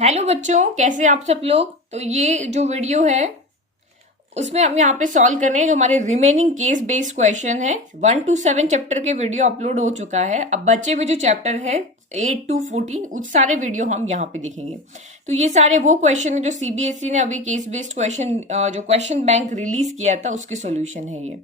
Hello बच्चों, कैसे आप सब लोग। तो ये जो वीडियो है उसमें हम यहाँ पे सॉल्व कर रहे हैं जो हमारे रिमेनिंग केस बेस्ड क्वेश्चन है। 1 to 7 चैप्टर के वीडियो अपलोड हो चुका है। अब बचे हुए जो चैप्टर है 8 to 14 उस सारे वीडियो हम यहाँ पे देखेंगे। तो ये सारे वो क्वेश्चन है जो सीबीएसई ने अभी केस बेस्ड क्वेश्चन जो क्वेश्चन बैंक रिलीज किया था उसके सोल्यूशन है ये।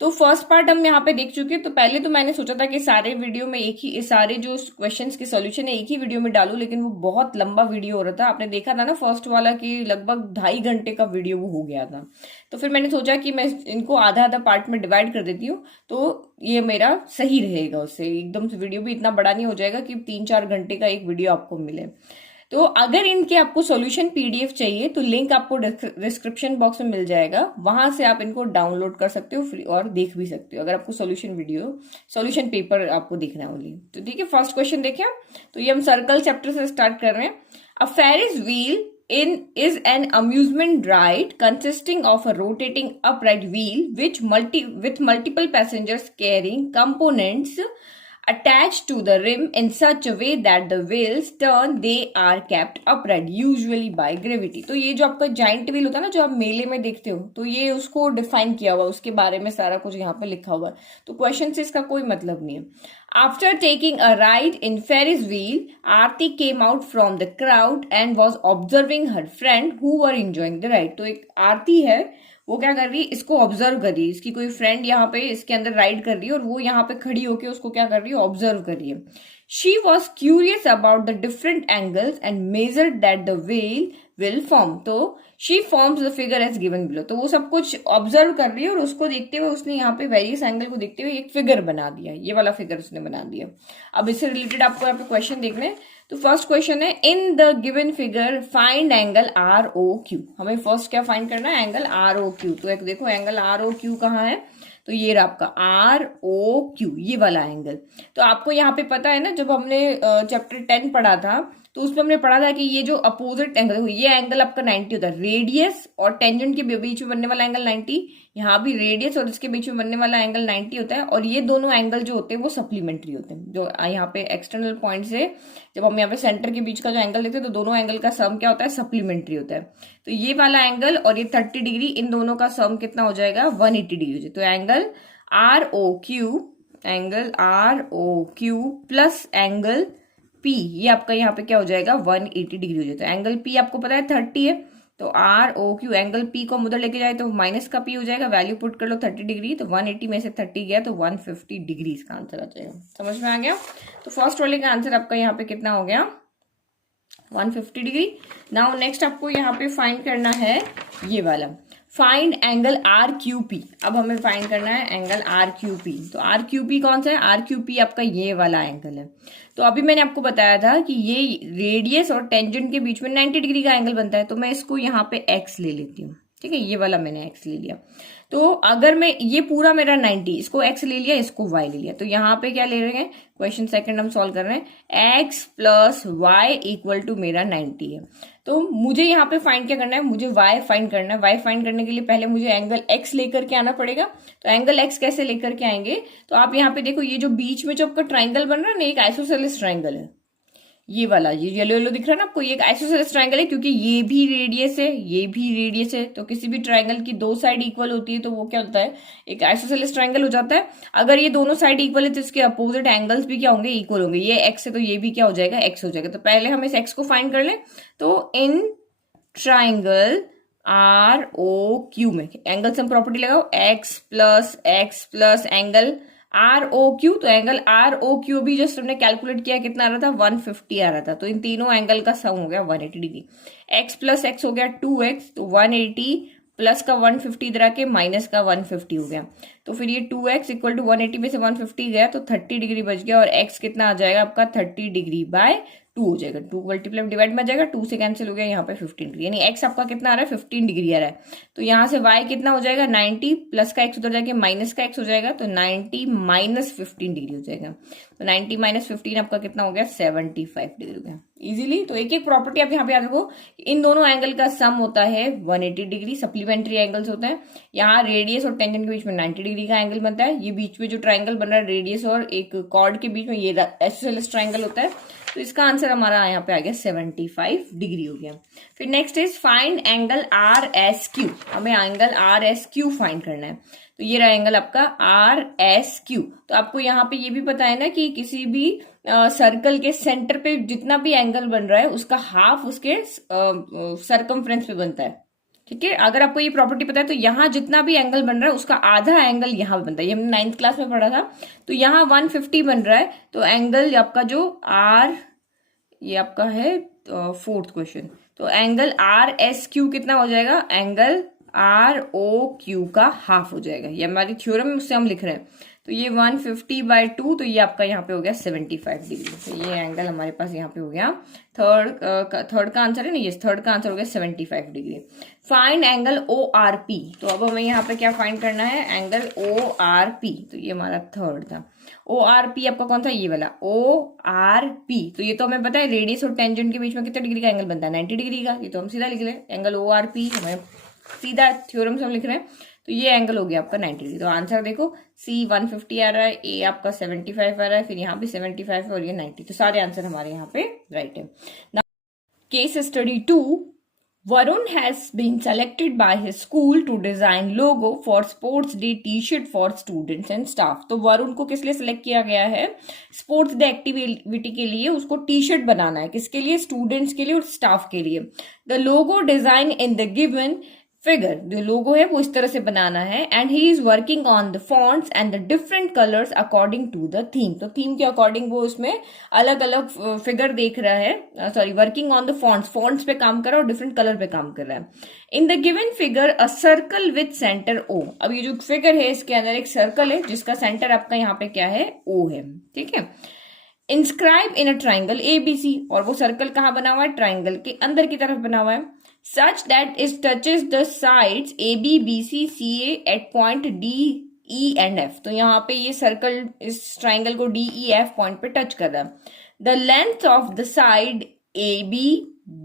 तो फर्स्ट पार्ट हम यहाँ पे देख चुके हैं। तो पहले तो मैंने सोचा था कि सारे वीडियो में एक ही सारे जो क्वेश्चंस के सॉल्यूशन है एक ही वीडियो में डालूं, लेकिन वो बहुत लंबा वीडियो हो रहा था। आपने देखा था ना फर्स्ट वाला कि लगभग 2.5 घंटे का वीडियो वो हो गया था। तो फिर मैंने सोचा कि मैं इनको आधा आधा पार्ट में डिवाइड कर देती हूँ, तो ये मेरा सही रहेगा। उससे एकदम से वीडियो भी इतना बड़ा नहीं हो जाएगा कि 3-4 घंटे का एक वीडियो आपको मिले। तो अगर इनके आपको सॉल्यूशन पीडीएफ चाहिए तो लिंक आपको डिस्क्रिप्शन बॉक्स में मिल जाएगा, वहां से आप इनको डाउनलोड कर सकते हो फ्री और देख भी सकते हो अगर आपको सॉल्यूशन पेपर आपको देखना है ओनली। तो ठीक है, फर्स्ट क्वेश्चन देखें। तो ये हम सर्कल चैप्टर से स्टार्ट कर रहे हैं। A Ferris wheel is an amusement ride consisting of a rotating upright wheel with multiple passengers carrying components attached to the rim in such a way that the wheels turn they are kept upright usually by gravity। तो ये जो आपका giant wheel होता है ना जो आप मेले में देखते हो, तो ये उसको डिफाइन किया हुआ, उसके बारे में सारा कुछ यहाँ पे लिखा हुआ है। तो क्वेश्चन से इसका कोई मतलब नहीं है। After taking a ride in Ferris wheel, Aarti came out from the crowd and was observing her friend who were enjoying the ride। तो एक आरती है, वो क्या कर रही है, इसको ऑब्जर्व कर रही है। इसकी कोई फ्रेंड यहाँ पे इसके अंदर राइड कर रही है और वो यहाँ पे खड़ी होके उसको क्या कर रही है, ऑब्जर्व कर रही है। She was curious about the different angles and measured that the wheel will form. तो she forms the figure as given below. तो वो सब कुछ ऑब्जर्व कर रही है और उसको देखते हुए उसने यहाँ पे वेरियस एंगल को देखते हुए एक फिगर बना दिया। ये वाला फिगर उसने बना दिया। अब इससे रिलेटेड आपको यहाँ पे क्वेश्चन देखना है। तो फर्स्ट क्वेश्चन है, in the given figure find angle R O Q. हमें फर्स्ट क्या फाइंड करना है, एंगल आर ओ क्यू। तो एक देखो एंगल आर ओ क्यू कहाँ है, तो ये रहा आपका आर ओ क्यू, ये वाला एंगल। तो आपको यहाँ पे पता है ना, जब हमने चैप्टर 10 पढ़ा था तो उसमें हमने पढ़ा था कि ये जो अपोजिट एंगल, ये एंगल आपका 90 होता है। रेडियस और टेंजेंट के बीच में बनने वाला एंगल 90, यहाँ भी रेडियस और इसके बीच में बनने वाला एंगल 90 होता है। और ये दोनों एंगल जो होते हैं वो सप्लीमेंट्री होते हैं। जो यहाँ पे एक्सटर्नल पॉइंट से जब हम यहाँ पे सेंटर के बीच का जो एंगल देखते हैं तो दोनों एंगल का सम क्या होता है, सप्लीमेंट्री होता है। तो ये वाला एंगल और ये 30 डिग्री, इन दोनों का सम कितना हो जाएगा, 180 डिग्री हो जाए। तो angle R O Q plus angle P, ये आपका यहाँ पे क्या हो जाएगा, 180 डिग्री हो जाता है। एंगल पी आपको पता है 30 है, तो R O Q angle P को हम उधर लेके जाए तो माइनस का पी हो जाएगा। वैल्यू पुट कर लो 30 डिग्री, तो 180 में से 30 गया तो 150 डिग्री इसका आंसर आ जाएगा। समझ में आ गया। तो फर्स्ट वाले का आंसर आपका यहाँ पे कितना हो गया, 150 डिग्री। नाउ नेक्स्ट आपको यहाँ पे फाइंड करना है ये वाला, find angle R Q P. अब हमें फाइंड करना है एंगल आर क्यू पी। तो आर क्यू पी कौन सा है, आर क्यू पी आपका ये वाला एंगल है। तो अभी मैंने आपको बताया था कि ये रेडियस और टेंजेंट के बीच में 90 डिग्री का एंगल बनता है। तो मैं इसको यहाँ पे एक्स ले लेती हूँ, ठीक है, ये वाला मैंने एक्स ले लिया। तो अगर मैं ये पूरा मेरा 90, इसको एक्स ले लिया, इसको वाई ले लिया, तो यहाँ पे क्या ले रहे हैं, क्वेश्चन सेकंड हम सॉल्व कर रहे हैं, X plus Y equal to मेरा 90 है। तो मुझे यहाँ पे फाइंड क्या करना है, मुझे वाई फाइंड करना है। वाई फाइंड करने के लिए पहले मुझे एंगल एक्स लेकर के आना पड़ेगा। तो एंगल एक्स कैसे लेकर के आएंगे, तो आप यहाँ पे देखो, ये जो बीच में जो आपका ट्राइंगल बन रहा है ना, एक आइसोसेलेस ट्राइंगल है, ये वाला, ये येलो येलो दिख रहा है ना आपको, ये एक आइसोसेलेस ट्राइंगल है, क्योंकि ये भी रेडियस है, ये भी रेडियस है। तो किसी भी ट्राइंगल की दो साइड इक्वल होती है तो वो क्या होता है, एक आइसोसेलेस ट्राइंगल हो जाता है। अगर ये दोनों साइड इक्वल है तो इसके अपोजिट एंगल्स भी क्या होंगे, इक्वल होंगे। ये एक्स है तो ये भी क्या हो जाएगा, एक्स हो जाएगा। तो पहले हम इस एक्स को फाइंड कर लें। तो in triangle R O Q में एंगल सम प्रॉपर्टी लगाओ, X plus angle R O Q. तो एंगल आर ओ क्यू भी जस्ट हमने कैलकुलेट किया, कितना आ रहा था, 150 आ रहा था। तो इन तीनों एंगल का सम हो गया 180 डिग्री। एक्स प्लस एक्स हो गया 2x, तो 180 प्लस का 150 इधर आके माइनस का 150 हो गया। तो फिर ये 2x इक्वल टू 180 में से 150 गया तो 30 डिग्री बच गया। और x कितना आ जाएगा आपका, 30 डिग्री बाय 2 हो जाएगा। 2 मल्टीप्लाई डिवाइड में आ जाएगा, 2 से कैंसिल हो गया, यहाँ पे 15 डिग्री, यानी x आपका कितना आ रहा है, 15 डिग्री आ रहा है। तो यहाँ से y कितना हो जाएगा, 90 प्लस का x उधर जाके माइनस का x हो जाएगा, तो 90 माइनस 15 डिग्री हो जाएगा। तो 90 माइनस 15 आपका कितना हो गया, 75 डिग्री हो गया इजीली। तो एक एक प्रॉपर्टी आप यहाँ पे याद रखो, इन दोनों एंगल का सम होता है 180 डिग्री, सप्लीमेंट्री एंगल्स होते हैं। यहाँ रेडियस और टेंजेंट के बीच में 90 डिग्री का एंगल बनता है। ये बीच में जो ट्राइंगल बन रहा है रेडियस और एक कॉर्ड के बीच में, ये आइसोसेलेस ट्राइंगल होता है। तो इसका आंसर हमारा यहाँ पे आ गया 75 डिग्री हो गया। फिर next is find angle R S Q. हमें angle R S Q find करना है। तो ये रहा एंगल आपका आर एस क्यू। तो आपको यहाँ पे ये भी पता है ना कि किसी भी सर्कल के सेंटर पे जितना भी एंगल बन रहा है उसका हाफ उसके सरकमफ्रेंस पे बनता है। ठीक है, अगर आपको ये प्रॉपर्टी पता है तो यहाँ जितना भी एंगल बन रहा है उसका आधा एंगल यहाँ बनता है। ये हमने 9th क्लास में पढ़ा था। तो यहाँ 150 बन रहा है, तो एंगल आपका जो आर, ये आपका है 4th क्वेश्चन, तो एंगल आर एस क्यू कितना हो जाएगा, एंगल आर ओ क्यू का हाफ हो जाएगा। ये हमारी थ्योरम में उससे हम लिख रहे हैं। तो ये 150/2, तो ये आपका यहाँ पे हो गया 75 डिग्री। तो ये एंगल हमारे पास यहाँ पे हो गया थर्ड का आंसर है ना, ये थर्ड का आंसर हो गया 75 degree. Find angle O R P. तो अब हमें यहाँ पे क्या फाइंड करना है, एंगल ओ आर पी। तो ये हमारा थर्ड था। ओ आर पी आपका कौन था, ये वाला ओ आर पी। तो ये तो हमें पता है रेडियस और टेंजेंट के बीच में कितने डिग्री का एंगल बनता है, 90 डिग्री का। ये तो हम सीधा लिख ले, एंगल ओ आर पी हमें सीधा थ्योरम से हम लिख रहे हैं। तो ये एंगल हो गया आपका 90 डिग्री। तो आंसर देखो, सी 150 आ रहा है, ए आपका 75 आ रहा है, फिर यहाँ पे 75 है और ये 90। तो सारे आंसर हमारे यहाँ पे राइट है। Case study 2, Varun has been selected by his school to design logo for Sports Day T-shirt for students and staff। तो वरुण को किस लिए सिलेक्ट किया गया है, स्पोर्ट्स डे एक्टिविटी के लिए उसको टी शर्ट बनाना है। किसके लिए, स्टूडेंट्स के लिए और स्टाफ के लिए। The logo design in the given figure, जो लोगो है वो इस तरह से बनाना है। And he is working on the fonts and the different colours according to the theme. तो थीम के अकॉर्डिंग वो उसमें अलग अलग फिगर देख रहा है, sorry working on the fonts पे काम कर रहा है और डिफरेंट कलर पे काम कर रहा है। In the given figure a circle with centre O. अब ये जो फिगर है इसके अंदर एक सर्कल है जिसका सेंटर आपका यहाँ पे क्या है, ओ है। ठीक है, inscribe in a triangle ABC, और वो सर्कल कहाँ बना हुआ है, ट्राइंगल के अंदर की तरफ बना हुआ है। such that it touches the sides AB, BC, CA at point D, E and F। तो यहाँ पे ये सर्कल इस ट्राइंगल को D, E, F पॉइंट पे टच कर रहा है। The length of the side AB,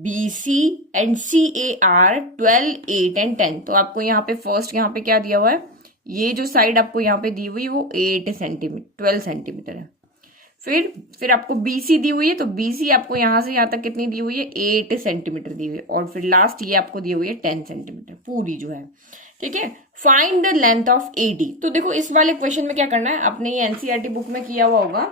BC and CA are 12, 8 and 10। तो आपको यहाँ पे फर्स्ट यहाँ पे क्या दिया हुआ है, ये जो साइड आपको यहाँ पे दी हुई वो 8 सेंटीमीटर 12 सेंटीमीटर है। फिर आपको BC दी हुई है, तो BC आपको यहां से यहां तक कितनी दी हुई है, 8 सेंटीमीटर दी हुई है। और फिर लास्ट ये आपको दी हुई है 10 सेंटीमीटर पूरी जो है। ठीक है, find the length of AD। तो देखो इस वाले क्वेश्चन में क्या करना है, आपने ये NCERT बुक में किया हुआ होगा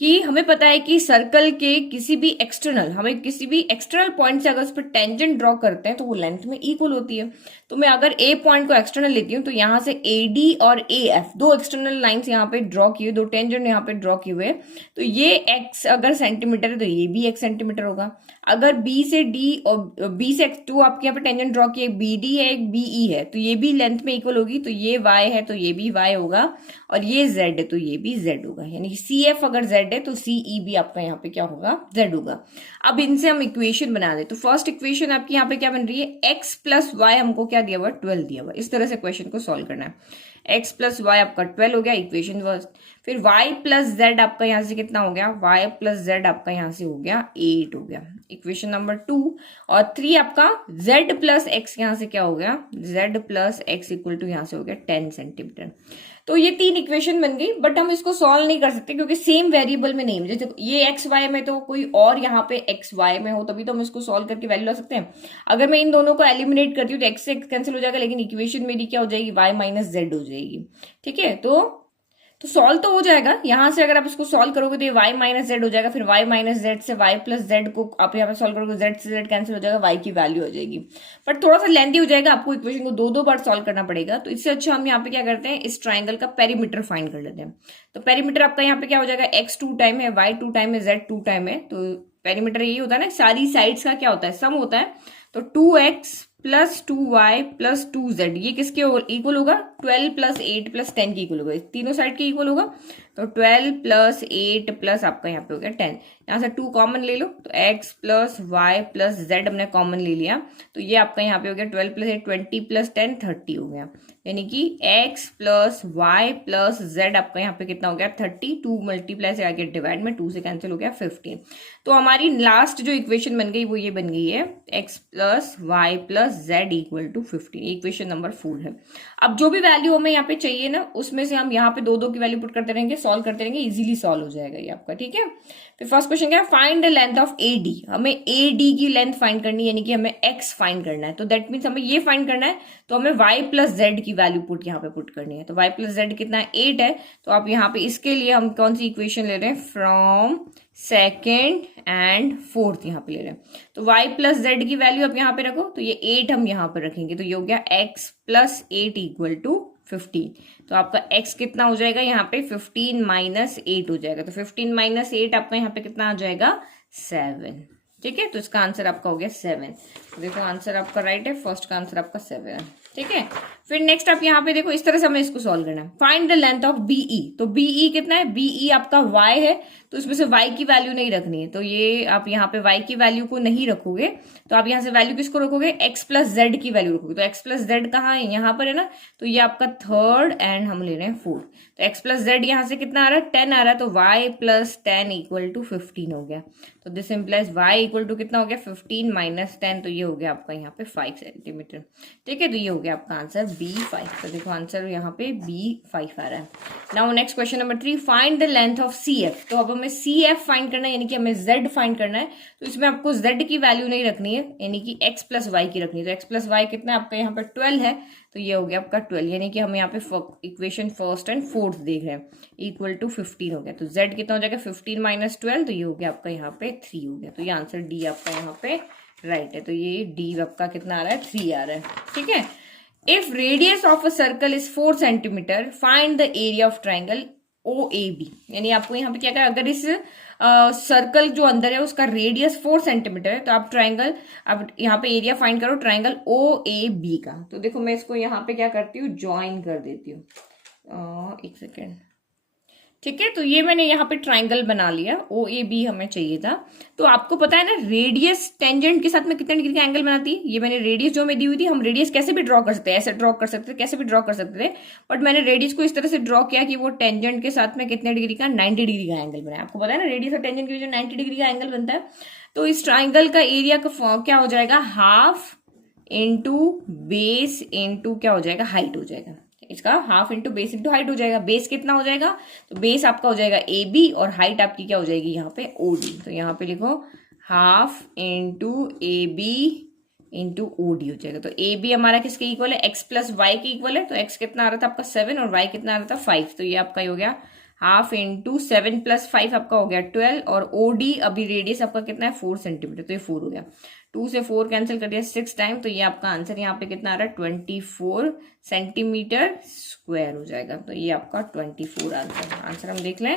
कि हमें पता है कि सर्कल के किसी भी एक्सटर्नल पॉइंट से अगर उस पर टेंजेंट ड्रॉ करते हैं तो वो लेंथ में इक्वल होती है। तो मैं अगर ए पॉइंट को एक्सटर्नल लेती हूँ तो यहाँ से AD और AF दो एक्सटर्नल लाइंस यहाँ पे ड्रॉ की हुई, दो टेंजेंट यहाँ पे ड्रॉ किए हुए। तो ये x अगर सेंटीमीटर है तो ये भी x सेंटीमीटर होगा। अगर B से D और B से X2 आपके यहाँ पे टेंजेंट ड्रॉ किए, BD है एक BE है, तो ये भी लेंथ में इक्वल होगी। तो ये y है तो ये भी y होगा, और ये z है तो ये भी z होगा। यानी कि CF अगर z है तो CE भी आपका यहाँ पे क्या होगा, z होगा। अब इनसे हम इक्वेशन बना दे। तो फर्स्ट इक्वेशन आपकी यहाँ पे क्या बन रही है, x प्लस वाई हमको क्या दिया हुआ है, 12 दिया हुआ है। इस तरह से क्वेश्चन को सॉल्व करना है। x प्लस वाई आपका 12 हो गया इक्वेशन फर्स्ट। फिर y प्लस जेड आपका यहाँ से कितना हो गया, y प्लस जेड आपका यहाँ से हो गया 8 हो गया इक्वेशन नंबर 2। और 3 आपका z प्लस एक्स यहाँ से क्या हो गया, z plus X equal to यहाँ से हो गया 10 सेंटीमीटर। तो ये 3 इक्वेशन बन गई, बट हम इसको सॉल्व नहीं कर सकते क्योंकि सेम वेरिएबल में नहीं है। जैसे ये एक्स वाई में तो कोई और यहाँ पे एक्स वाई में हो तभी तो हम इसको सॉल्व करके वैल्यू ला सकते हैं। अगर मैं इन दोनों को एलिमिनेट करती हूँ तो एक्स से कैंसिल हो जाएगा, लेकिन इक्वेशन मेरी क्या हो जाएगी, वाई माइनस जेड हो जाएगी। ठीक है, तो सॉल्व तो हो जाएगा। यहां से अगर आप इसको सॉल्व करोगे तो ये y माइनस जेड हो जाएगा। फिर y माइनस जेड से y प्लस जेड को आप यहाँ पे सॉल्व करोगे, z से z कैंसिल हो जाएगा, y की वैल्यू हो जाएगी। बट थोड़ा सा लेंथी हो जाएगा, आपको इक्वेशन को दो बार सॉल्व करना पड़ेगा। तो इससे अच्छा हम यहाँ पे क्या करते हैं, इस ट्राइंगल का पेरीमीटर फाइंड कर लेते हैं। तो पेरीमीटर आपका यहाँ पे क्या हो जाएगा, x 2 टाइम है, y 2 टाइम है, z 2 टाइम है। तो पेरीमीटर यही होता है ना, सारी साइड्स का क्या होता है, सम होता है। तो 2x plus 2y plus 2z ये किसके इक्वल होगा, 12 प्लस 8 प्लस 10 के इक्वल होगा, तीनों साइड के इक्वल होगा। तो 12 प्लस 8 प्लस आपका यहाँ पे हो गया 10। यहाँ से 2 कॉमन ले लो, तो x plus y plus z हमने कॉमन ले लिया। तो ये आपका यहाँ पे हो गया 12 प्लस 8 20 प्लस 10 30 हो गया। यानी कि x plus Y plus z आपका यहाँ पे कितना हो गया 30। 2 मल्टीप्लाई से आगे डिवाइड में 2 से कैंसिल हो गया 15। तो हमारी लास्ट जो इक्वेशन बन गई वो ये बन गई है x plus Y plus z equal to 15। Equation number 4 है। अब जो भी वैल्यू हमें यहाँ पे चाहिए ना, उसमें से हम यहाँ पे दो की वैल्यू पुट करते रहेंगे, सॉल्व करते रहेंगे, इजीली सॉल्व हो जाएगा ये आपका, ठीक है। फिर फर्स्ट क्वेश्चन क्या है, find the length of AD। हमें AD की लेंथ फाइंड करनी है, यानी कि हमें x फाइंड करना है, तो दैट मीन्स हमें ये फाइंड करना है, तो हमें y प्लस जेड की वैल्यू यहाँ पे पुट करनी है। तो y प्लस जेड कितना है, 8 है। तो आप यहाँ पे इसके लिए हम कौन सी इक्वेशन ले रहे हैं, फ्रॉम सेकेंड एंड फोर्थ यहाँ पे ले रहे हैं। तो y प्लस जेड की वैल्यू आप यहाँ पे रखो, तो ये 8 हम यहाँ पे रखेंगे, तो ये हो गया x प्लस 8 इक्वल टू 15। तो आपका x कितना हो जाएगा यहाँ पे, 15 माइनस 8 हो जाएगा। तो 15 माइनस 8 आपका यहाँ पे कितना आ जाएगा, 7, ठीक है। तो इसका आंसर आपका हो गया 7। तो देखो आंसर आपका राइट है, फर्स्ट का आंसर आपका 7, ठीक है। फिर नेक्स्ट आप यहाँ पे देखो, इस तरह से हमें इसको सॉल्व करना है। Find the length of BE। तो BE कितना है, BE आपका y है, तो इसमें से y की वैल्यू नहीं रखनी है, तो ये आप यहाँ पे y की वैल्यू को नहीं रखोगे, तो आप यहाँ से वैल्यू किसको रखोगे, x प्लस जेड की वैल्यू रखोगे। तो x प्लस जेड कहाँ है, यहाँ पर है ना, तो ये आपका थर्ड एंड हम ले रहे हैं फोर्थ। तो x प्लस जेड यहाँ से कितना आ रहा है, 10 आ रहा है, तो y प्लस 10 इक्वल टू 15 हो गया। तो this implies y equal to कितना हो गया, 15 माइनस 10, तो ये हो गया आपका यहाँ पे 5 सेंटीमीटर, ठीक है। तो ये हो गया आपका आंसर B5। तो देखो आंसर यहाँ पे B5 आ रहा है। Now next question number 3, find the length of CF। तो अब हमें CF फाइंड करना है, यानी कि हमें Z फाइंड करना है। तो इसमें आपको Z की वैल्यू नहीं रखनी है, यानी कि x प्लस वाई की रखनी है। तो x प्लस वाई कितना है आपका यहाँ पे 12 है, तो ये हो गया आपका 12, यानी कि हम यहाँ पे इक्वेशन फर्स्ट एंड फोर्थ देख रहे हैं, इक्वल टू 15 हो गया। तो Z कितना हो जाएगा, 15 माइनस 12, तो ये हो गया आपका यहाँ पे 3 हो गया। तो ये आंसर D आपका यहाँ पे राइट है। तो ये D आपका कितना आ रहा है, 3 आ रहा है, ठीक है। If radius of a circle is 4 centimetre, find the area of triangle OAB। यानी आपको यहाँ पे क्या करें, अगर इस सर्कल जो अंदर है उसका रेडियस 4 सेंटीमीटर है, तो आप ट्राइंगल, अब यहाँ पे एरिया फाइंड करो ट्राइंगल OAB का। तो देखो मैं इसको यहाँ पे क्या करती हूँ, ज्वाइन कर देती हूँ, एक सेकेंड, ठीक है। तो ये मैंने यहाँ पे ट्राइंगल बना लिया, OAB हमें चाहिए था। तो आपको पता है ना, रेडियस टेंजेंट के साथ में कितने डिग्री का एंगल बनाती है, ये मैंने रेडियस जो मैं दी हुई थी, हम रेडियस कैसे भी ड्रॉ कर सकते हैं, ऐसे ड्रॉ कर सकते थे, कैसे भी ड्रॉ कर सकते थे, बट मैंने रेडियस को इस तरह से ड्रॉ किया कि वो टेंजेंट के साथ में कितने डिग्री का, 90 डिग्री का एंगल बनाया। आपको पता है ना, रेडियस और टेंजेंट के बीच में 90 डिग्री का एंगल बनता है। तो इस ट्राइंगल का एरिया का क्या हो जाएगा, हाफ इंटू बेस इंटू क्या हो जाएगा, हाइट हो जाएगा। इसका half into base into height हो जाएगा। बेस कितना हो जाएगा, तो बेस आपका हो जाएगा AB और हाइट आपकी क्या हो जाएगी यहाँ पे OD। तो यहाँ पे लिखो half into AB into OD हो जाएगा। तो AB हमारा किसके इक्वल है, x प्लस वाई के इक्वल है। तो x कितना आ रहा था आपका 7 और y कितना आ रहा था 5। तो ये आपका हो गया हाफ इंटू 7 प्लस 5 आपका हो गया 12, और OD अभी रेडियस आपका कितना है 4 सेंटीमीटर, तो ये 4 हो गया। 2 से 4 कैंसिल कर दिया 6 टाइम, तो ये आपका आंसर यहाँ पे कितना आ रहा है, 24 सेंटीमीटर स्क्वायर हो जाएगा। तो ये आपका 24 आंसर हम देख लें,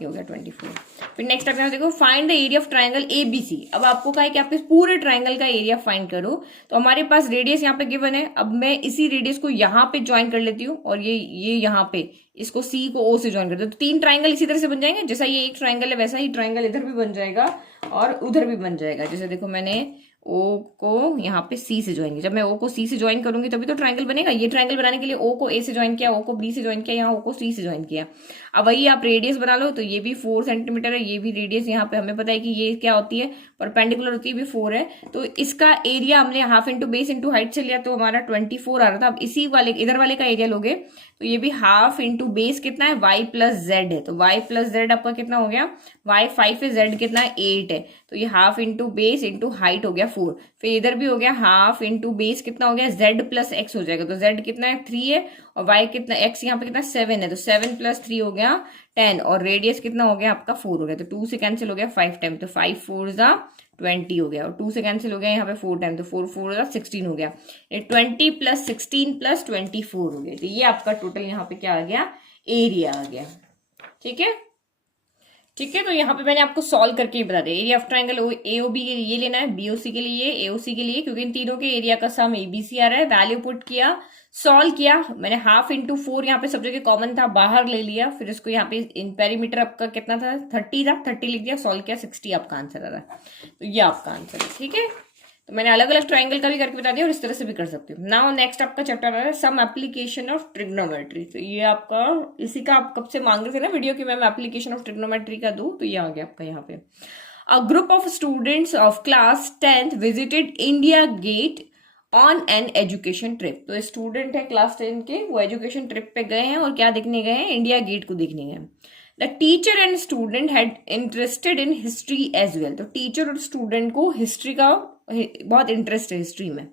ये हो गया 24। फिर नेक्स्ट आप यहाँ देखो, find the area of triangle ABC। अब आपको कहा है कि आप इस पूरे ट्राइंगल का एरिया फाइंड करो। तो हमारे पास रेडियस यहाँ पे गिवन है, अब मैं इसी रेडियस को यहाँ पे ज्वाइन कर लेती हूँ, और ये यहाँ पे इसको C को O से ज्वाइन कर दो। तो 3 ट्राइंगल इसी तरह से बन जाएंगे, जैसा ये एक ट्राइंगल है वैसा ही ट्राइंगल इधर भी बन जाएगा और उधर भी बन जाएगा। जैसे देखो मैंने O को यहाँ पे C से ज्वाइन किया, जब मैं O को C से ज्वाइन करूंगी तभी तो ट्राइंगल बनेगा। ये ट्राइंगल बनाने के लिए O को A से ज्वाइन किया, O को B से ज्वाइन किया, यहाँ O को C से ज्वाइन किया। अब वही आप रेडियस बना लो, तो ये भी 4 सेंटीमीटर है, ये भी रेडियस यहाँ पे हमें पता है कि ये क्या होती है, परपेंडिकुलर होती है, भी 4 है। तो इसका एरिया हमने half into base into height से लिया, तो हमारा 24 आ रहा था। अब इसी वाले इधर वाले का एरिया लोगे तो ये भी हाफ इंटू बेस कितना है, y प्लस जेड है। तो y प्लस जेड आपका कितना हो गया, y 5 है, z कितना है 8 है। तो ये half into base into height हो गया 4। फिर इधर भी हो गया हाफ इंटू बेस कितना हो गया, z प्लस x हो जाएगा। तो z कितना है 3 है, और y कितना, x यहाँ पे कितना 7 है, तो 7 प्लस 3 हो गया 10, और रेडियस कितना हो गया आपका 4 हो गया। तो 2 से कैंसिल हो गया 5 टाइम, तो 5 4 जा 20 हो गया, और 2 से कैंसिल हो गया यहाँ पे 4 टाइम, तो 4 4 जा 16 हो गया। 20 प्लस 16 प्लस 24 हो गया। तो ये आपका टोटल यहाँ पे क्या आ गया, एरिया आ गया। ठीक है, ठीक है। तो यहाँ पे मैंने आपको सॉल्व करके ही बता दिया। एरिया ऑफ ट्राइंगल AOB के लिए ये लेना है, BOC के लिए, AOC के लिए, क्योंकि इन तीनों के एरिया का सम ABC आ रहा है। वैल्यू पुट किया, सॉल्व किया, मैंने हाफ इंटू 4 यहाँ पे सब जगह कॉमन था, बाहर ले लिया। फिर इसको यहाँ पे इन पेरीमीटर आपका कितना था 30 था, 30 लिख दिया, सॉल्व किया, 60 आपका आंसर आ रहा है। तो ये आपका आंसर है। ठीक है, तो मैंने अलग अलग ट्राइंगल का भी करके बता दिया, और इस तरह से भी कर सकती हूँ। नाउ नेक्स्ट आपका चैप्टर आ रहा है सम एप्लीकेशन ऑफ ट्रिग्नोमेट्री। तो ये आपका इसी का आप कब से मांग रहे थे ना वीडियो कि मैम एप्लीकेशन ऑफ ट्रिग्नोमेट्री का दूं, तो ये आ गया आपका यहाँ पे। A group of students of class 10th visited India get on an education trip. तो स्टूडेंट है क्लास 10 के, वो एजुकेशन ट्रिप पे गए हैं, और क्या देखने गए हैं, इंडिया गेट को देखने गए हैं। The teacher and student had interested in history as well. तो टीचर और स्टूडेंट को हिस्ट्री का बहुत इंटरेस्ट है हिस्ट्री में।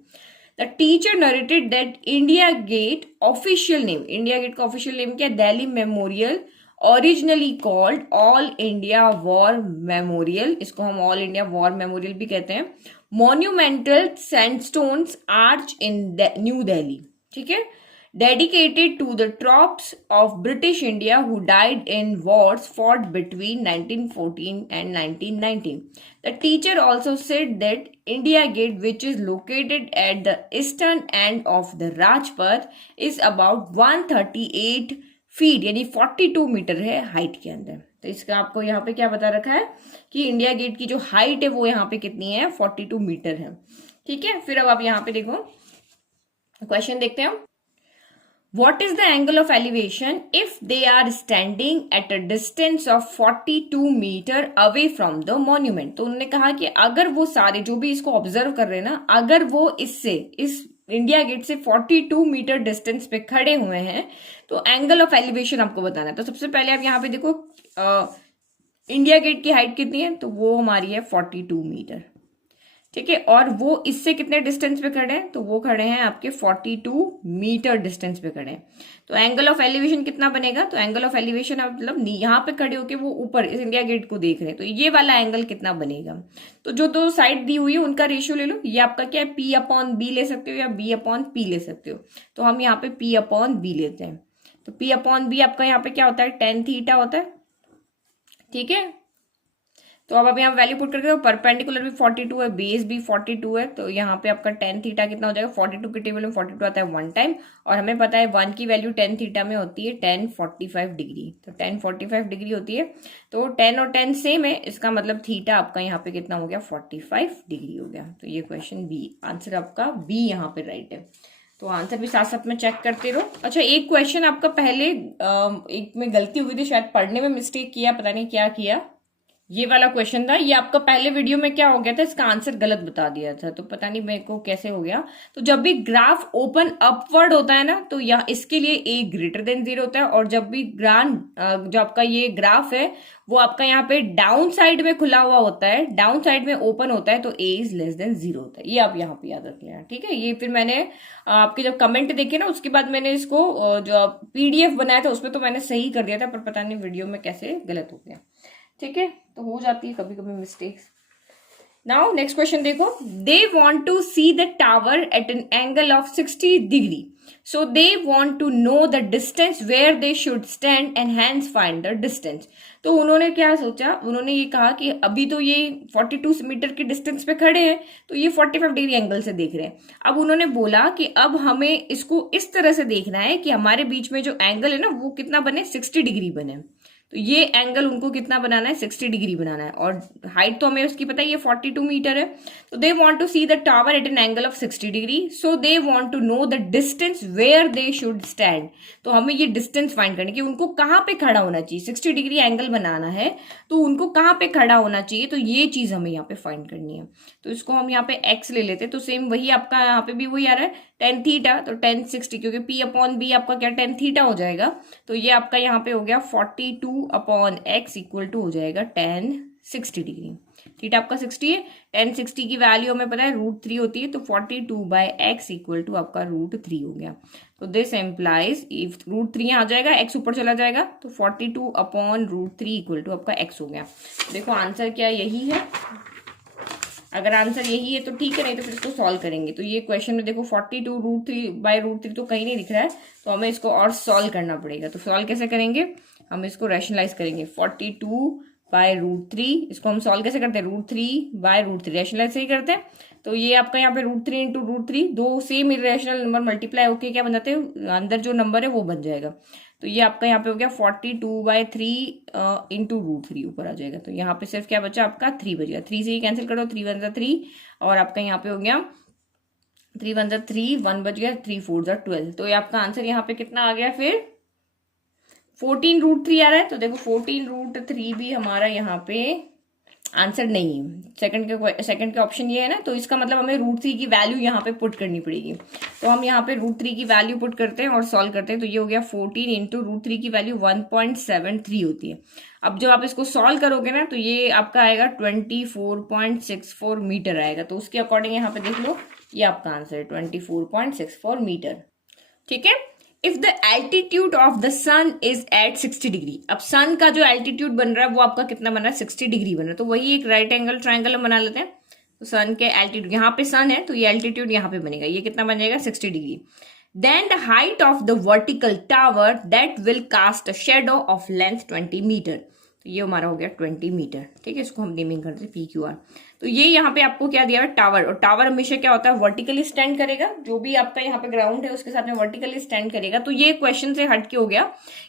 The teacher narrated that India Gate official name, India Gate का ऑफिशियल नेम क्या है? Delhi Memorial, originally called All India War Memorial, इसको हम ऑल इंडिया वॉर मेमोरियल भी कहते हैं। Monumental sandstones arch in New Delhi, ठीक है, dedicated to the troops of British India who died in wars fought between 1914 and 1919. The teacher also said that India Gate, which is located at the eastern end of the Rajpath, is about 138 feet यानी 42 metre है height के अंदर। तो इसका आपको यहाँ पे क्या बता रखा है कि इंडिया गेट की जो हाइट है वो यहाँ पे कितनी है? 42 मीटर है, ठीक है। फिर अब आप यहाँ पे देखो क्वेश्चन देखते हैं। What is the angle of elevation if they are standing at a distance of 42 meter away from the monument? तो उन्होंने कहा कि अगर वो सारे जो भी इसको ऑब्जर्व कर रहे हैं ना, अगर वो इससे इस इंडिया गेट से 42 मीटर डिस्टेंस पे खड़े हुए हैं तो एंगल ऑफ एलिवेशन आपको बताना है। तो सबसे पहले आप यहाँ पे देखो इंडिया गेट की हाइट कितनी है? तो वो हमारी है 42 मीटर, ठीक है। और वो इससे कितने डिस्टेंस पे खड़े हैं? तो वो खड़े हैं आपके 42 मीटर डिस्टेंस पे खड़े हैं। तो एंगल ऑफ एलिवेशन कितना बनेगा? तो एंगल ऑफ एलिवेशन मतलब यहाँ पे खड़े होके वो ऊपर इस इंडिया गेट को देख रहे हैं, तो ये वाला एंगल कितना बनेगा? तो जो दो साइड दी हुई है उनका रेशियो ले लो। ये आपका क्या है? P/B ले सकते हो या B/P ले सकते हो। तो हम यहाँ पे P/B लेते हैं। तो P/B आपका यहाँ पे क्या होता है? tan थीटा होता है, ठीक है। तो अब यहाँ वैल्यू पुट करके, परपेंडिकुलर भी 42 है, बेस भी 42 है, तो यहाँ पे आपका tan थीटा कितना हो जाएगा? 42 के टेबल में 42 आता है 1 टाइम, और हमें पता है 1 की वैल्यू tan थीटा में होती है tan 45 डिग्री। तो tan 45 डिग्री होती है, तो tan और tan सेम है, इसका मतलब थीटा आपका यहाँ पे कितना हो गया? 45 डिग्री हो गया। तो ये क्वेश्चन बी, आंसर आपका बी यहाँ पे राइट है। तो आंसर भी साथ साथ में चेक करते रहो। अच्छा, एक क्वेश्चन आपका पहले एक में गलती हुई थी, शायद पढ़ने में मिस्टेक किया, पता नहीं क्या किया। ये वाला क्वेश्चन था, ये आपका पहले वीडियो में क्या हो गया था? इसका आंसर गलत बता दिया था, तो पता नहीं मेरे को कैसे हो गया। तो जब भी ग्राफ ओपन अपवर्ड होता है ना, तो यहाँ इसके लिए a ग्रेटर देन 0 होता है, और जब भी जो आपका ये ग्राफ है वो आपका यहाँ पे डाउन साइड में खुला हुआ होता है, डाउन साइड में ओपन होता है, तो a इज लेस देन 0 होता है। ये आप यहाँ पे याद रख लेना, ठीक है। ये फिर मैंने आपके जब कमेंट देखे ना, उसके बाद मैंने इसको जो PDF बनाया था उसमें तो मैंने सही कर दिया था, पर पता नहीं वीडियो में कैसे गलत हो गया, ठीक है। तो हो जाती है कभी कभी मिस्टेक्स। नाउ नेक्स्ट क्वेश्चन देखो। They want to see the tower at an angle of 60 degree, so they want to know the distance where they should stand and hence find the distance. तो उन्होंने क्या सोचा? उन्होंने ये कहा कि अभी तो ये 42 मीटर के डिस्टेंस पे खड़े हैं, तो ये 45 डिग्री एंगल से देख रहे हैं। अब उन्होंने बोला कि अब हमें इसको इस तरह से देखना है कि हमारे बीच में जो एंगल है ना वो कितना बने? 60 डिग्री बने। तो ये एंगल उनको कितना बनाना है? 60 डिग्री बनाना है, और हाइट तो हमें उसकी पता है, ये 42 मीटर है। तो they want to see the tower at an angle of 60 degree, so they want to know the distance where they should stand. तो हमें ये डिस्टेंस फाइंड करनी कि उनको कहाँ पे खड़ा होना चाहिए। 60 डिग्री एंगल बनाना है तो उनको कहाँ पे खड़ा होना चाहिए, तो ये चीज हमें यहाँ पे फाइंड करनी है। तो इसको हम यहाँ पे x ले लेते हैं, तो सेम वही आपका यहाँ पे भी वही आ रहा है tan थीटा, तो tan 60, क्योंकि P/B आपका क्या tan थीटा हो जाएगा। तो ये आपका यहाँ पे हो गया 42/x इक्वल टू हो जाएगा tan 60 डिग्री। थीटा आपका 60 है, tan 60 की वैल्यू हमें पता है √3 होती है, तो 42/x इक्वल टू आपका √3 हो गया। तो दिस एम्प्लाइज, इफ √3 यहाँ आ जाएगा, x ऊपर चला जाएगा, तो 42/√3 इक्वल टू आपका x हो गया। देखो आंसर क्या यही है। अगर आंसर यही है तो ठीक है, नहीं तो फिर इसको सॉल्व करेंगे। तो ये क्वेश्चन में देखो 42√3/√3 तो कहीं नहीं दिख रहा है, तो हमें इसको और सॉल्व करना पड़ेगा। तो सॉल्व कैसे करेंगे? हम इसको रैशनलाइज करेंगे। 42/√3 इसको हम सॉल्व कैसे करते हैं? √3/√3 रैशनलाइज से ही करते हैं। तो ये आपका यहाँ पे √3 इंटू √3, दो सेम इरेशनल नंबर मल्टीप्लाई होके क्या बन जाते हैं? अंदर जो नंबर है वो बन जाएगा। तो ये आपका यहाँ पे हो गया 42/3 इंटू √3 ऊपर आ जाएगा। तो यहाँ पे सिर्फ क्या बचा? आपका 3 बचेगा। 3 से ही कैंसिल करो, 3 1 3, और आपका यहाँ पे हो गया 3 1 3, 1 बच गया, 3 4 12। तो ये आपका आंसर यहाँ पे कितना आ गया? फिर 14√3 आ रहा है। तो देखो 14√3 भी हमारा यहाँ पे आंसर नहीं है। सेकंड के ऑप्शन ये है ना, तो इसका मतलब हमें √3 की वैल्यू यहाँ पे पुट करनी पड़ेगी। तो हम यहाँ पे √3 की वैल्यू पुट करते हैं और सॉल्व करते हैं। तो ये हो गया 14 इंटू √3 की वैल्यू 1.73 होती है। अब जब आप इसको सॉल्व करोगे ना तो ये आपका आएगा 24.64 मीटर आएगा। तो उसके अकॉर्डिंग यहाँ पे देख लो, ये आपका आंसर है 24.64 मीटर। ठीक है। If the altitude of the sun is at 60 degree, अब सन का जो एल्टीट्यूड बन रहा है वो आपका कितना बन रहा है, 60 डिग्री बन रहा है। तो वही एक राइट एंगल ट्राइंगल बना लेते हैं। तो सन के एल्टीट्यूड, यहाँ पे सन है तो ये एल्टीट्यूड यहाँ पे बनेगा, ये कितना बन जाएगा 60 degree. Then the height of the vertical tower that will cast a shadow of length 20 metre. तो ये हमारा हो गया 20 मीटर। ठीक है, इसको हम नेमिंग करते हैं PQR। तो ये यहाँ पे आपको क्या दिया है, टावर। और टावर हमेशा क्या होता है, वर्टिकली स्टैंड करेगा। जो भी आपका यहाँ पे ग्राउंड है उसके साथ में वर्टिकली स्टैंड करेगा। तो ये क्वेश्चन से हट के हो गया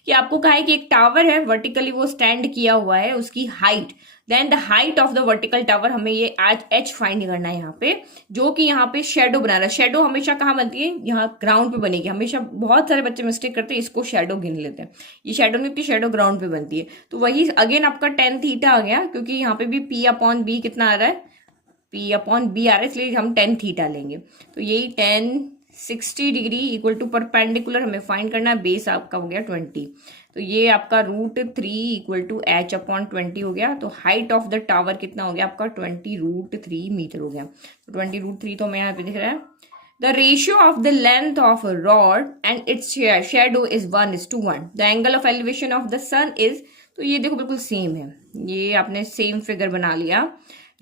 कि आपको कहा है कि एक टावर है, वर्टिकली वो स्टैंड किया हुआ है, उसकी height, then the height of the vertical tower, हमें ये आज H फाइंड करना है यहाँ पे, जो कि यहाँ पे शेडो बना रहा है। शेडो हमेशा कहाँ बनती है, यहाँ ग्राउंड पे बनेगी। हमेशा बहुत सारे बच्चे मिस्टेक करते हैं, इसको शेडो गिन लेते हैं। ये शेडो नहीं होती, शेडो ग्राउंड पे बनती है। तो वही अगेन आपका tan थीटा आ गया, क्योंकि यहाँ पे भी P/B कितना आ रहा है, P/B आ रहा है, इसलिए हम tan थीटा लेंगे। तो यही tan 60 degree equal to perpendicular हमें फाइंड करना है। बेस आपका हो गया 20। तो ये आपका √3 इक्वल टू H/20 हो गया। तो हाइट ऑफ द टावर कितना हो गया आपका 20√3 मीटर हो गया। तो 20√3 तो हमें यहाँ पे दिख रहा है। The ratio of the length of a rod and its shadow is 1:1। The angle of elevation of the sun is, तो ये देखो बिल्कुल सेम है, ये आपने सेम फिगर बना लिया।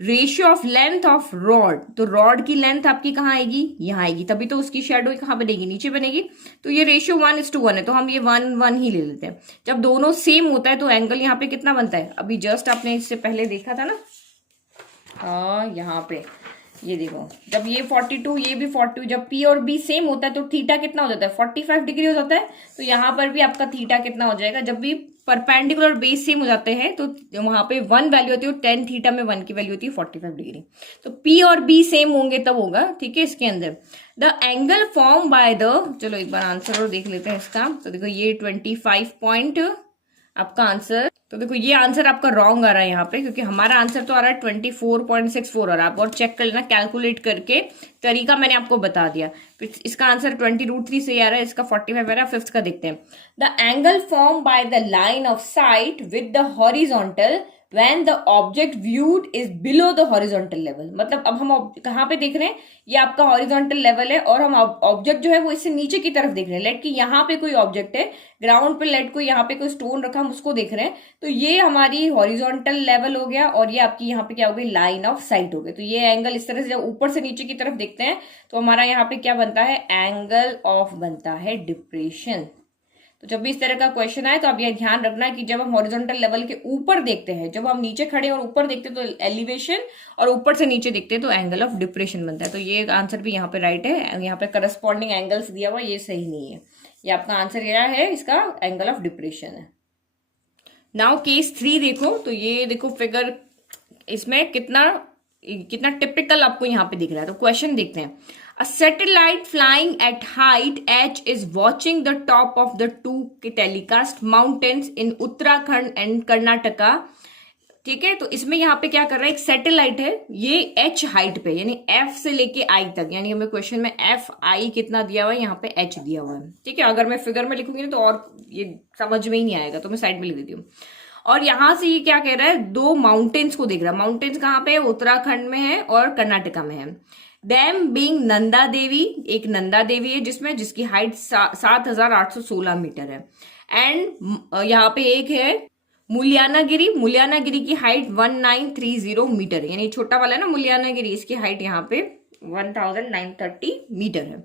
Ratio of length of rod, तो रॉड की लेंथ आपकी कहाँ आएगी, यहाँ आएगी, तभी तो उसकी शेडो कहाँ बनेगी, नीचे बनेगी। तो ये रेशियो 1:1 है, तो हम ये 1:1 ही ले लेते हैं। जब दोनों सेम होता है तो एंगल यहाँ पे कितना बनता है, अभी जस्ट आपने इससे पहले देखा था ना, यहाँ पे ये देखो, जब ये 42 ये भी 42, जब P और B सेम होता है तो थीटा कितना हो जाता है, 45 डिग्री हो जाता है। तो यहाँ पर भी आपका थीटा कितना हो जाएगा, जब भी परपेंडिकुलर बेस सेम हो जाते हैं तो वहां पे 1 वैल्यू होती है, tan थीटा में 1 की वैल्यू होती है 45 डिग्री। तो P और B सेम होंगे तब होगा। ठीक है, इसके अंदर the angle form by the, चलो एक बार आंसर और देख लेते हैं इसका। तो देखो ये 25 पॉइंट आपका आंसर, तो देखो ये आंसर आपका रॉन्ग आ रहा है यहाँ पे, क्योंकि हमारा आंसर तो आ रहा है 24.64 और आप और चेक कर लेना कैलकुलेट करके, तरीका मैंने आपको बता दिया। इसका आंसर 20√3 से आ रहा है, इसका 45 आ रहा है। फिफ्थ का देखते हैं। The angle form by the line of site with the horizontal when the object viewed is below the horizontal level। मतलब अब हम कहाँ पे देख रहे हैं, ये आपका हॉरिजॉन्टल लेवल है और हम ऑब्जेक्ट जो है वो इससे नीचे की तरफ देख रहे हैं। लेट कि यहाँ पे कोई ऑब्जेक्ट है, ग्राउंड पे लेट को यहाँ पे कोई स्टोन रखा, हम उसको देख रहे हैं। तो ये हमारी हॉरिजॉन्टल लेवल हो गया और ये आपकी यहाँ पे क्या हो गई, लाइन ऑफ साइट हो गई। तो ये एंगल इस तरह से जब ऊपर से नीचे की तरफ देखते हैं तो हमारा यहाँ पे क्या बनता है, एंगल ऑफ बनता है डिप्रेशन। तो जब भी इस तरह का क्वेश्चन आए तो आप यह ध्यान रखना कि जब हम हॉरिजॉन्टल लेवल के ऊपर देखते हैं, जब हम नीचे खड़े और ऊपर देखते हैं तो एलिवेशन, और ऊपर से नीचे देखते हैं तो एंगल ऑफ डिप्रेशन बनता है। तो ये आंसर भी यहाँ पे राइट है। यहाँ पे करस्पॉन्डिंग एंगल्स दिया हुआ, ये सही नहीं है। ये आपका आंसर क्या है, इसका एंगल ऑफ डिप्रेशन है। नाउ केस 3 देखो, तो ये देखो फिगर, इसमें कितना टिपिकल आपको यहाँ पे दिख रहा है। तो क्वेश्चन देखते हैं। A satellite flying at height h is watching the top of the two telecast mountains in Uttarakhand and Karnataka। ठीक है, तो इसमें यहाँ पे क्या कर रहा है, एक सैटेलाइट है, ये h हाइट पे, यानी f से लेके i तक, यानी हमें क्वेश्चन में fi कितना दिया हुआ है, यहाँ पे h दिया हुआ है। ठीक है, अगर मैं फिगर में लिखूंगी ना तो और ये समझ में ही नहीं आएगा, तो मैं साइड में लिख देती हूँ। और यहां से ये क्या कह रहा है, 2 माउंटेन्स को देख रहा है। माउंटेन्स कहाँ पे, उत्तराखंड में है और कर्नाटका में है। डैम बीइंग नंदा देवी, एक नंदा देवी है जिसकी हाइट 7,816 मीटर है। एंड यहाँ पे एक है मुलियानागिरी की हाइट 1930 मीटर है, यानी छोटा वाला है ना मुलियानागिरी, इसकी हाइट यहाँ पे 1930 मीटर है।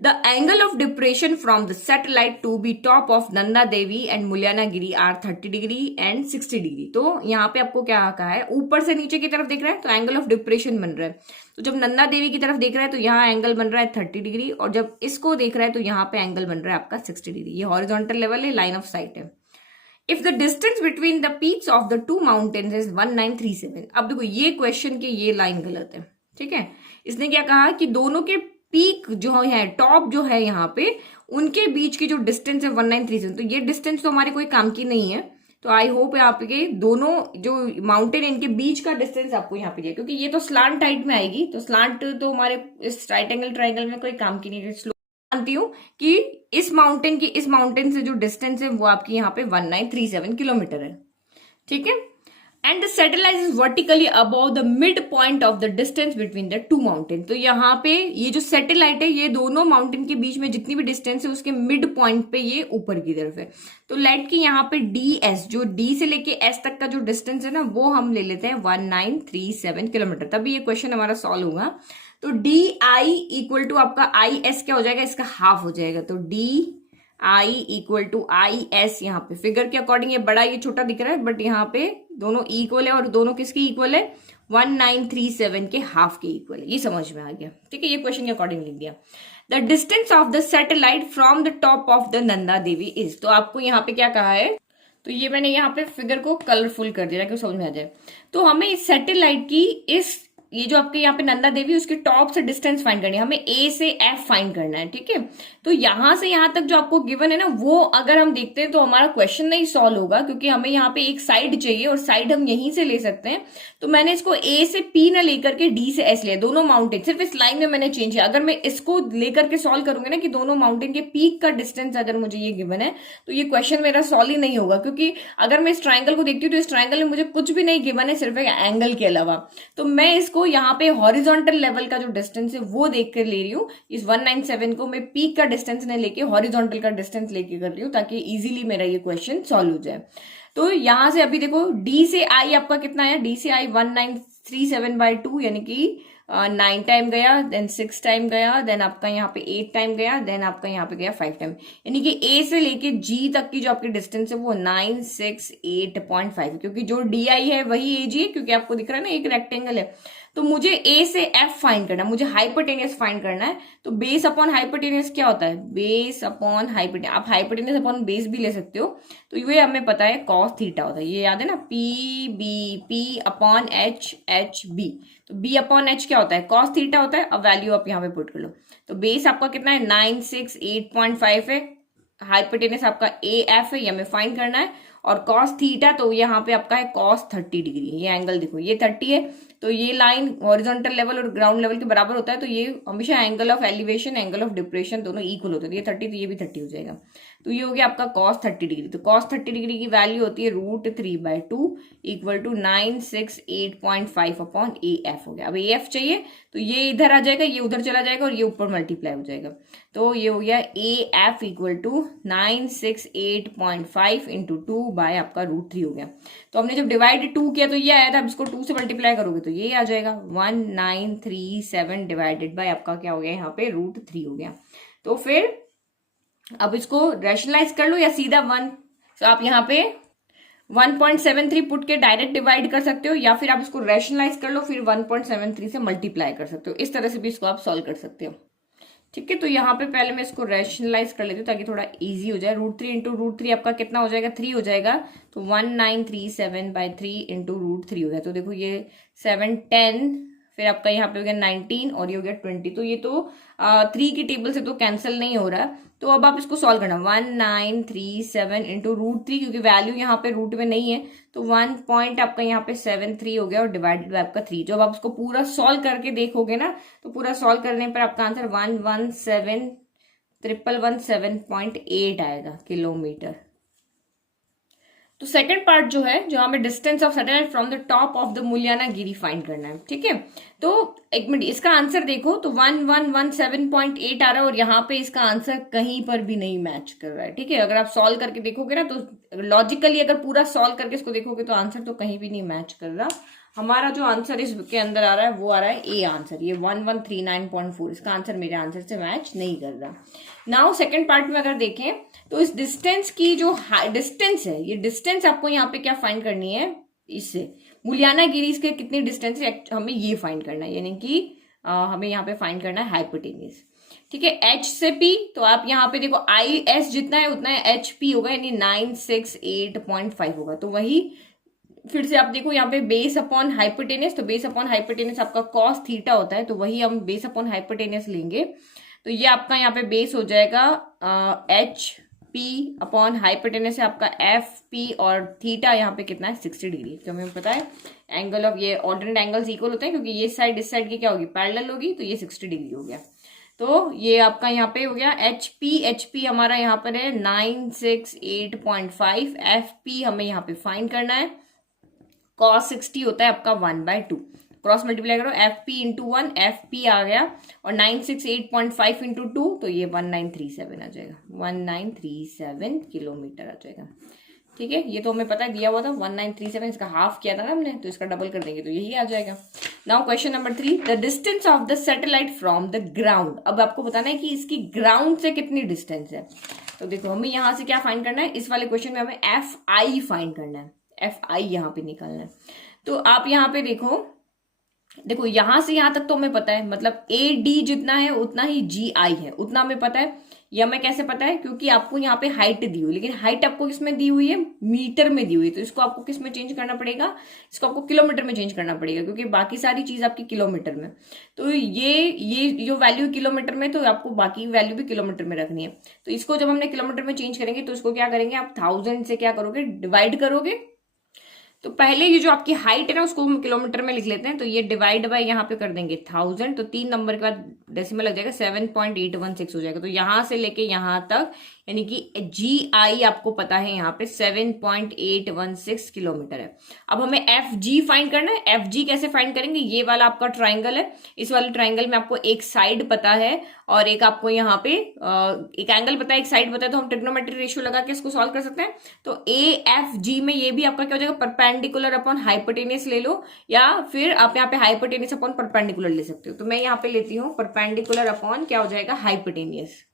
The angle of depression from the satellite to be top of Nanda Devi and Mullayanagiri are 30 degree and 60 degree. तो यहाँ पे आपको क्या कहा है, ऊपर से नीचे की तरफ देख रहा है तो एंगल ऑफ डिप्रेशन बन रहा है। तो जब नंदा देवी की तरफ देख रहा है तो यहाँ एंगल बन रहा है 30 डिग्री, और जब इसको देख रहा है तो यहाँ पे एंगल बन रहा है आपका 60 डिग्री। ये हॉरिजॉन्टल लेवल है, लाइन ऑफ साइट है। If the distance between the peaks of the 2 mountains is 1937। अब देखो ये क्वेश्चन की ये लाइन गलत है। ठीक है, इसने क्या कहा कि दोनों के पीक जो है, टॉप जो है यहाँ पे, उनके बीच की जो डिस्टेंस है 1937। तो ये डिस्टेंस तो हमारे कोई काम की नहीं है, तो आई होप यहाँ पे दोनों जो माउंटेन इनके बीच का डिस्टेंस आपको यहाँ पे दिया, क्योंकि ये तो स्लांट हाइट में आएगी, तो स्लांट तो हमारे इस राइट एंगल ट्राइंगल में कोई काम की नहीं है। जानती हूँ कि इस माउंटेन से जो डिस्टेंस है वो आपकी यहाँ पे 1937 किलोमीटर है, ठीक है। And the satellite is vertically above the mid point of the distance between the two mountain. तो यहाँ पे ये जो सैटेलाइट है ये दोनों माउंटेन के बीच में जितनी भी डिस्टेंस है उसके मिड पॉइंट पे ये ऊपर की तरफ है। तो लेट की यहाँ पे डी एस, जो डी से लेके एस तक का जो डिस्टेंस है ना वो हम ले लेते हैं 1937 किलोमीटर, तभी ये क्वेश्चन हमारा सॉल्व होगा। तो डी आई इक्वल टू आपका आई एस क्या हो जाएगा, इसका हाफ हो जाएगा। तो D I equal to I S, यहाँ पे फिगर के अकॉर्डिंग ये बड़ा ये छोटा दिख रहा है, बट यहाँ पे दोनों इक्वल है, और दोनों किसके इक्वल है, 1937 के हाफ के इक्वल है। ये समझ में आ गया, ठीक है। ये क्वेश्चन के अकॉर्डिंग लिख दिया। The distance of the satellite from the top of the Nanda Devi is, तो आपको यहाँ पे क्या कहा है, तो ये मैंने यहाँ पे फिगर को कलरफुल कर दिया कि समझ में आ जाए। तो हमें इस सैटेलाइट की इस ये जो आपके यहाँ पे नंदा देवी उसके टॉप से डिस्टेंस फाइंड करनी है, हमें ए से एफ फाइंड करना है, ठीक है। तो यहां से यहां तक जो आपको गिवन है ना वो अगर हम देखते हैं तो हमारा क्वेश्चन नहीं सॉल्व होगा, क्योंकि हमें यहाँ पे एक साइड चाहिए और साइड हम यहीं से ले सकते हैं। तो मैंने इसको ए से पी न लेकर के डी से एस लिया, दोनों माउंटेन सिर्फ इस लाइन में मैंने चेंज किया। अगर मैं इसको लेकर के सॉल्व करूंगी ना कि दोनों माउंटेन के पीक का डिस्टेंस अगर मुझे ये गिवन है तो ये क्वेश्चन मेरा सॉल्व ही नहीं होगा, क्योंकि अगर मैं इस ट्राइंगल को देखती हूँ तो इस ट्राइंगल में मुझे कुछ भी नहीं गिवन है सिर्फ एक एंगल के अलावा। तो मैं इसको यहाँ पे हॉरिजॉन्टल लेवल का जो डिस्टेंस है वो देख कर ले रही हूँ। इस 197 को मैं पीक का डिस्टेंस नहीं लेके हॉरिजॉन्टल का डिस्टेंस लेके कर रही हूँ, ताकि इजीली मेरा ये क्वेश्चन सॉल्व हो जाए। तो यहां से अभी देखो डी से आई आपका कितना है, डी से आई 1937/2, यानी कि 9 टाइम गया, देन 6 टाइम गया, देन आपका यहाँ पे 8 टाइम गया, देन आपका यहाँ पे गया 5 टाइम, यानी कि ए से लेके जी तक की जो आपकी डिस्टेंस है वो 968.5, क्योंकि जो डी आई है वही ए जी है, क्योंकि आपको दिख रहा है ना एक रेक्टेंगल है। तो मुझे ए से एफ फाइंड करना है, मुझे हाइपोटेनियस फाइंड करना है। तो बेस अपॉन हाइपोटेनियस क्या होता है, बेस अपॉन हाइपोटेनियस, आप हाइपोटेनियस अपॉन बेस भी ले सकते हो। तो ये हमें पता है कॉस थीटा होता है, ये याद है ना, P B, P upon H, H B. तो बी अपॉन एच क्या होता है, कॉस थीटा होता है। अब वैल्यू आप यहाँ पे पुट कर लो। तो बेस आपका कितना है 968.5 है, हाइपोटेनियस आपका ए एफ है, ये हमें फाइंड करना है। और कॉस थीटा तो यहाँ पे आपका है कॉस 30 डिग्री, ये एंगल देखो ये 30 है, तो ये लाइन हॉरिजॉन्टल लेवल और ग्राउंड लेवल के बराबर होता है। तो ये हमेशा angle of elevation, angle of depression दोनों इक्वल होते हैं। ये 30 तो ये भी 30 हो जाएगा। तो ये हो गया आपका कॉस 30 डिग्री। तो कॉस 30 डिग्री की वैल्यू होती है √3/2 equal to 968.5 upon A F हो गया। अब ए एफ चाहिए तो ये इधर आ जाएगा, ये उधर चला जाएगा और ये ऊपर मल्टीप्लाई हो जाएगा। तो ये हो गया A F equal to 968.5 into 2 by आपका √3 हो गया। तो हमने जब डिवाइड 2 किया तो ये आया था, अब इसको 2 से मल्टीप्लाई करोगे तो ये आ जाएगा 1937 डिवाइडेड बाय आपका क्या हो गया यहाँ पे √3 हो गया। तो फिर अब इसको रैशनलाइज कर लो या सीधा 1, तो आप यहाँ पे 1.73 पुट के डायरेक्ट डिवाइड कर सकते हो, या फिर आप इसको रैशनलाइज कर लो फिर 1.73 से मल्टीप्लाई कर सकते हो। इस तरह से भी इसको आप सॉल्व कर सकते हो, ठीक है। तो यहाँ पे पहले मैं इसको रैशनलाइज कर लेती हूँ ताकि थोड़ा इजी हो जाए। √3 इंटू √3 आपका कितना हो जाएगा, 3 हो जाएगा। तो 1937/3 इंटू √3 हो गया। तो देखो ये 7 10, फिर आपका यहाँ पे हो गया 19 और ये हो गया 20। तो ये तो 3 की टेबल से तो कैंसिल नहीं हो रहा। तो अब आप इसको सॉल्व करना 1937 इंटू √3, क्योंकि वैल्यू यहाँ पे रूट में नहीं है तो 1 पॉइंट आपका यहाँ पे 73 हो गया और डिवाइडेड बाय आपका 3। जब आप इसको पूरा सॉल्व करके देखोगे ना तो पूरा सॉल्व करने पर आपका आंसर 117,117.8 आएगा किलोमीटर। तो सेकंड पार्ट जो है, जो हमें distance of satellite from the top of the Mullayanagiri find करना है, ठीक है। तो एक मिनट, इसका आंसर देखो तो 1117.8 आ रहा है और यहाँ पे इसका आंसर कहीं पर भी नहीं मैच कर रहा है, ठीक है। अगर आप सॉल्व करके देखोगे ना तो लॉजिकली अगर पूरा सॉल्व करके इसको देखोगे तो आंसर तो कहीं भी नहीं मैच कर रहा। हमारा जो आंसर इसके अंदर आ रहा है वो आ रहा है ए आंसर, ये 1139.4, इसका आंसर मेरे आंसर से मैच नहीं कर रहा। नाउ सेकंड पार्ट में अगर देखें तो इस डिस्टेंस की जो डिस्टेंस है, ये डिस्टेंस आपको यहाँ पे क्या फाइंड करनी है, इससे मुलियानागिरी के कितनी डिस्टेंस है हमें ये फाइंड करना है, यानी कि हमें यहाँ पे फाइंड करना है हाइपोटेन्यूज, ठीक है। एच से पी, तो आप यहाँ पे देखो आई एस जितना है उतना है एच पी होगा, यानी 968.5 होगा। तो वही फिर से आप देखो यहाँ पे बेस अपॉन हाइपोटेनियस, तो बेस अपॉन हाइपोटेनियस आपका कॉस थीटा होता है, तो वही हम बेस अपॉन हाइपोटेनियस लेंगे। तो ये आपका यहाँ पे बेस हो जाएगा एच पी अपॉन हाइपोटेनस है आपका एफ पी, और थीटा यहाँ पे कितना है 60 डिग्री। तो हमें पता है एंगल ऑफ ये ऑल्टरनेट एंगल्स इक्वल होते हैं, क्योंकि ये साइड इस साइड की क्या होगी, पैरेलल होगी, तो ये 60 डिग्री हो गया। तो ये आपका यहाँ पे हो गया एच पी हमारा यहाँ पर है 968.5, एफ पी हमें यहाँ पे फाइंड करना है, cos 60 होता है आपका 1/2, क्रॉस मल्टीप्लाई करो F P into 1, F P आ गया, और 968.5 इंटू 2, तो ये 1937 आ जाएगा, 1937 किलोमीटर आ जाएगा। ठीक है, ये तो हमें पता है दिया हुआ था 1937, इसका हाफ किया था ना हमने, तो इसका डबल कर देंगे तो यही आ जाएगा। Now question number 3, the distance of the satellite from the ground. अब आपको बताना है कि इसकी ग्राउंड से कितनी डिस्टेंस है। तो देखो हमें यहां से क्या फाइंड करना है, इस वाले क्वेश्चन में हमें एफ आई फाइंड करना है, एफ आई यहाँ पे निकालना है। तो आप यहाँ पे देखो यहां से यहां तक तो हमें पता है, मतलब ए डी जितना है उतना ही जी आई है, उतना हमें पता है। ये हमें कैसे पता है, क्योंकि आपको यहाँ पे हाइट दी हुई, लेकिन हाइट आपको किसमें दी हुई है, मीटर में दी हुई है, तो इसको आपको किस में चेंज करना पड़ेगा, इसको आपको किलोमीटर में चेंज करना पड़ेगा, क्योंकि बाकी सारी चीज आपकी किलोमीटर में। तो ये जो वैल्यू किलोमीटर में, तो आपको बाकी वैल्यू भी किलोमीटर में रखनी है। तो इसको जब हमने किलोमीटर में चेंज करेंगे तो इसको क्या करेंगे आप 1000 से क्या करोगे, डिवाइड करोगे। तो पहले ये जो आपकी हाइट है ना उसको हम किलोमीटर में लिख लेते हैं, तो ये डिवाइड बाय यहाँ पे कर देंगे 1000, तो 3 नंबर के बाद डेसिमल लग जाएगा, 7.816 हो जाएगा। तो यहां से लेके यहां तक यानी कि जी आई आपको पता है यहाँ पे 7.816 किलोमीटर है। अब हमें एफ जी फाइंड करना है। एफ जी कैसे फाइंड करेंगे, ये वाला आपका ट्राइंगल है, इस वाले ट्राइंगल में आपको एक साइड पता है और एक आपको यहाँ पे एक एंगल पता है, एक साइड पता है, तो हम ट्रिग्नोमेट्रिक रेशियो लगा के इसको सॉल्व कर सकते हैं। तो ए एफ जी में ये भी आपका क्या हो जाएगा, परपेंडिकुलर अपॉन हाइपोटेनियस ले लो, या फिर आप यहाँ पे हाइपोटेनियस अपॉन परपेंडिकुलर ले सकते हो। तो मैं यहाँ पे लेती हूँ परपेंडिकुलर अपॉन क्या हो जाएगा, हाइपोटेनियस।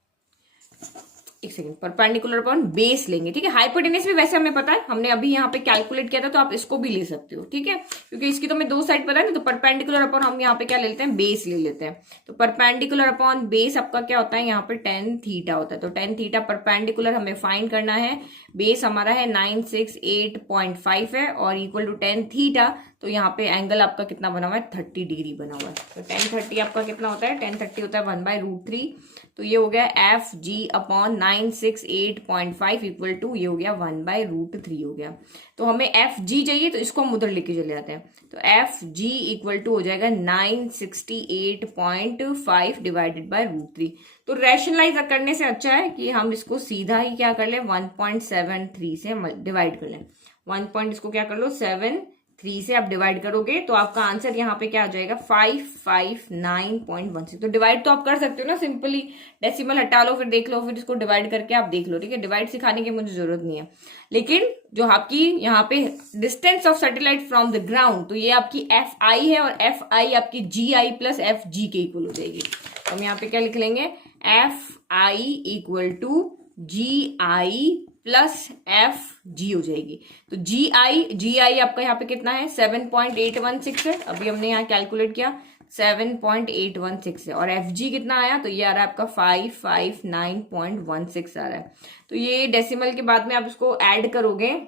एक सेकंड, परपेंडिकुलर अपॉन बेस लेंगे, ठीक है। हाइपोटेनस भी वैसे हमें पता है, हमने अभी यहाँ पे कैलकुलेट किया था, तो आप इसको भी ले सकते हो, ठीक है, क्योंकि इसकी तो हमें दो साइड पता है ना। तो परपेंडिकुलर अपॉन हम यहाँ पे क्या ले लेते हैं, बेस ले लेते हैं। तो परपेंडिकुलर अपॉन बेस आपका क्या होता है, यहाँ पे tan थीटा होता है। तो tan थीटा परपेंडिकुलर हमें फाइंड करना है, बेस हमारा है 968.5 है, और इक्वल टू tan थीटा, तो यहाँ पे एंगल आपका कितना बना हुआ है, 30 डिग्री बना हुआ है। तो tan 30 आपका कितना होता है, tan 30 होता है 1/√3। तो ये हो गया F G upon 968.5 equal to ये हो गया 1/√3 हो गया। तो हमें एफ जी चाहिए, तो इसको हम उधर लेके चले जाते हैं। तो एफ जी इक्वल टू हो जाएगा 968.5 डिवाइडेड बाय √3। तो रैशनलाइज करने से अच्छा है कि हम इसको सीधा ही क्या कर लें, 1.73 से डिवाइड कर लें। 1 इसको क्या कर लो, 7.3 से आप डिवाइड करोगे, तो आपका आंसर यहाँ पे क्या आ जाएगा, 559.16। तो डिवाइड तो आप कर सकते हो ना, सिंपली डेसिमल हटा लो, फिर देख लो, फिर इसको डिवाइड करके आप देख लो, ठीक है। डिवाइड सिखाने की मुझे जरूरत नहीं है, लेकिन जो आपकी यहाँ पे distance of satellite from the ground, तो ये आपकी एफ आई है, और एफ आई आपकी जी आई प्लस एफ जी के इक्वल हो जाएगी। तो हम यहाँ पे क्या लिख लेंगे, F I equal to G I plus F G हो जाएगी। तो जी आई आपका यहाँ पे कितना है, 7.816 है, अभी हमने यहाँ कैलकुलेट किया 7.816 है, और एफ जी कितना आया, तो ये आ रहा है आपका 559.16 आ रहा है। तो ये डेसिमल के बाद में आप इसको ऐड करोगे,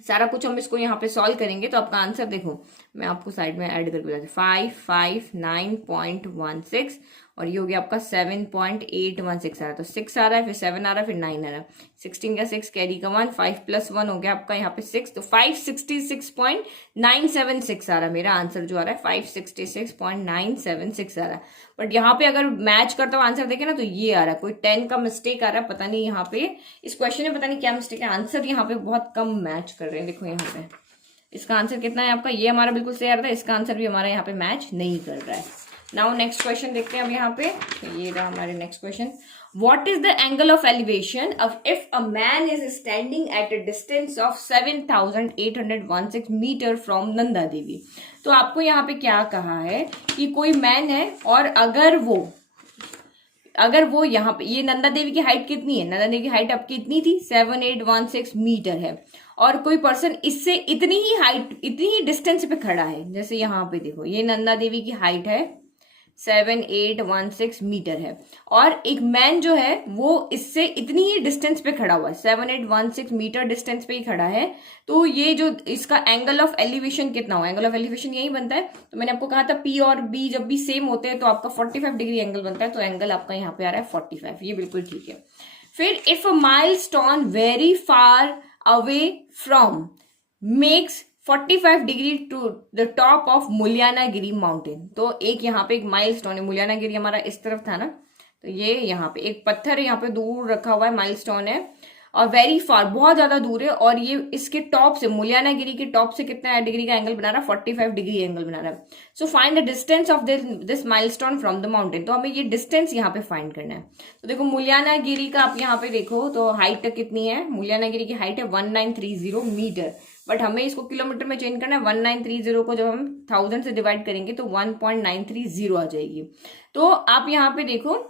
सारा कुछ हम इसको यहाँ पे सॉल्व करेंगे, तो आपका आंसर देखो, मैं आपको साइड में ऐड करके बताती हूँ, 559.16, और ये हो गया आपका 7.816 आ रहा है। तो 6 आ रहा है, फिर 7 आ रहा है, फिर 9 आ रहा है, 16 का 6 कैरी का 1, 5 + 1 हो गया आपका यहाँ पे 6, तो 566.976 आ रहा है। मेरा आंसर जो आ रहा है 566.976 आ रहा है। बट यहाँ पे अगर मैच करता हुआ आंसर देखे ना, तो ये आ रहा है, कोई 10 का मिस्टेक आ रहा है, पता नहीं यहाँ पे इस क्वेश्चन में पता नहीं क्या मिस्टेक है, आंसर यहाँ पे बहुत कम मैच कर रहे हैं। देखो यहाँ पे इसका आंसर कितना है आपका, ये हमारा बिल्कुल सही आ रहा था, इसका आंसर भी हमारा यहाँ पे मैच नहीं कर रहा है। नाउ नेक्स्ट क्वेश्चन देखते हैं अब यहाँ पे, तो ये रहा हमारे next question. What is the angle of elevation of if a man is standing at a distance of 7,816 metre from Nanda Devi. तो आपको यहाँ पे क्या कहा है कि कोई मैन है, और अगर वो यहाँ पे, ये नंदा देवी की हाइट कितनी है, नंदा देवी की हाइट आपकी इतनी थी 7,816 मीटर है, और कोई पर्सन इससे इतनी ही डिस्टेंस पे खड़ा है। जैसे यहाँ पे देखो, ये नंदा देवी की हाइट है 7,816 मीटर है, और एक मैन जो है वो इससे इतनी ही डिस्टेंस पे खड़ा हुआ है, 7,816 मीटर डिस्टेंस पे ही खड़ा है। तो ये जो इसका एंगल ऑफ एलिवेशन कितना हो, एंगल ऑफ एलिवेशन यही बनता है। तो मैंने आपको कहा था पी और बी जब भी सेम होते हैं तो आपका 45 डिग्री एंगल बनता है, तो एंगल आपका यहाँ पे आ रहा है 45, ये बिल्कुल ठीक है। फिर if a milestone very far away from makes 45 degree to the top of Mullayanagiri mountain. तो एक यहाँ पे एक माइलस्टोन है, मुलियानागिरी हमारा इस तरफ था ना, तो ये यहाँ पे एक पत्थर है, यहाँ पे दूर रखा हुआ है, माइलस्टोन है, और वेरी फार बहुत ज्यादा दूर है, और ये इसके टॉप से, मुलियानागिरी के टॉप से कितना डिग्री का एंगल बना रहा है, 45 डिग्री एंगल बना रहा है। So find the distance of this milestone from the mountain. तो हमें ये डिस्टेंस यहाँ पे फाइंड करना है। तो देखो मुलियानागिरी का आप यहाँ पे देखो तो हाइट कितनी है, मुलियानागिरी की हाइट है 1930 मीटर, बट हमें इसको किलोमीटर में चेंज करना है। 1930 को जब हम 1000 से डिवाइड करेंगे तो 1930 आ जाएगी। तो आप यहाँ पे देखो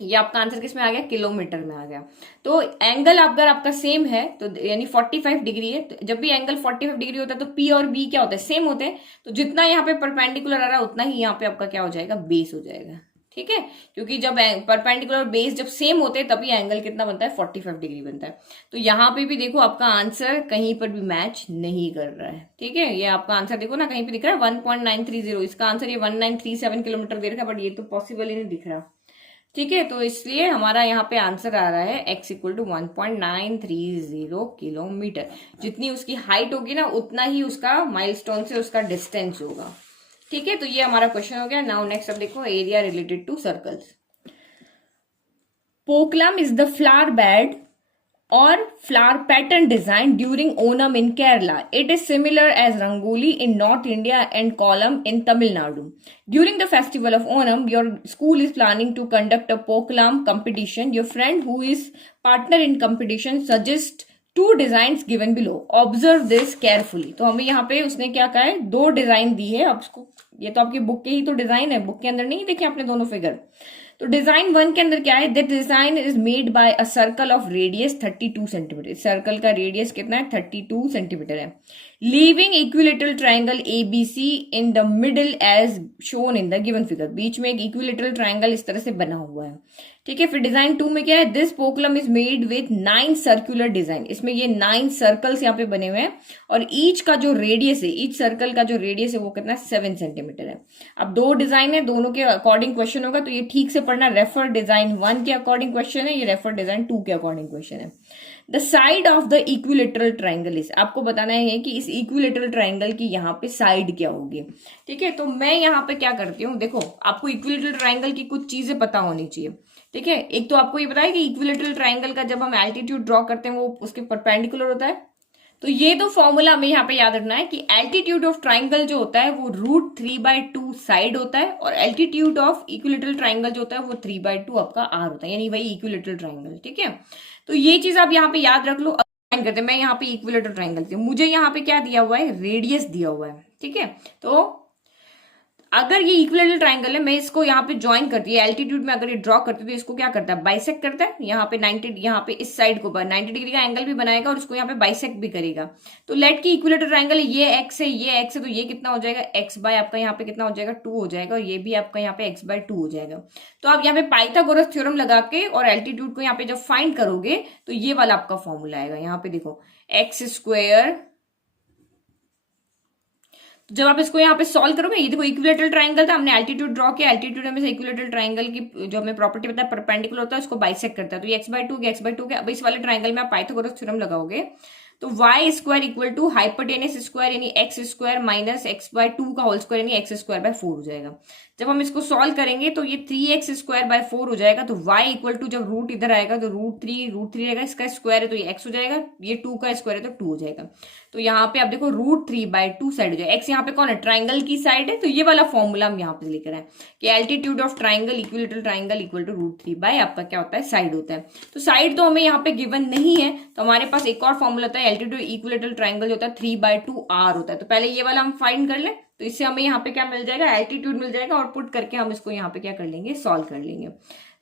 ये आपका आंसर किस में आ गया, किलोमीटर में आ गया। तो एंगल अगर आपका सेम है तो यानी 45 डिग्री है, तो जब भी एंगल 45 डिग्री होता है तो पी और बी क्या होता है, सेम होते हैं। तो जितना यहाँ पे परपेंडिकुलर आ रहा है उतना ही यहाँ पे आपका क्या हो जाएगा, बेस हो जाएगा। ठीक है, क्योंकि जब परपेंडिकुलर और बेस जब सेम होते हैं तभी एंगल कितना बनता है, 45 डिग्री बनता है। तो यहाँ पे भी देखो आपका आंसर कहीं पर भी मैच नहीं कर रहा है। ठीक है, ये आपका आंसर देखो ना, कहीं पे दिख रहा है 1930, इसका आंसर ये 1937 किलोमीटर दे रखा है, बट ये तो पॉसिबल ही नहीं दिख रहा। ठीक है, तो इसलिए हमारा यहाँ पे आंसर आ रहा है x इक्वल टू 1.930 किलोमीटर। जितनी उसकी हाइट होगी ना उतना ही उसका माइलस्टोन से उसका डिस्टेंस होगा। ठीक है, तो ये हमारा क्वेश्चन हो गया। नाउ नेक्स्ट अब देखो area related to circles. Pookalam is the flower bed or flower pattern design during Onam in Kerala. It is similar as Rangoli in North India and Kolam in Tamil Nadu. During the festival of Onam, your school is planning to conduct a Pokalam competition. Your friend who is partner in competition suggests two designs given below. Observe this carefully. तो हमें यहाँ पे उसने क्या कहा है, दो design दी है। अब उसको, ये तो आपकी बुक के ही तो डिजाइन है, बुक के अंदर नहीं देखे आपने दोनों फिगर। तो डिजाइन 1 के अंदर क्या है, that design is made by a circle of radius 32 centimetre. Circle का रेडियस कितना है, 32 सेंटीमीटर है। Leaving equilateral triangle ABC in the middle as shown in the given figure. बीच में एक इक्विलेटरल ट्राइंगल इस तरह से बना हुआ है। ठीक है, फिर डिजाइन 2 में क्या है, this पोकलम is made with 9 circular design. इसमें ये 9 सर्कल्स यहाँ पे बने हुए हैं, और ईच का जो रेडियस है, ईच सर्कल का जो रेडियस है वो कितना, 7 सेंटीमीटर है। अब दो डिजाइन है, दोनों के अकॉर्डिंग क्वेश्चन होगा, तो ये ठीक से पढ़ना। रेफर डिजाइन 1 के अकॉर्डिंग क्वेश्चन है, ये रेफर डिजाइन 2 के अकॉर्डिंग क्वेश्चन है। The side of the equilateral triangle is, आपको बताना है कि इस इक्विलेटरल ट्राइंगल की यहाँ पे साइड क्या होगी। ठीक है, तो मैं यहाँ पे क्या करती हूँ, देखो आपको इक्विलेटरल ट्राइंगल की कुछ चीजें पता होनी चाहिए। ठीक है, एक तो आपको ये पता है कि इक्विलेटरल ट्राइंगल का जब हम एल्टीट्यूड ड्रॉ करते हैं वो उसके परपेंडिकुलर होता है। तो ये तो फॉर्मूला हमें यहाँ पे याद रखना है कि एल्टीट्यूड ऑफ ट्राइंगल जो होता है वो √3/2 साइड होता है, और एल्टीट्यूड ऑफ इक्विलेटरल ट्राइंगल जो होता है वो 3/2 आपका आर होता है, यानी वही इक्विलेटरल ट्राइंगल। ठीक है, तो ये चीज आप यहाँ पे याद रख लो। करते मैं यहाँ पे इक्विलेटरल ट्राइंगल थी, मुझे यहाँ पे क्या दिया हुआ है, रेडियस दिया हुआ है। ठीक है, तो अगर ये इक्विलेटरल ट्राइंगल है, मैं इसको यहाँ पे ज्वाइन करती है एल्टीट्यूड में, अगर ये ड्रॉ करती है तो इसको क्या करता है, बाइसेक्ट करता है। यहाँ पे 90, यहाँ पे इस साइड को 90 डिग्री का एंगल भी बनाएगा और इसको यहाँ पे बाइसेक्ट भी करेगा। तो लेट की इक्विलेटरल ट्राइंगल ये एक्स है, ये एक्स है, तो ये कितना हो जाएगा, x बाय आपका यहाँ पे कितना हो जाएगा, 2 हो जाएगा, और ये भी आपका यहाँ पे x/2 हो जाएगा। तो आप यहाँ पे पाइथागोरस थ्योरम लगा के और एल्टीट्यूड को यहाँ पे जब फाइंड करोगे तो ये वाला आपका फॉर्मूला आएगा। यहाँ पे देखो x², जब आप इसको यहाँ पे सॉल्व करोगे, ये देखो इक्विलेटरल ट्राइंगल था, हमने एल्टीट्यूड ड्रॉ किया, एल्टीट्यूड में से इक्विलेटरल ट्राइंगल की जो हमें प्रॉपर्टी पता है परपेंडिकुलर होता है, उसको बाइसेक्ट करता है। तो ये x/2 के x/2 के, अब इस वाले ट्राइंगल में आप पाइथागोरस थ्योरम लगाओगे तो y² equal to hypotenuse square यानी x² माइनस x/2 का होल स्क्वायर यानी x²/4 हो जाएगा। जब हम इसको सॉल्व करेंगे तो ये 3x²/4 हो जाएगा। तो y इक्वल टू, जब रूट इधर आएगा तो √3 रहेगा, इसका स्क्वायर है तो ये x हो जाएगा, ये 2 का स्क्वायर है तो 2 हो जाएगा। तो यहाँ पे आप देखो √3/2 साइड हो जाएगा। x यहाँ पे कौन है, ट्राइंगल की साइड है, तो ये वाला फॉर्मूला हम यहाँ पे लेकर आए कि altitude of triangle equilateral triangle equal to √3 आपका क्या होता है, साइड होता है। तो साइड तो हमें यहाँ पे गिवन नहीं है, तो हमारे पास एक और फॉर्मूला होता है एल्टीट्यूड इक्विलेटरल ट्राइंगल जो होता है 3/2 r होता है। तो पहले ये वाला हम फाइंड कर ले, तो इससे हमें यहाँ पे क्या मिल जाएगा, एल्टीट्यूड मिल जाएगा, और पुट करके हम इसको यहाँ पे क्या कर लेंगे, सॉल्व कर लेंगे।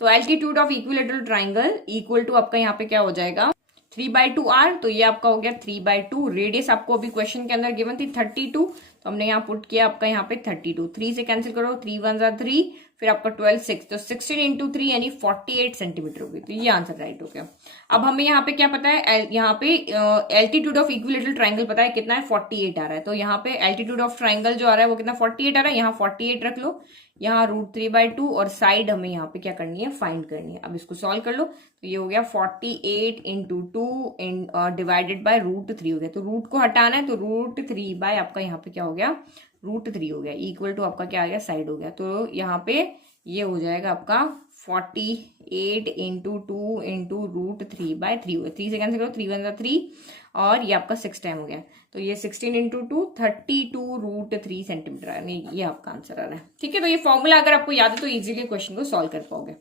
तो altitude of equilateral triangle equal to आपका यहाँ पे क्या हो जाएगा, 3/2 r। तो ये आपका हो गया 3/2। रेडियस आपको अभी क्वेश्चन के अंदर गिवन थी 32, तो हमने यहाँ पुट किया आपका यहाँ पे 32, 3 से कैंसिल करो, 3 1 जा 3, फिर आपका 12 6, तो 16 इंटू 3 यानी 48 सेंटीमीटर होगी। तो ये आंसर राइट हो गया। अब हमें यहाँ पे क्या पता है, यहाँ पे एल्टीट्यूड ऑफ इक्विलेटरल ट्राइंगल पता है कितना है, 48 आ रहा है। तो यहाँ पे एल्टीट्यूड ऑफ ट्राइंगल जो आ रहा है वो कितना 48 आ रहा है, यहाँ 48 रख लो, यहाँ √3/2 और साइड हमें यहाँ पे क्या करनी है, फाइंड करनी है। अब इसको सॉल्व कर लो, तो ये हो गया 48 इंटू 2 डिवाइडेड बाय √3 हो गया। तो रूट को हटाना है, तो √3 बाय आपका यहाँ पे क्या हो गया, √3 हो गया, इक्वल टू आपका क्या आ गया, साइड हो गया। तो यहाँ पे ये हो जाएगा आपका 48 इंटू 2 इंटू √3/3 हो गया। 3 से कैंसिल करो, 3 1 3 और ये आपका 6 टाइम हो गया। तो ये 16 इंटू 2 32√3 सेंटीमीटर यानी ये आपका आंसर आ रहा है। ठीक है, तो ये फॉर्मूला अगर आपको याद है तो इजीली क्वेश्चन को सॉल्व कर पाओगे।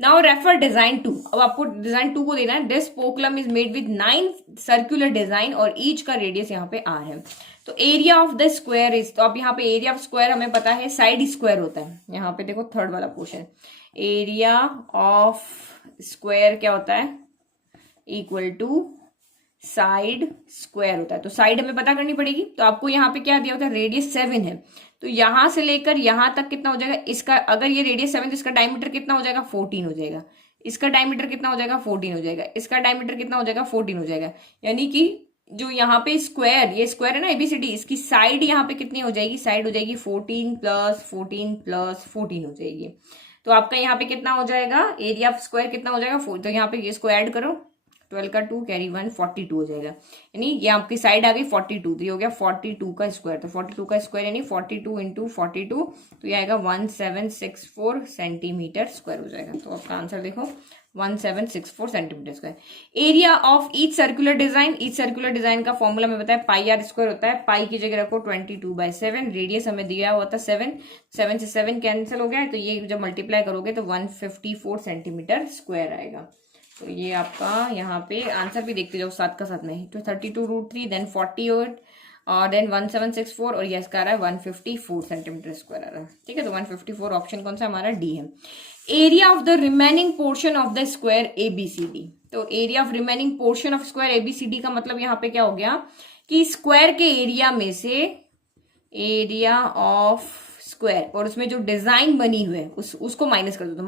Now refer design 2। अब आपको डिजाइन 2 को देना है। This पोकलम is made with 9 circular design और ईच का रेडियस यहाँ पे R है। तो area of the square is, तो अब यहाँ पे एरिया ऑफ स्क्वायर हमें पता है साइड स्क्वायर होता है। यहाँ पे देखो थर्ड वाला पोर्शन, एरिया ऑफ स्क्वायर क्या होता है, इक्वल टू साइड स्क्वायर होता है। तो साइड हमें पता करनी पड़ेगी। तो आपको यहाँ पे क्या दिया होता है, रेडियस 7 है, तो यहां से लेकर यहां तक कितना हो जाएगा इसका, अगर ये रेडियस 7 तो इसका डायमीटर कितना हो जाएगा, 14 हो जाएगा। इसका डायमीटर कितना हो जाएगा, 14 हो जाएगा। इसका डायमीटर कितना हो जाएगा, 14 हो जाएगा। यानी कि जो यहाँ पे स्क्वायर, ये स्क्वायर है ना ABCD, इसकी साइड यहाँ पे कितनी हो जाएगी, साइड हो जाएगी 14 + 14 + 14 हो जाएगी। तो आपका यहाँ पे कितना हो जाएगा, एरिया ऑफ स्क्वायर कितना हो जाएगा 4। तो यहाँ पे इसको ऐड करो, 12 का 2 कैरी 1 42 हो जाएगा। यानी ये आपकी साइड आ गई 42, तो ये हो गया 42 का स्क्वायर। तो 42 का स्क्वायर यानी 42 इंटू 42, तो ये आएगा 1764 सेंटीमीटर स्क्वायर हो जाएगा। तो आपका आंसर देखो 1764 centimetre square. Area of each circular design, each circular design का फॉर्मूला में बताया πr² होता है। पाई की जगह रखो 22/7, रेडियस हमें दिया हुआ था 7, 7 से 7 कैंसिल हो गया, तो ये जब मल्टीप्लाई करोगे तो 154 सेंटीमीटर स्क्वायर आएगा। तो ये आपका यहाँ पे आंसर भी देखते जाओ साथ का साथ में, तो 32√3 देन 48 और देन 1764 और ये इसका आ रहा है 154 सेंटीमीटर स्क्वायर आ रहा है। ठीक है, तो 154 ऑप्शन कौन सा हमारा डी है। Area of the remaining portion of the square ABCD। तो area of remaining portion of square ABCD का मतलब यहाँ पे क्या हो गया कि स्क्वायर के एरिया में से एरिया ऑफ स्क्वायर और उसमें जो डिजाइन बनी हुई है उसको माइनस कर दो, तो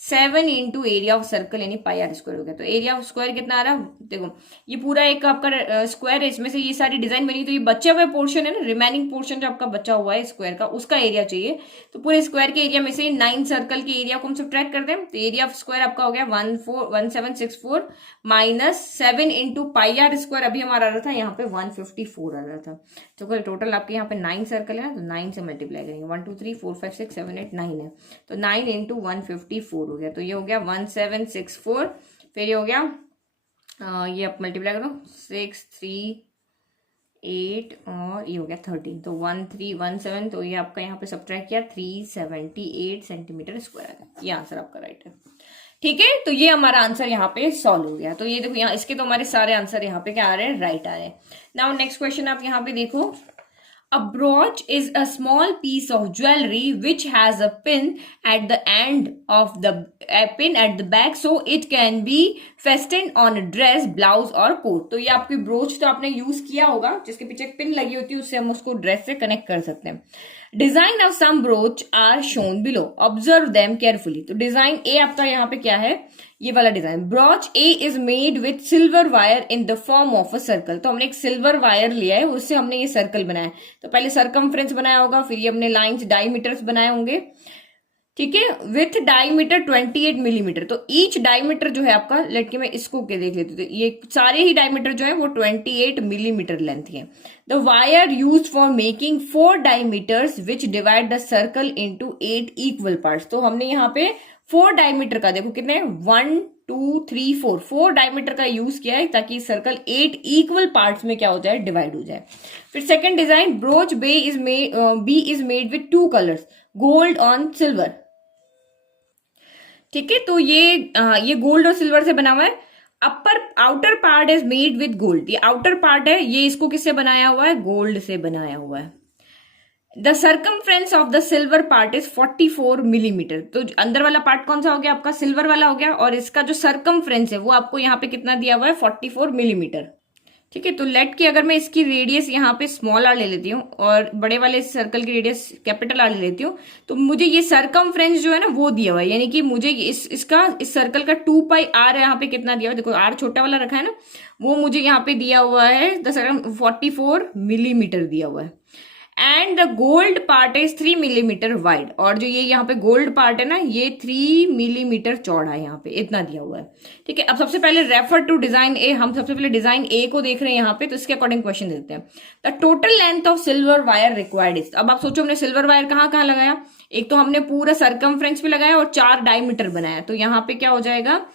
-7 इंटू एरिया ऑफ सर्कल यानी πr² हो गया। तो एरिया ऑफ स्क्वायर कितना आ रहा है, देखो ये पूरा एक आपका स्क्वायर है, इसमें से ये सारी डिजाइन बनी, तो ये बचे हुए पोर्शन है ना, रिमेनिंग पोर्शन जो आपका बचा हुआ है स्क्वायर का, उसका एरिया चाहिए। तो पूरे स्क्वायर के एरिया में से 9 सर्कल के एरिया को हम सब्ट्रैक्ट करते हैं। तो एरिया ऑफ स्क्वायर आपका हो गया 1764 -7 इंटू πr² अभी हमारा आ रहा था यहाँ पे 154 आ रहा था। तो टोटल आपके यहाँ पे 9 सर्कल है ना, तो 9 से मल्टीप्लाई करेंगे, 1 2 3 4 5 6 7 8 9 है, तो 9 इंटू 154 हो गया। तो ये हो गया 1764, फिर ये हो गया ये आप मल्टीप्लाई करो 6 3 8 और ये हो गया 13, तो 1317, तो ये आपका यहाँ पे सब्ट्रैक्ट किया 378 सेंटीमीटर स्क्वायर है। ये आंसर आपका राइट है। ठीक है, तो ये हमारा आंसर यहाँ पे सॉल्व हो गया। तो ये देखो यहाँ इसके तो हमारे सारे आंसर यहाँ पे क्या आ रहे हैं, राइट आ रहे हैं। नाउ नेक्स्ट क्वेश्चन आप यहाँ पे देखो, a brooch is a small piece of jewelry which has a pin at the end of the pin at the back so it can be fastened on a dress, blouse or coat। तो ये आपकी broach तो आपने use किया होगा, जिसके पीछे एक पिन लगी होती है, उससे हम उसको ड्रेस से कनेक्ट कर सकते हैं। Design of some brooch are shown below, observe them carefully. तो डिजाइन ए आपका यहाँ पे क्या है, ये वाला design, brooch A is made with silver wire in the form of a circle. तो हमने एक सिल्वर वायर लिया है, उससे हमने ये सर्कल बनाया। तो पहले सरकमफ्रेंस बनाया होगा, फिर ये हमने लाइंस डायमीटर्स बनाए होंगे। ठीक है, विथ डायमीटर 28 मिलीमीटर। तो ईच डायमीटर जो है आपका, लेट के मैं इसको के देख लेती हूँ, तो ये सारे ही डायमीटर जो है वो 28 मिलीमीटर लेंथ है। The wire use for making 4 diameters which divide the circle into 8 equal parts. तो हमने यहाँ पे 4 डायमीटर का, देखो कितने 1 2 3 4 डायमीटर का यूज किया है ताकि सर्कल 8 इक्वल पार्ट्स में क्या हो जाए, डिवाइड हो जाए। फिर second design, brooch B is made with 2 colours, gold on silver. ठीक है, तो ये गोल्ड और सिल्वर से बना हुआ है। Outer part is made with gold, ये आउटर पार्ट है, ये इसको किससे बनाया हुआ है, गोल्ड से बनाया हुआ है। The circumference of the silver part is 44 millimetre. तो अंदर वाला पार्ट कौन सा हो गया आपका, सिल्वर वाला हो गया, और इसका जो सर्कमफ्रेंस है वो आपको यहाँ पे कितना दिया हुआ है, 44 मिलीमीटर। ठीक है। तो लेट की अगर मैं इसकी रेडियस यहाँ पे स्मॉल आर ले लेती हूँ और बड़े वाले सर्कल की रेडियस कैपिटल आर ले लेती हूँ, तो मुझे ये सरकमफ्रेंस जो है ना वो दिया हुआ है, यानी कि मुझे इस सर्कल का 2πr यहाँ पे कितना दिया हुआ है, देखो आर छोटा वाला रखा है ना, वो मुझे यहाँ पे दिया हुआ है 44 मिलीमीटर दिया हुआ है। And the gold part is 3 millimetre wide, और जो ये यहाँ पे गोल्ड पार्ट है ना ये 3 मिलीमीटर चौड़ा है, यहाँ पे इतना दिया हुआ है। ठीक है, अब सबसे पहले रेफर टू डिजाइन ए, हम सबसे पहले डिजाइन ए को देख रहे हैं यहाँ पे, तो इसके अकॉर्डिंग क्वेश्चन देते हैं। The total length of silver wire required is, अब आप सोचो हमने सिल्वर वायर कहाँ कहाँ लगाया, एक तो हमने पूरा सरकमफ्रेंस पे लगाया और 4 डायमीटर बनाया, तो यहाँ पे क्या हो जाएगा,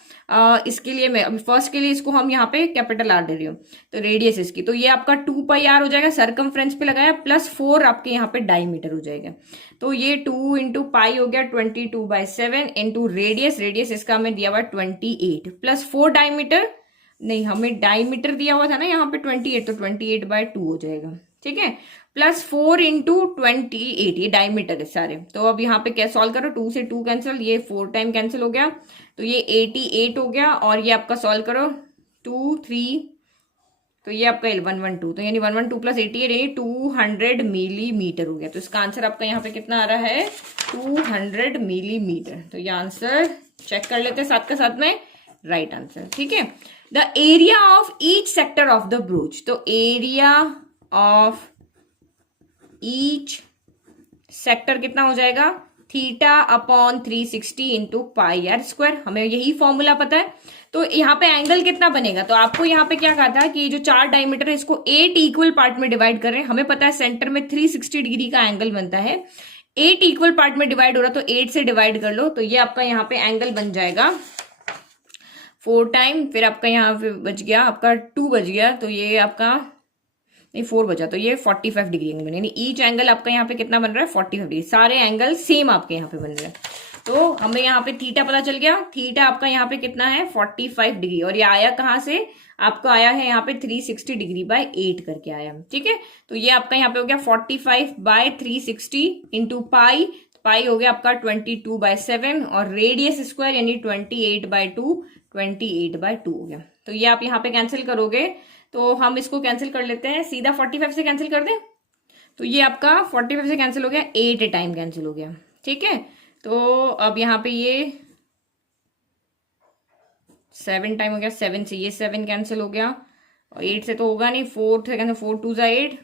इसके लिए मैं अभी फर्स्ट के लिए इसको हम यहाँ पे कैपिटल आर दे रही हूँ, तो रेडियस इसकी, तो ये आपका 2πr हो जाएगा, सरकमफ्रेंस पे लगाया, प्लस 4 आपके यहाँ पे डायमीटर हो जाएगा, तो ये 2 इंटू पाई हो गया 22/7 इंटू रेडियस, रेडियस इसका हमें दिया हुआ 28 प्लस 4 डायमीटर, नहीं हमें डायमीटर दिया हुआ था ना यहाँ पे 28, तो 28/2 हो जाएगा। ठीक है, प्लस 4 इंटू 28, ये डायमीटर है सारे। तो अब यहाँ पे क्या सॉल्व करो, 2 से 2 कैंसिल, ये 4 टाइम कैंसिल हो गया, तो ये 88 हो गया, और ये आपका सॉल्व करो 2 3, तो ये आपका 112, तो यानी 112 प्लस 88 यानी 200 मिलीमीटर हो गया। तो इसका आंसर आपका यहाँ पे कितना आ रहा है, 200 मिलीमीटर। तो ये आंसर चेक कर लेते हैं साथ के साथ में, राइट आंसर। ठीक है, the area of each sector of the broach, तो एरिया ऑफ ईच सेक्टर कितना हो जाएगा, θ/360 इंटू पाई आर स्क्वायर, हमें यही फॉर्मूला पता है। तो यहाँ पे एंगल कितना बनेगा, तो आपको यहाँ पे क्या कहा था कि ये जो 4 डायमीटर है इसको 8 इक्वल पार्ट में डिवाइड कर रहे हैं, हमें पता है सेंटर में 360 डिग्री का एंगल बनता है, 8 इक्वल पार्ट में डिवाइड हो रहा, तो 8 से डिवाइड कर लो, तो ये आपका यहाँ पे एंगल बन जाएगा 4 टाइम, फिर आपका यहाँ पे बच गया आपका 2 बच गया, तो ये आपका नहीं 4 बचा, तो ये 45 डिग्री एंगल, यानी ईच एंगल आपका यहाँ पे कितना बन रहा है 45 डिग्री, सारे एंगल सेम आपके यहाँ पे बन रहे हैं। तो हमें यहाँ पे थीटा पता चल गया, थीटा आपका यहाँ पे कितना है 45 डिग्री, और ये आया कहाँ से, आपको आया है यहाँ पे 360 डिग्री/8 करके आया। ठीक है, तो ये आपका यहाँ पे हो गया 45/360 इंटू पाई, पाई हो गया आपका 22/7, और रेडियस स्क्वायर यानी 28/2, 28/2 हो गया। तो ये आप यहाँ पे कैंसिल करोगे, तो हम इसको कैंसिल कर लेते हैं, सीधा 45 से कैंसिल कर दें, तो ये आपका 45 से कैंसिल हो गया, 8 टाइम कैंसिल हो गया। ठीक है, तो अब यहाँ पे ये 7 टाइम हो गया, 7 से ये 7 कैंसिल हो गया, और 8 से तो होगा नहीं, 4 से कैंसिल, 4 2 जा 8,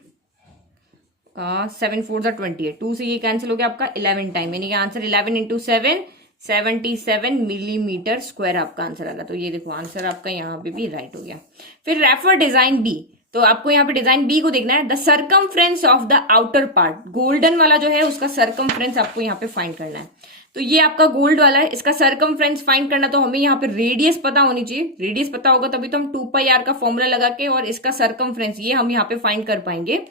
7 4 जा 28, 2 से ये कैंसिल हो गया आपका 11 टाइम, यानी कि आंसर 11 इंटू 7 77 मिलीमीटर स्क्वायर आपका आंसर आ रहा। तो ये देखो आंसर आपका यहाँ पे भी राइट हो गया। फिर रेफर डिजाइन बी, तो आपको यहाँ पे डिजाइन बी को देखना है, the circumference of the outer part, golden वाला जो है उसका सरकमफ्रेंस आपको यहाँ पे फाइंड करना है। तो ये आपका गोल्ड वाला है, इसका सरकमफ्रेंस फाइंड करना, तो हमें यहाँ पे रेडियस पता होनी चाहिए, रेडियस पता होगा तभी तो हम 2πr का फॉर्मूला लगा के और इसका सरकमफ्रेंस ये हम यहाँ पे फाइंड कर पाएंगे।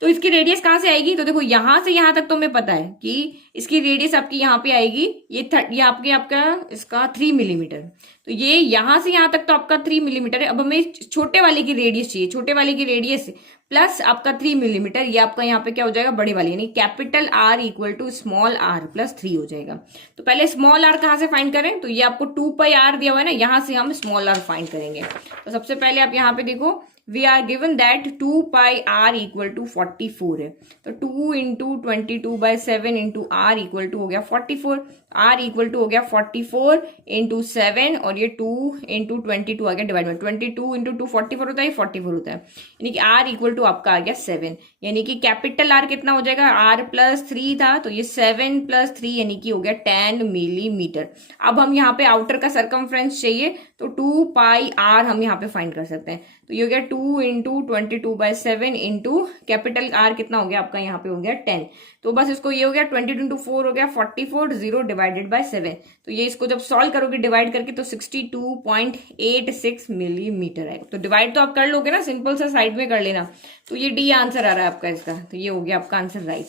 तो इसकी रेडियस कहाँ से आएगी, तो देखो यहां से यहां तक तो हमें पता है कि इसकी रेडियस आपकी यहाँ पे आएगी, ये आपका इसका 3 मिलीमीटर, तो ये यहां से यहां तक तो आपका 3 मिलीमीटर है। अब हमें छोटे वाले की रेडियस चाहिए, छोटे वाले की रेडियस प्लस आपका 3 मिलीमीटर, ये आपका यहाँ पे क्या हो जाएगा, बड़े वाले यानी capital R equal to small R plus 3 हो जाएगा। तो पहले स्मॉल आर कहाँ से फाइंड करें, तो ये आपको 2πr दिया हुआ है ना, यहां से हम स्मॉल आर फाइंड करेंगे। तो सबसे पहले आप यहाँ पे देखो, we are given that 2πr equal to 44 है, तो 2 into 22/7 into R equal to हो गया 44, आर इक्वल टू हो गया 44 इंटू 7, और ये 2 इंटू 22 आ गया डिवाइड में, 22 इंटू 2 44 होता है, 44 होता है, यानी कि आर इक्वल टू आपका आ गया 7, यानी कि कैपिटल आर कितना हो जाएगा, आर प्लस 3 था, तो ये 7 प्लस 3 यानी कि हो गया 10 मिलीमीटर। अब हम यहाँ पे आउटर का सरकमफ्रेंस चाहिए, तो 2πr हम यहाँ पे फाइंड कर सकते हैं, तो ये हो गया 2 इंटू 22/7 इंटू कैपिटल आर कितना हो गया आपका यहाँ पे हो गया 10, तो बस इसको ये हो गया 22 इंटू 4 हो गया 44, 0 डिवाइडेड बाय 7, तो ये इसको जब सॉल्व करोगे डिवाइड करके तो 62.86 मिलीमीटर आएगा। तो डिवाइड तो आप कर लोगे ना, सिंपल सा साइड में कर लेना, तो ये डी आंसर आ रहा है आपका इसका, तो ये हो गया आपका answer right.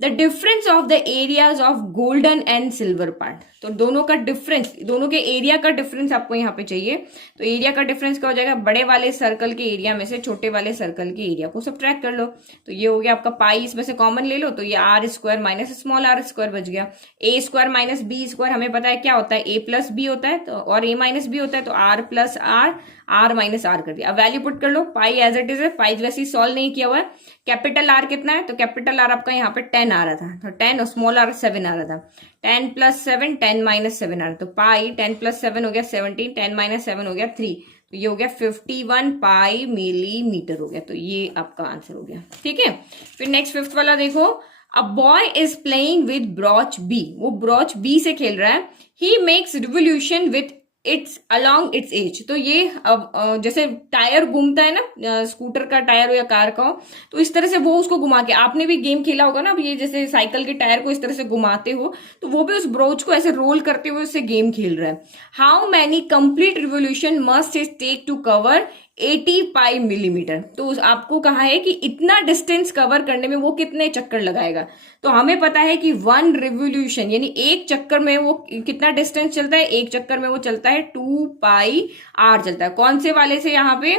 The difference of the areas of golden and silver part, तो दोनों का डिफरेंस, दोनों के एरिया का डिफरेंस आपको यहाँ पे चाहिए। तो एरिया का डिफरेंस क्या हो जाएगा, बड़े वाले सर्कल के एरिया में से छोटे वाले सर्कल के एरिया को सबट्रैक्ट कर लो, तो ये हो गया आपका पाई, इसमें से कॉमन ले लो, तो ये R square minus small R square बच गया। A square minus B square हमें पता है क्या होता है, ए प्लस बी होता है, तो और ए माइनस बी होता है, तो R plus R, R minus R कर दिया। अब वैल्यू पुट कर लो, पाई एज इट इज है, पाई वैसे सॉल्व नहीं किया हुआ है। कैपिटल आर कितना है, तो कैपिटल आर आपका यहाँ पे 10 आ रहा था, तो 10 और स्मॉल आर 7 आ रहा था। 10 प्लस 7 10 माइनस 7 आ रहा था, तो पाई 10 प्लस 7 हो गया 17, 10 माइनस 7 हो गया 3, तो ये हो गया 51 पाई मिलीमीटर हो गया। तो ये आपका आंसर हो गया, ठीक है। फिर नेक्स्ट फिफ्थ वाला देखो, a boy is playing with brooch B, वो ब्रॉच बी से खेल रहा है। He makes revolution with its along its edge, तो ये अब जैसे टायर घूमता है ना, स्कूटर का टायर हो या कार का हो, तो इस तरह से वो उसको घुमा के, आपने भी गेम खेला होगा ना, अब ये जैसे साइकिल के टायर को इस तरह से घुमाते हो, तो वो भी उस ब्रोच को ऐसे रोल करते हुए उससे गेम खेल रहा है। How many complete revolution must it take to cover 80 pi millimetre, तो आपको कहा है कि इतना डिस्टेंस कवर करने में वो कितने चक्कर लगाएगा। तो हमें पता है कि 1 रिवोल्यूशन यानी एक चक्कर में वो कितना डिस्टेंस चलता है, एक चक्कर में वो चलता है 2 पाई आर चलता है। कौन से वाले से, यहाँ पे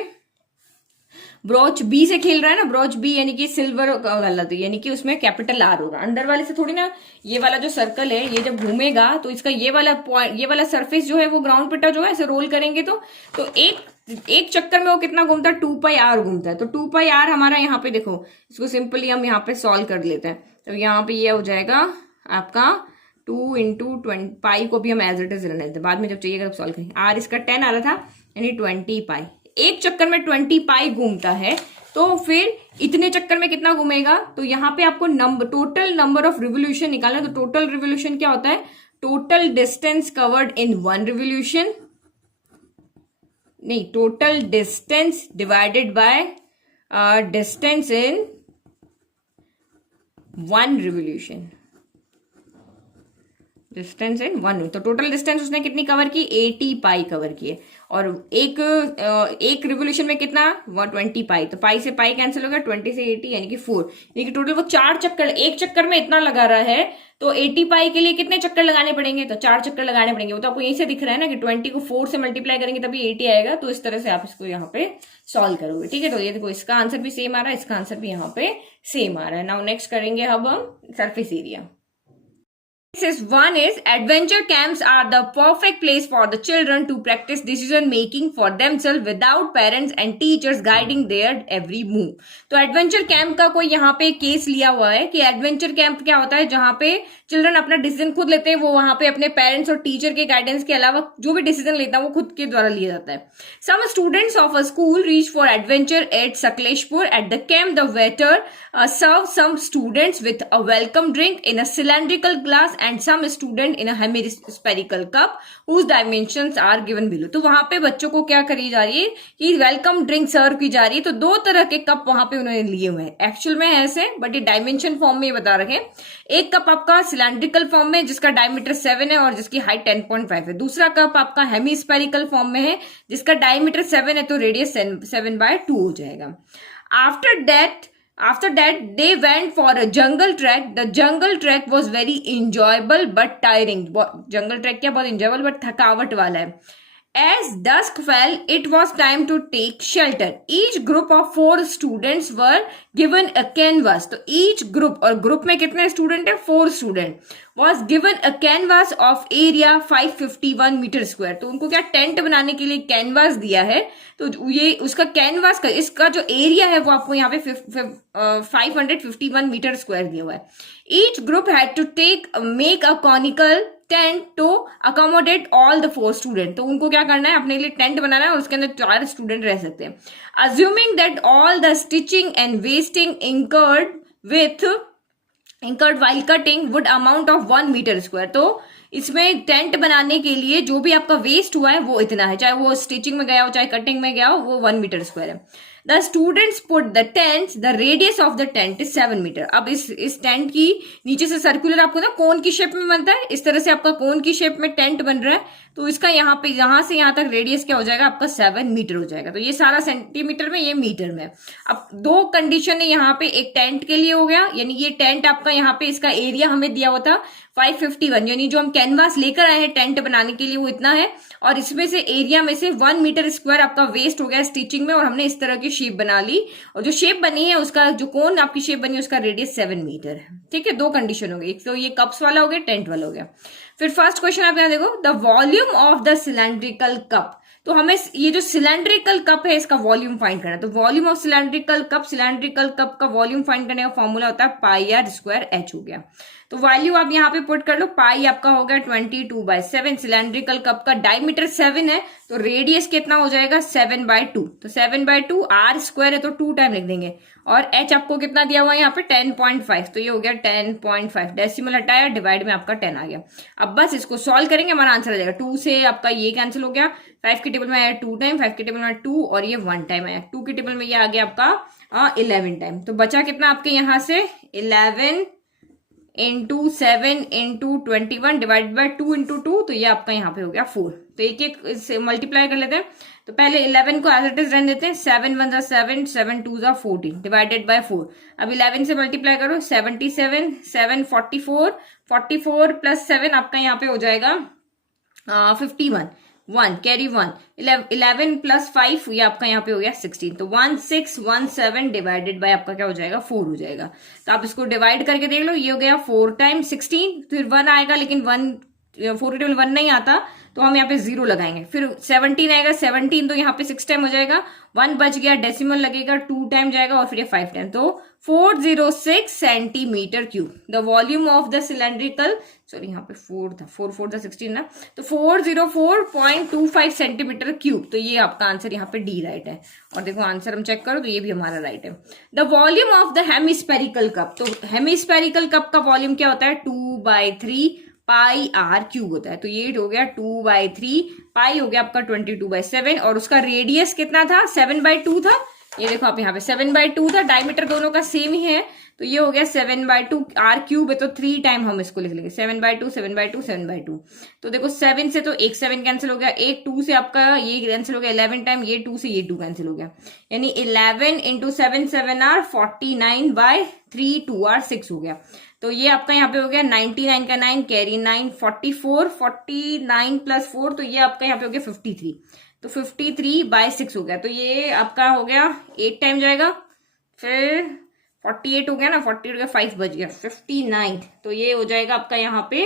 ब्रॉच बी से खेल रहा है ना, ब्रॉच बी यानी कि सिल्वर वाला, तो यानी कि उसमें कैपिटल आर होगा। अंदर वाले से थोड़ी ना, ये वाला जो सर्कल है ये जब घूमेगा तो इसका ये वाला पॉइंट, ये वाला सरफेस जो है वो ग्राउंड पे टच होगा, ऐसे रोल करेंगे तो एक चक्कर में वो कितना घूमता है, 2 पाई आर घूमता है। तो 2 पाई आर हमारा यहाँ पे देखो, इसको सिंपली हम यहाँ पे सॉल्व कर लेते हैं। तो यहाँ पे ये हो जाएगा आपका 2 इंटू 20 पाई को भी हम एज इट इज रहने देते, बाद में जब चाहिएगा तब सॉल्व करेंगे। आर इसका 10 आ रहा था, यानी 20 पाई, एक चक्कर में 20 पाई घूमता है, तो फिर इतने चक्कर में कितना घूमेगा। तो यहाँ पे आपको टोटल नंबर ऑफ रिवोल्यूशन निकालना है। तो टोटल रिवोल्यूशन क्या होता है, total distance covered in 1 revolution, नहीं, total distance divided by distance in 1 revolution, distance in 1। तो टोटल डिस्टेंस उसने कितनी कवर की, 80 पाई कवर की है। और एक रिवोल्यूशन में कितना, 120 पाई, तो पाई से पाई कैंसिल हो गया, 20 से 80 यानी कि 4, यानी कि टोटल वो 4 चक्कर, एक चक्कर में इतना लगा रहा है। तो 80 पाई के लिए कितने चक्कर लगाने पड़ेंगे, तो 4 चक्कर लगाने पड़ेंगे। वो तो आपको यहीं से दिख रहा है ना कि 20 को 4 से मल्टीप्लाई करेंगे तभी 80 आएगा। तो इस तरह से आप इसको यहाँ पे सॉल्व करोगे, ठीक है। तो ये देखो, इसका आंसर भी सेम आ रहा है, इसका आंसर भी यहाँ पे सेम आ रहा है। नाउ नेक्स्ट करेंगे अब हम surface area. One is adventure camps are the perfect place for the children to practice decision making for themselves without parents and teachers guiding their every move. तो adventure camp का कोई यहाँ पे case लिया हुआ है कि एडवेंचर कैंप क्या होता है, जहां पे चिल्ड्रन अपना डिसीजन खुद लेते हैं, वो वहां पे अपने पेरेंट्स और टीचर के गाइडेंस के अलावा जो भी डिसीजन लेता है वो खुद के द्वारा लिया जाता है। Some students of a school reach for adventure at Sakleshpur. At the camp the waiter serve some students with a welcome drink in a cylindrical glass and some student in a hemispherical cup whose dimensions are given below। तो वहां पे बच्चों को क्या करी जा रही है कि वेलकम ड्रिंक सर्व की जा रही है। तो 2 तरह के कप वहां पे उन्होंने लिए हुए हैं, एक्चुअल में ऐसे, बट ये डायमेंशन फॉर्म में बता रखे। एक कप आपका सिलेंड्रिकल फॉर्म में जिसका डायमीटर 7 है और जिसकी हाइट 10.5 है। दूसरा कप आपका हेमिस्फेरिकल फॉर्म में है जिसका डायमीटर 7 है, तो रेडियस 7/2 हो जाएगा। After that, they went for a jungle trek. The jungle trek was very enjoyable but tiring. Jungle trek क्या बहुत enjoyable but थकावट वाला है। As dusk fell, it was time to take shelter. Each group of 4 students were given a canvas. तो each group, और group में कितने student है, 4 student, was given a canvas of area 551 metre square. तो उनको क्या टेंट बनाने के लिए कैनवास दिया है। तो ये उसका कैनवास का, इसका जो एरिया है वो आपको यहाँ पे 551 मीटर स्क्वायर दिया हुआ है। Each group had to make a conical tent to accommodate all the 4 student. तो उनको क्या करना है, अपने लिए टेंट बनाना है और उसके अंदर 4 स्टूडेंट रह सकते हैं। Assuming that all the stitching and wasting incurred while cutting would amount of 1 metre square. तो इसमें टेंट बनाने के लिए जो भी आपका वेस्ट हुआ है वो इतना है, चाहे वो स्टिचिंग में गया हो चाहे कटिंग में गया हो, वो 1 मीटर स्क्वायर है। The students put the tents, the radius of the tent is 7 metre. अब इस टेंट की नीचे से सर्कुलर आपको ना कोन की शेप में बनता है, इस तरह से आपका कोन की शेप में टेंट बन रहा है। तो इसका यहाँ पे, यहाँ से यहाँ तक रेडियस क्या हो जाएगा आपका, 7 मीटर हो जाएगा। तो ये सारा सेंटीमीटर में, ये मीटर में। अब 2 कंडीशन है यहाँ पे, एक टेंट के लिए हो गया, यानी ये टेंट आपका यहाँ पे इसका एरिया हमें दिया हुआ था 551, यानी जो हम कैनवास लेकर आए हैं टेंट बनाने के लिए वो इतना है, और इसमें से एरिया में से 1 मीटर स्क्वायर आपका वेस्ट हो गया स्टिचिंग में, और हमने इस तरह की शेप बना ली, और जो शेप बनी है उसका, जो कोन आपकी शेप बनी है उसका रेडियस 7 मीटर है। ठीक है, 2 कंडीशन हो गई, एक तो ये कप्स वाला हो गया, टेंट वाला हो गया। फिर फर्स्ट क्वेश्चन आप यहाँ देखो, the volume of the cylindrical cup. तो हमें ये जो सिलेंड्रिकल कप है इसका वॉल्यूम फाइंड करना है। तो वॉल्यूम ऑफ सिलेंड्रिकल कप का वॉल्यूम फाइंड करने का फॉर्मूला होता है पाई आर स्क्वायर एच हो गया। तो वैल्यू आप यहाँ पे पुट कर लो, पाई आपका हो गया 22/7। सिलेंड्रिकल कप का डायमीटर 7 है तो रेडियस कितना हो जाएगा 7/2। तो 7/2 आर स्क्वायर है तो 2 टाइम लिख देंगे, और एच आपको कितना दिया हुआ है यहाँ पे 10.5, तो ये हो गया 10.5। डेसिमल हटाया, डिवाइड में आपका 10 आ गया। अब बस इसको सॉल्व करेंगे, हमारा आंसर आ जाएगा। 2 से आपका ये कैंसिल हो गया, 5 के टेबल में आया 2 टाइम, 5 के टेबल में 2 और ये 1 टाइम आया, 2 के टेबल में ये आ गया आपका 11 टाइम। तो बचा कितना आपके यहाँ से 11 into 7 into 21 divide by 2 into 2, तो ये आपका यहाँ पे हो गया 4। तो एक एक से मल्टीप्लाई कर लेते हैं। तो पहले 11 को एज इट इज रहने देते हैं, 7 1 जा 7, 7 2 जा 14 डिवाइडेड बाय 4। अब 11 से मल्टीप्लाई करो, 77 7 44, 44 प्लस 7 आपका यहाँ पे हो जाएगा 51, 1 कैरी 1, 11 प्लस 5 ये आपका यहाँ पे हो गया 16। तो 1617 डिवाइडेड बाय आपका क्या हो जाएगा 4 हो जाएगा। तो आप इसको डिवाइड करके देख लो, ये हो गया 4 टाइम 16, फिर 1 आएगा, लेकिन 1 4 टेबल 1 नहीं आता तो हम यहाँ पे 0 लगाएंगे। फिर 17 आएगा, 17 तो यहाँ पे 6 टाइम हो जाएगा, 1 बच गया, डेसिमल लगेगा, 2 टाइम जाएगा और फिर ये 5 टाइम, तो 406 centimetre cube. The volume of the cylindrical, sorry यहाँ पे 4 था, 4 4 था 16 ना, तो 404.25 सेंटीमीटर क्यूब। तो ये आपका आंसर यहाँ पे डी राइट है। और देखो आंसर हम चेक करो तो ये भी हमारा राइट है। The volume of the hemispherical cup, तो हेमिस्फेरिकल कप का वॉल्यूम क्या होता है 2/3 पाई आर क्यूब होता है। तो ये हो गया 2/3 पाई हो गया आपका 22/7, और उसका रेडियस कितना था 7/2 था। ये देखो आप यहाँ पे 7/2 था, डायमीटर दोनों का सेम ही है, तो ये हो गया 7/2 आर क्यूब है, तो 3 टाइम हम इसको लिख लेंगे 7/2 7/2 7/2। तो देखो 7 से तो एक 7 कैंसिल हो गया, एक 2 से आपका ये कैंसिल हो गया 11 टाइम, ये 2 से ये 2 कैंसिल हो गया, यानी 11 इंटू 7 7 आर 49/3 2 आर 6 हो गया। तो ये आपका यहाँ पे हो गया 99 का 9 कैरी 9 44 49 प्लस 4, तो ये आपका यहाँ पे हो गया 53। तो 53/6 हो गया, तो ये आपका हो गया 8 टाइम जाएगा, फिर 48 हो गया ना, 48 हो गया, 5 बच गया 59। तो ये हो जाएगा आपका यहाँ पे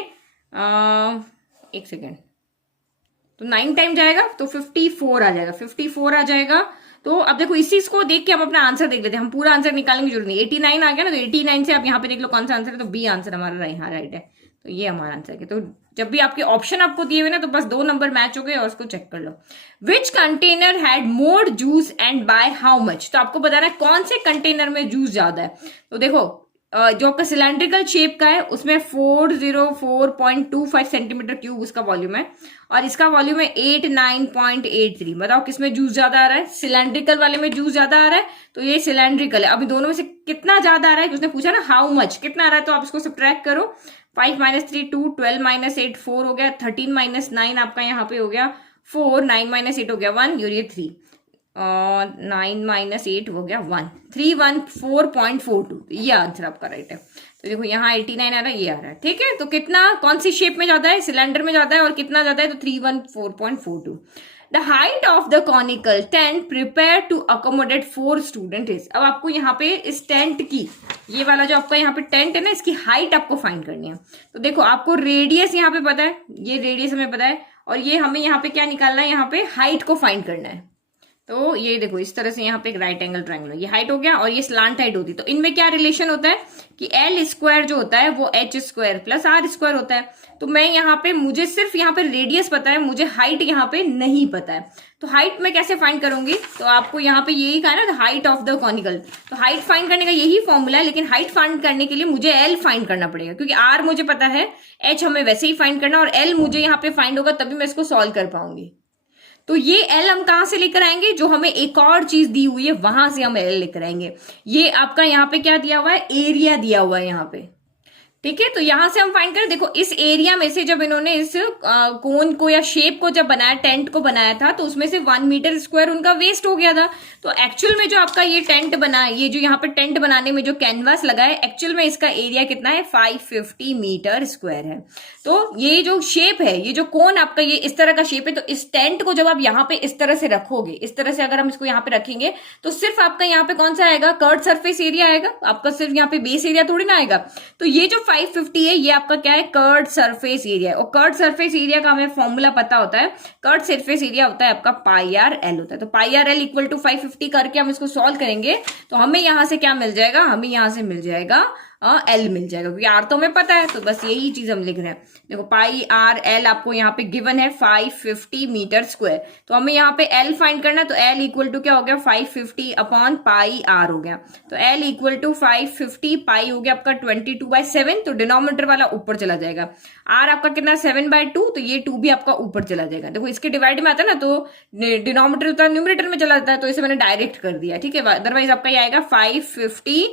एक सेकेंड, तो 9 टाइम जाएगा तो 54 आ जाएगा, 54 आ जाएगा। तो अब देखो इसी को देख के हम अपना आंसर देख लेते हैं, हम पूरा आंसर निकालने की जरूरत नहीं। 89 आ गया ना, तो 89 से आप यहाँ पे देख लो कौन सा आंसर है, तो बी आंसर हमारा यहाँ राइट है। तो ये हमारा आंसर है। तो जब भी आपके ऑप्शन आपको दिए हुए ना, तो बस 2 नंबर मैच हो गए और उसको चेक कर लो। Which container had more juice and by how much, तो आपको बताना है कौन से कंटेनर में जूस ज्यादा है। तो देखो जो आपका सिलेंड्रिकल शेप का है उसमें 404.25 सेंटीमीटर क्यूब उसका वॉल्यूम है, और इसका वॉल्यूम है 89.83। बताओ किसमें जूस ज्यादा आ रहा है, सिलेंड्रिकल वाले में जूस ज्यादा आ रहा है, तो ये सिलेंड्रिकल है। अभी दोनों में से कितना ज्यादा आ रहा है, उसने पूछा ना हाउ मच कितना आ रहा है, तो आप इसको सब्ट्रैक्ट करो, 5 - 3 2, 12 - 8 4 हो गया, 13 - 9 आपका यहाँ पे हो गया 4, 9 - 8 हो गया 1, और ये 3 और 9 - 8 हो गया 1, 314.42। ये आंसर आपका राइट है। तो देखो यहाँ 89 आ रहा है, ये आ रहा है, ठीक है। तो कितना कौन सी शेप में ज्यादा है, सिलेंडर में ज्यादा है, और कितना ज्यादा है, तो 314.42। The height of the conical tent prepare to accommodate 4 student is. अब आपको यहाँ पे इस टेंट की, ये वाला जो आपका यहाँ पे टेंट है ना, इसकी हाइट आपको फाइंड करनी है। तो देखो आपको रेडियस यहाँ पे पता है, ये रेडियस हमें पता है, और ये हमें यहाँ पे क्या निकालना है, यहाँ पे हाइट को फाइंड करना है। तो ये देखो इस तरह से यहाँ पे एक राइट एंगल ट्रायंगल, ये हाइट हो गया और ये स्लांट हाइट होती है। तो इनमें क्या रिलेशन होता है कि एल स्क्वायर जो होता है वो H square plus R square होता है। तो मैं यहाँ पे, मुझे सिर्फ यहाँ पे रेडियस पता है, मुझे हाइट यहाँ पे नहीं पता है। तो हाइट मैं कैसे फाइंड करूंगी, तो आपको यहाँ पे यही कहा ना, हाइट ऑफ द कॉनिकल। तो हाइट फाइंड करने का यही फॉर्मूला है, लेकिन हाइट फाइंड करने के लिए मुझे एल फाइंड करना पड़ेगा, क्योंकि आर मुझे पता है, एच हमें वैसे ही फाइंड करना, और एल मुझे यहाँ पे फाइंड होगा तभी मैं इसको सॉल्व कर पाऊंगी। तो ये एल हम कहां से लेकर आएंगे, जो हमें एक और चीज दी हुई है वहां से हम एल लेकर आएंगे। ये आपका यहाँ पे क्या दिया हुआ है, एरिया दिया हुआ है यहाँ पे, ठीक है। तो यहां से हम फाइंड करें, देखो इस एरिया में से जब इन्होंने इस कोन को या शेप को जब बनाया, टेंट को बनाया था, तो उसमें से 1 मीटर स्क्वायर उनका वेस्ट हो गया था। तो एक्चुअल में जो आपका ये टेंट बना है, ये जो यहाँ पे टेंट बनाने में जो कैनवास लगा है, एक्चुअल में इसका एरिया कितना है, 550 मीटर स्क्वायर है। तो ये जो शेप है, ये जो कोन आपका ये इस तरह का शेप है, तो इस टेंट को जब आप यहाँ पे इस तरह से रखोगे, इस तरह से अगर हम इसको यहाँ पे रखेंगे, तो सिर्फ आपका यहाँ पे कौन सा आएगा, कर्व सरफेस एरिया आएगा, आपका सिर्फ यहाँ पे बेस एरिया थोड़ी ना आएगा। तो ये जो 550 है, ये आपका क्या है, कर्ड सरफेस एरिया है। और कर्ड सरफेस एरिया का हमें फॉर्मूला पता होता है, कर्ड सरफेस एरिया होता है आपका पाई आर एल होता है। तो पाई आर एल इक्वल टू 550 करके हम इसको सॉल्व करेंगे तो हमें यहां से क्या मिल जाएगा, हमें यहां से मिल जाएगा एल मिल जाएगा, क्योंकि आर तो हमें पता है, तो बस यही चीज हम लिख रहे हैं। देखो पाई आर एल आपको यहाँ पे गिवन है 550 मीटर स्क्वायर, तो हमें यहाँ पे एल फाइंड करना है। तो एल इक्वल टू क्या हो गया, 550 अपॉन पाई आर हो गया। तो एल इक्वल टू 550 पाई हो गया आपका 22/7, तो डिनोमिनेटर वाला ऊपर चला जाएगा। आर आपका कितना 7/2, तो ये 2 भी आपका ऊपर चला जाएगा। देखो इसके डिवाइड में आता है ना, तो डिनोमिनेटर होता है न्यूमरेटर में चला जाता है, तो इसे मैंने डायरेक्ट कर दिया, ठीक है। अदरवाइज आपका ये आएगा 550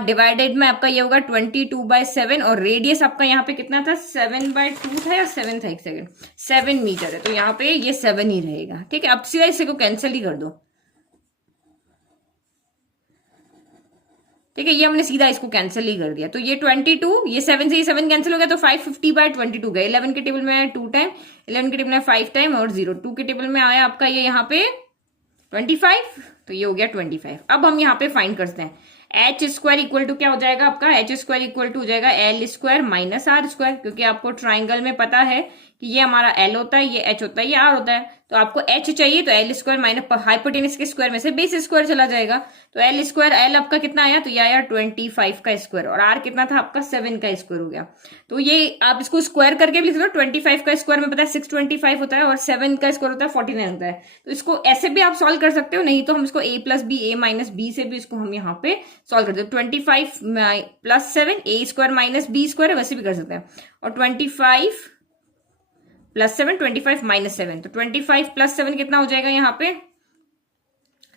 डिवाइडेड में आपका ये होगा 22/7, और रेडियस आपका यहाँ पे कितना था, 7/2 था या 7 था, एक सेकंड, 7 मीटर है, तो यहाँ पे ये 7 ही रहेगा, ठीक है। अब सीधा इसे को कैंसिल ही कर दो, ठीक है, ये हमने सीधा इसको कैंसिल ही कर दिया। तो ये 22, ये 7 से ये 7 कैंसिल हो गया, तो 550/22 गए। 11 के टेबल में आया 2 टाइम, 11 के टेबल में 5 टाइम, और 0 2 के टेबल में आया आपका ये यहाँ पे 25, तो ये हो गया 25। अब हम यहाँ पे फाइंड करते हैं एच स्क्वायर इक्वल टू क्या हो जाएगा आपका, एच स्क्वायर इक्वल टू हो जाएगा L square minus R square, क्योंकि आपको ट्राइंगल में पता है कि ये हमारा एल होता है, ये एच होता है, ये आर होता है। तो आपको एच चाहिए तो एल स्क्वायर माइनस हाइपोटेनस के स्क्वायर में से बेस स्क्वायर चला जाएगा। तो एल स्क्वायर, एल आपका कितना आया, तो ये आया 25 का स्क्वायर, और आर कितना था आपका 7 का स्क्वायर हो गया। तो ये आप इसको स्क्वायर करके भी लिख लो, 25 का स्क्वायर में पता है 625 होता है, और 7 का स्क्वायर होता है 49 होता है। तो इसको ऐसे भी आप सॉल्व कर सकते हो, नहीं तो हम इसको a plus B, a minus B से भी इसको हम यहाँ पे सॉल्व करते हैं। 25 plus 7 a square minus B square, वैसे भी कर सकते हैं। और 25 प्लस 7, 25 माइनस 7, तो 25 प्लस 7 कितना हो जाएगा यहाँ पे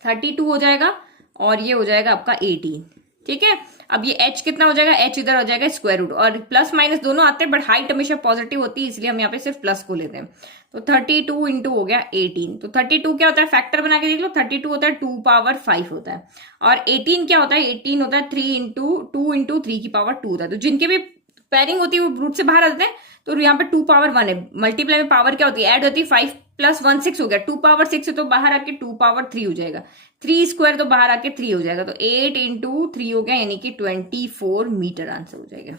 32 हो जाएगा, और ये हो जाएगा आपका 18, ठीक है। अब ये h कितना हो जाएगा, h इधर हो जाएगा स्क्वायर रूट, और प्लस माइनस दोनों आते हैं, बट हाइट हमेशा पॉजिटिव होती है, इसलिए हम यहाँ पे सिर्फ प्लस को लेते हैं। तो 32 इंटू हो गया 18, तो 32 क्या होता है, फैक्टर बना के देख लो, 32 होता है 2 पावर 5 होता है, और 18 क्या होता है, 18 होता है 3 इंटू 2 इंटू 3 की पावर 2 होता है। तो जिनके भी पेयरिंग होती है वो रूट से बाहर आ जाते हैं, तो यहाँ पे 2 पावर 1 है, मल्टीप्लाई में पावर क्या होती है, ऐड होती है, 5 प्लस 1 6 हो गया, 2 पावर 6 है तो बाहर आके 2 पावर 3 हो जाएगा, 3 स्क्वायर तो बाहर आके 3 हो जाएगा, तो 8 इंटू 3 हो गया, यानी कि 24 मीटर आंसर हो जाएगा।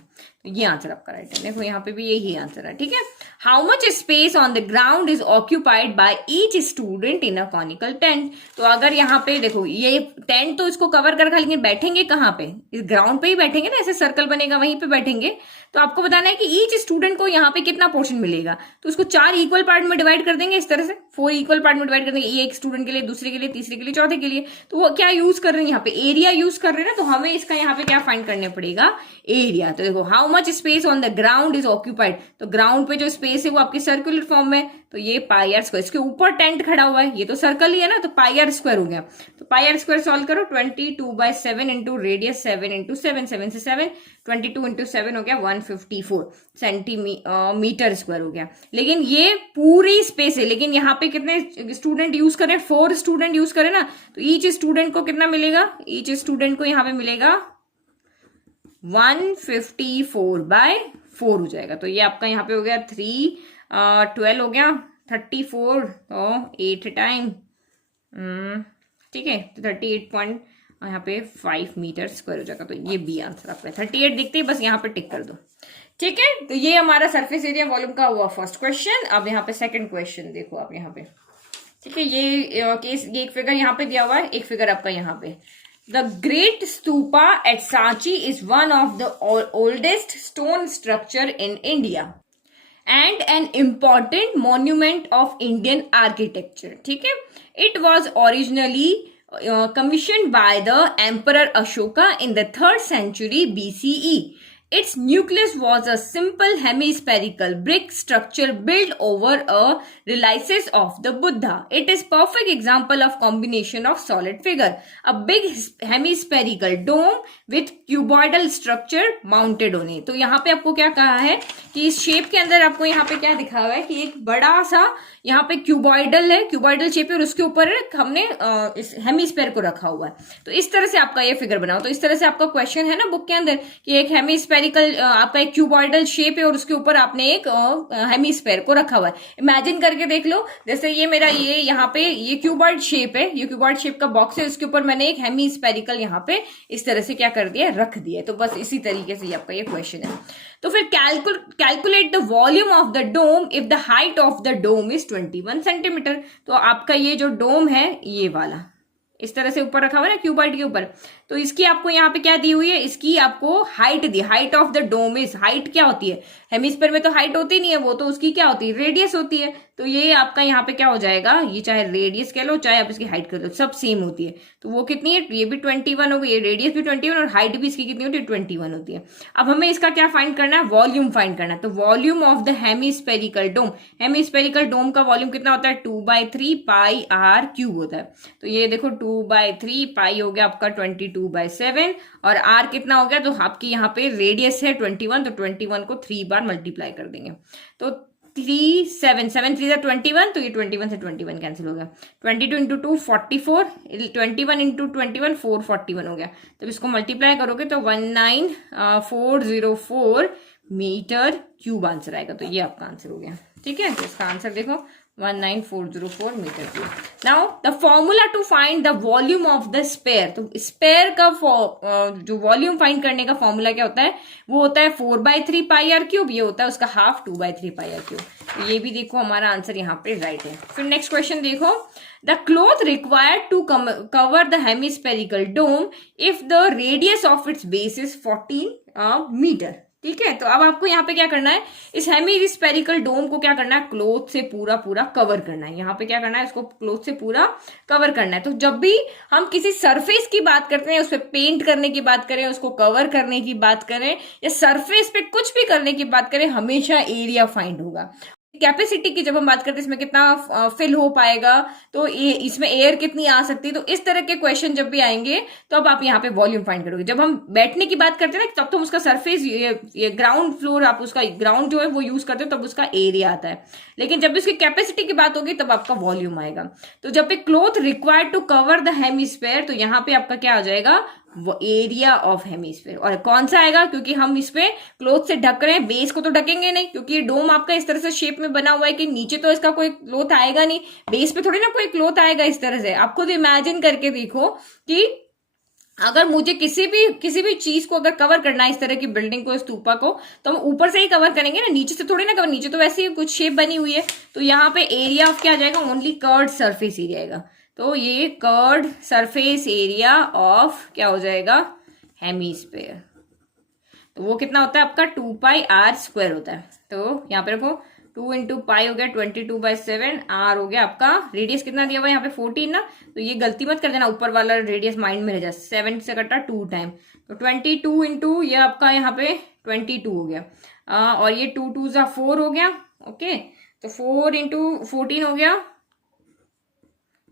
तो ये आंसर आपका राइट है। देखो यहाँ पे भी यही आंसर है, ठीक है। How much space on the ground is occupied by each student in a conical tent. तो अगर यहाँ पे देखो ये टेंट तो इसको कवर कर खा, लेकिन बैठेंगे कहाँ पे, इस ग्राउंड पे ही बैठेंगे ना, ऐसे सर्कल बनेगा वहीं पे बैठेंगे। तो आपको बताना है कि ईच स्टूडेंट को यहाँ पे कितना पोर्शन मिलेगा, तो उसको 4 इक्वल पार्ट में डिवाइड कर देंगे, इस तरह से 4 इक्वल पार्ट में डिवाइड कर देंगे, एक स्टूडेंट के लिए, दूसरे के लिए, तीसरे के लिए, चौथे के लिए। तो वो क्या यूज कर रहे हैं यहाँ पे, एरिया यूज कर रहे हैं ना, तो हमें इसका यहाँ पे क्या फाइंड करने पड़ेगा, एरिया। तो देखो how much space on the ground is occupied, तो ग्राउंड पे जो स्पेस है वो आपकी सर्कुलर फॉर्म में, तो ये पाई आर स्क्वायर, इसके ऊपर टेंट खड़ा हुआ है, ये तो सर्कल ही है ना, तो पाई आर स्क्वायर हो गया। तो पाई आर स्क्वायर सॉल्व करो, 22/7 इंटू रेडियस 7 इंटू 7, 7 से 7, 22 इंटू 7 हो गया 154 सेंटीमीटर स्क्वायर हो गया। लेकिन ये पूरी स्पेस है, लेकिन यहाँ पे कितने स्टूडेंट यूज करें, 4 स्टूडेंट यूज करें ना, तो ईच स्टूडेंट को कितना मिलेगा, ईच स्टूडेंट को यहाँ पे मिलेगा 154/4 हो जाएगा। तो ये आपका यहाँ पे हो गया 12 हो गया, 34 तो 8 टाइम, ठीक है, तो 38 यहाँ पे 5 मीटर स्क्वायर हो जाएगा। तो ये बी आंसर आपका 38 दिखते ही बस यहाँ पे टिक कर दो, ठीक है। तो ये हमारा सरफेस एरिया वॉल्यूम का हुआ फर्स्ट क्वेश्चन। अब यहाँ पे सेकंड क्वेश्चन देखो आप यहाँ पे, ठीक है। ये केस, ये एक फिगर यहाँ पे दिया हुआ है, एक फिगर आपका यहाँ पे। The Great Stupa at Sanchi is one of the oldest stone structure in India and an important monument of Indian architecture. ठीक है, it was originally commissioned by the Emperor Ashoka in the 3rd century BCE. Its nucleus was a simple hemispherical brick structure built over a relics of the Buddha. It is perfect example of combination of solid figure. A big hemispherical dome with cuboidal structure mounted on it. तो यहाँ पे आपको क्या कहा है कि इस shape के अंदर आपको यहाँ पे क्या दिखा हुआ है कि एक बड़ा सा यहाँ पे क्यूबॉइडल है, क्यूबॉइडल शेप है, और उसके ऊपर हमने इस हेमिस्फेयर को रखा हुआ है। तो इस तरह से आपका ये फिगर बनाओ। तो इस तरह से आपका क्वेश्चन है ना बुक के अंदर कि एक हेमिस्फेयर स्पेरिकल आपका एक क्यूबॉइडल शेप है और उसके ऊपर आपने एक हेमीस्फेयर को रखा हुआ है। इमेजिन करके देख लो, जैसे ये मेरा ये यहाँ पे ये क्यूबॉइड शेप है, ये क्यूबॉइड शेप का बॉक्स है, उसके ऊपर मैंने एक हेमीस्फेरिकल यहाँ पे इस तरह से क्या कर दिया, रख दिया। तो बस इसी तरीके से आपका ये क्वेश्चन है। तो फिर calculate the volume of the dome if the height of the dome is 21 centimetre. तो आपका ये जो डोम है ये वाला इस तरह से ऊपर रखा हुआ है ना क्यूबॉइड के ऊपर, तो इसकी आपको यहाँ पे क्या दी हुई है, इसकी आपको हाइट दी, height of the dome is, height क्या होती है, हेमिस्फीयर में तो हाइट होती नहीं है, वो तो उसकी क्या होती है, रेडियस होती है। तो ये आपका यहाँ पे क्या हो जाएगा, ये चाहे रेडियस कह लो चाहे आप इसकी हाइट कर लो, सब सेम होती है। तो वो कितनी है, ये भी 21 हो गई, ये रेडियस भी 21 और हाइट भी इसकी कितनी होती है, 21 होती है। अब हमें इसका क्या फाइंड करना है, वॉल्यूम फाइंड करना है। तो volume of the hemispherical dome, hemispherical dome का वॉल्यूम कितना होता है, 2/3 पाई आर क्यूब होता है। तो ये देखो 2/3 पाई हो गया आपका 22/7 और आर कितना हो गया, तो आपकी यहाँ पे रेडियस है 21, तो 21 को 3 बार मल्टीप्लाई कर देंगे। तो 3 7 7 3 21, तो ये 21 से 21 कैंसिल हो गया। 22 इंटू 2 44, 21 इंटू 21 441 हो गया। तो इसको मल्टीप्लाई करोगे तो 19404 मीटर क्यूब आंसर आएगा। तो ये आपका आंसर हो गया। ठीक है, तो इसका आंसर देखो 19404 metre cube. Now the formula to find the volume of the sphere. तो स्पेयर का जो वॉल्यूम फाइंड करने का फॉर्मूला क्या होता है, वो होता है 4/3 पाई आर क्यूब, ये होता है उसका हाफ 2/3 पाई आर क्यूब। तो ये भी देखो हमारा आंसर यहाँ पे राइट है। फिर नेक्स्ट क्वेश्चन देखो, the cloth required to cover the hemispherical dome if the radius of its base is 14 metre. ठीक है, तो अब आपको यहाँ पे क्या करना है, इस हेमिस्फेरिकल डोम को क्या करना है, क्लोथ से पूरा पूरा कवर करना है। यहाँ पे क्या करना है, इसको क्लोथ से पूरा कवर करना है। तो जब भी हम किसी सरफेस की बात करते हैं, उस पर पेंट करने की बात करें, उसको कवर करने की बात करें या सरफेस पे कुछ भी करने की बात करें, हमेशा एरिया फाइंड होगा। कैपेसिटी की जब हम बात करते हैं, इसमें कितना फिल हो पाएगा, तो इसमें एयर कितनी आ सकती है, तो इस तरह के क्वेश्चन जब भी आएंगे तो अब आप यहाँ पे वॉल्यूम फाइंड करोगे। जब हम बैठने की बात करते हैं ना, तब तो उसका सरफेस, ये ग्राउंड फ्लोर, आप उसका ग्राउंड जो है वो यूज करते हो, तब उसका एरिया आता है। लेकिन जब भी उसकी कैपेसिटी की बात होगी तब आपका वॉल्यूम आएगा। तो जब भी cloth required to cover the hemisphere, तो यहाँ पे आपका क्या आ जाएगा, वो एरिया ऑफ हेमिस्फेयर। और कौन सा आएगा, क्योंकि हम इस पे क्लोथ से ढक रहे हैं, बेस को तो ढकेंगे नहीं, क्योंकि ये डोम आपका इस तरह से शेप में बना हुआ है कि नीचे तो इसका कोई क्लोथ आएगा नहीं, बेस पे थोड़ी ना कोई क्लोथ आएगा इस तरह से। आप खुद इमेजिन करके देखो कि अगर मुझे किसी भी चीज को अगर कवर करना है, इस तरह की बिल्डिंग को, स्तूपा को, तो हम ऊपर से ही कवर करेंगे ना, नीचे से थोड़ी ना कवर, नीचे तो वैसे ही कुछ शेप बनी हुई है। तो यहाँ पे एरिया ऑफ क्या आ जाएगा, ओनली कर्ड सरफेस एरिया आएगा। तो ये कर्ड सरफेस एरिया ऑफ क्या हो जाएगा, हेमिस्फेयर। तो वो कितना होता है आपका 2πr² होता है। तो यहाँ पे रखो 2 इंटू पाई हो गया 22/7, आर हो गया आपका, रेडियस कितना दिया हुआ है यहाँ पे 14 ना, तो ये गलती मत कर देना, ऊपर वाला रेडियस माइंड में रह जाए, 7 से कटा 2 टाइम, तो 22 इंटू ये आपका यहाँ पे 22 हो गया, और ये 2 2 जा 4 हो गया। ओके, तो 4 इंटू 14 हो गया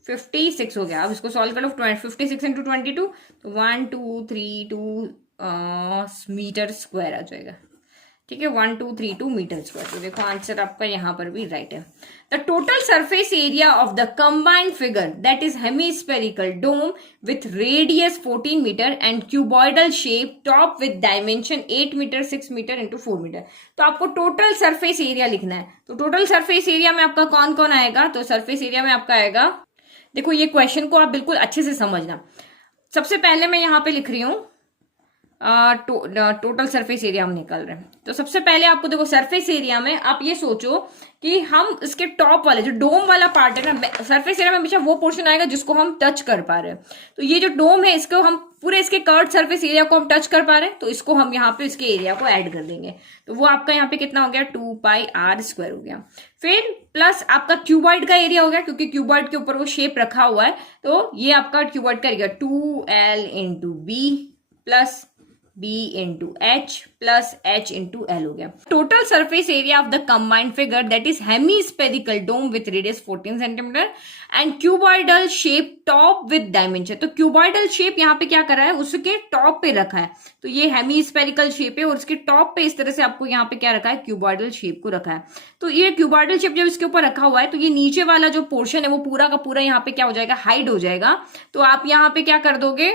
56 हो गया। अब इसको सॉल्व कर लो, 56 इंटू 22, तो 1232 मीटर स्क्वायर आ जाएगा। ठीक है, 1232 मीटर स्क्वायर। तो देखो आंसर आपका यहाँ पर भी राइट है। The total surface area of the combined figure that is hemispherical dome with radius 14 metre and cuboidal shape, top with dimension 8 metre 6 metre into 4 metre. तो आपको टोटल सरफेस एरिया लिखना है। तो टोटल सरफेस एरिया में आपका कौन कौन आएगा, तो सरफेस एरिया में आपका आएगा, देखो ये क्वेश्चन को आप बिल्कुल अच्छे से समझना। सबसे पहले मैं यहाँ पे लिख रही हूँ टोटल सरफेस एरिया हम निकाल रहे हैं। तो सबसे पहले आपको देखो सरफेस एरिया में आप ये सोचो कि हम इसके टॉप वाले जो डोम वाला पार्ट है ना, सरफेस एरिया में हमेशा वो पोर्शन आएगा जिसको हम टच कर पा रहे हैं। तो ये जो डोम है, इसको हम पूरे इसके कर्व सरफेस एरिया को हम टच कर पा रहे हैं, तो इसको हम यहाँ पे इसके एरिया को ऐड कर देंगे। तो वो आपका यहाँ पे कितना हो गया, 2πr² हो गया। फिर प्लस आपका क्यूबॉइड का एरिया हो गया, क्योंकि क्यूबॉइड के ऊपर वो शेप रखा हुआ है, तो ये आपका क्यूबॉइड का area 2l into B plus B into H plus H into L हो गया। Total surface area of the combined figure that is hemispherical dome with radius 14 centimetre and cuboidal shape top with dimension. तो cuboidal shape यहाँ पे क्या करा है, उसके top पे रखा है। तो ये हेमिस्फेरिकल शेप है और उसके टॉप पे इस तरह से आपको यहाँ पे क्या रखा है, क्यूबॉइडल शेप को रखा है। तो ये क्यूबॉइडल शेप जब इसके ऊपर रखा हुआ है, तो ये नीचे वाला जो पोर्शन है वो पूरा का पूरा यहाँ पे क्या हो जाएगा, हाइड हो जाएगा। तो आप यहाँ पे क्या कर दोगे,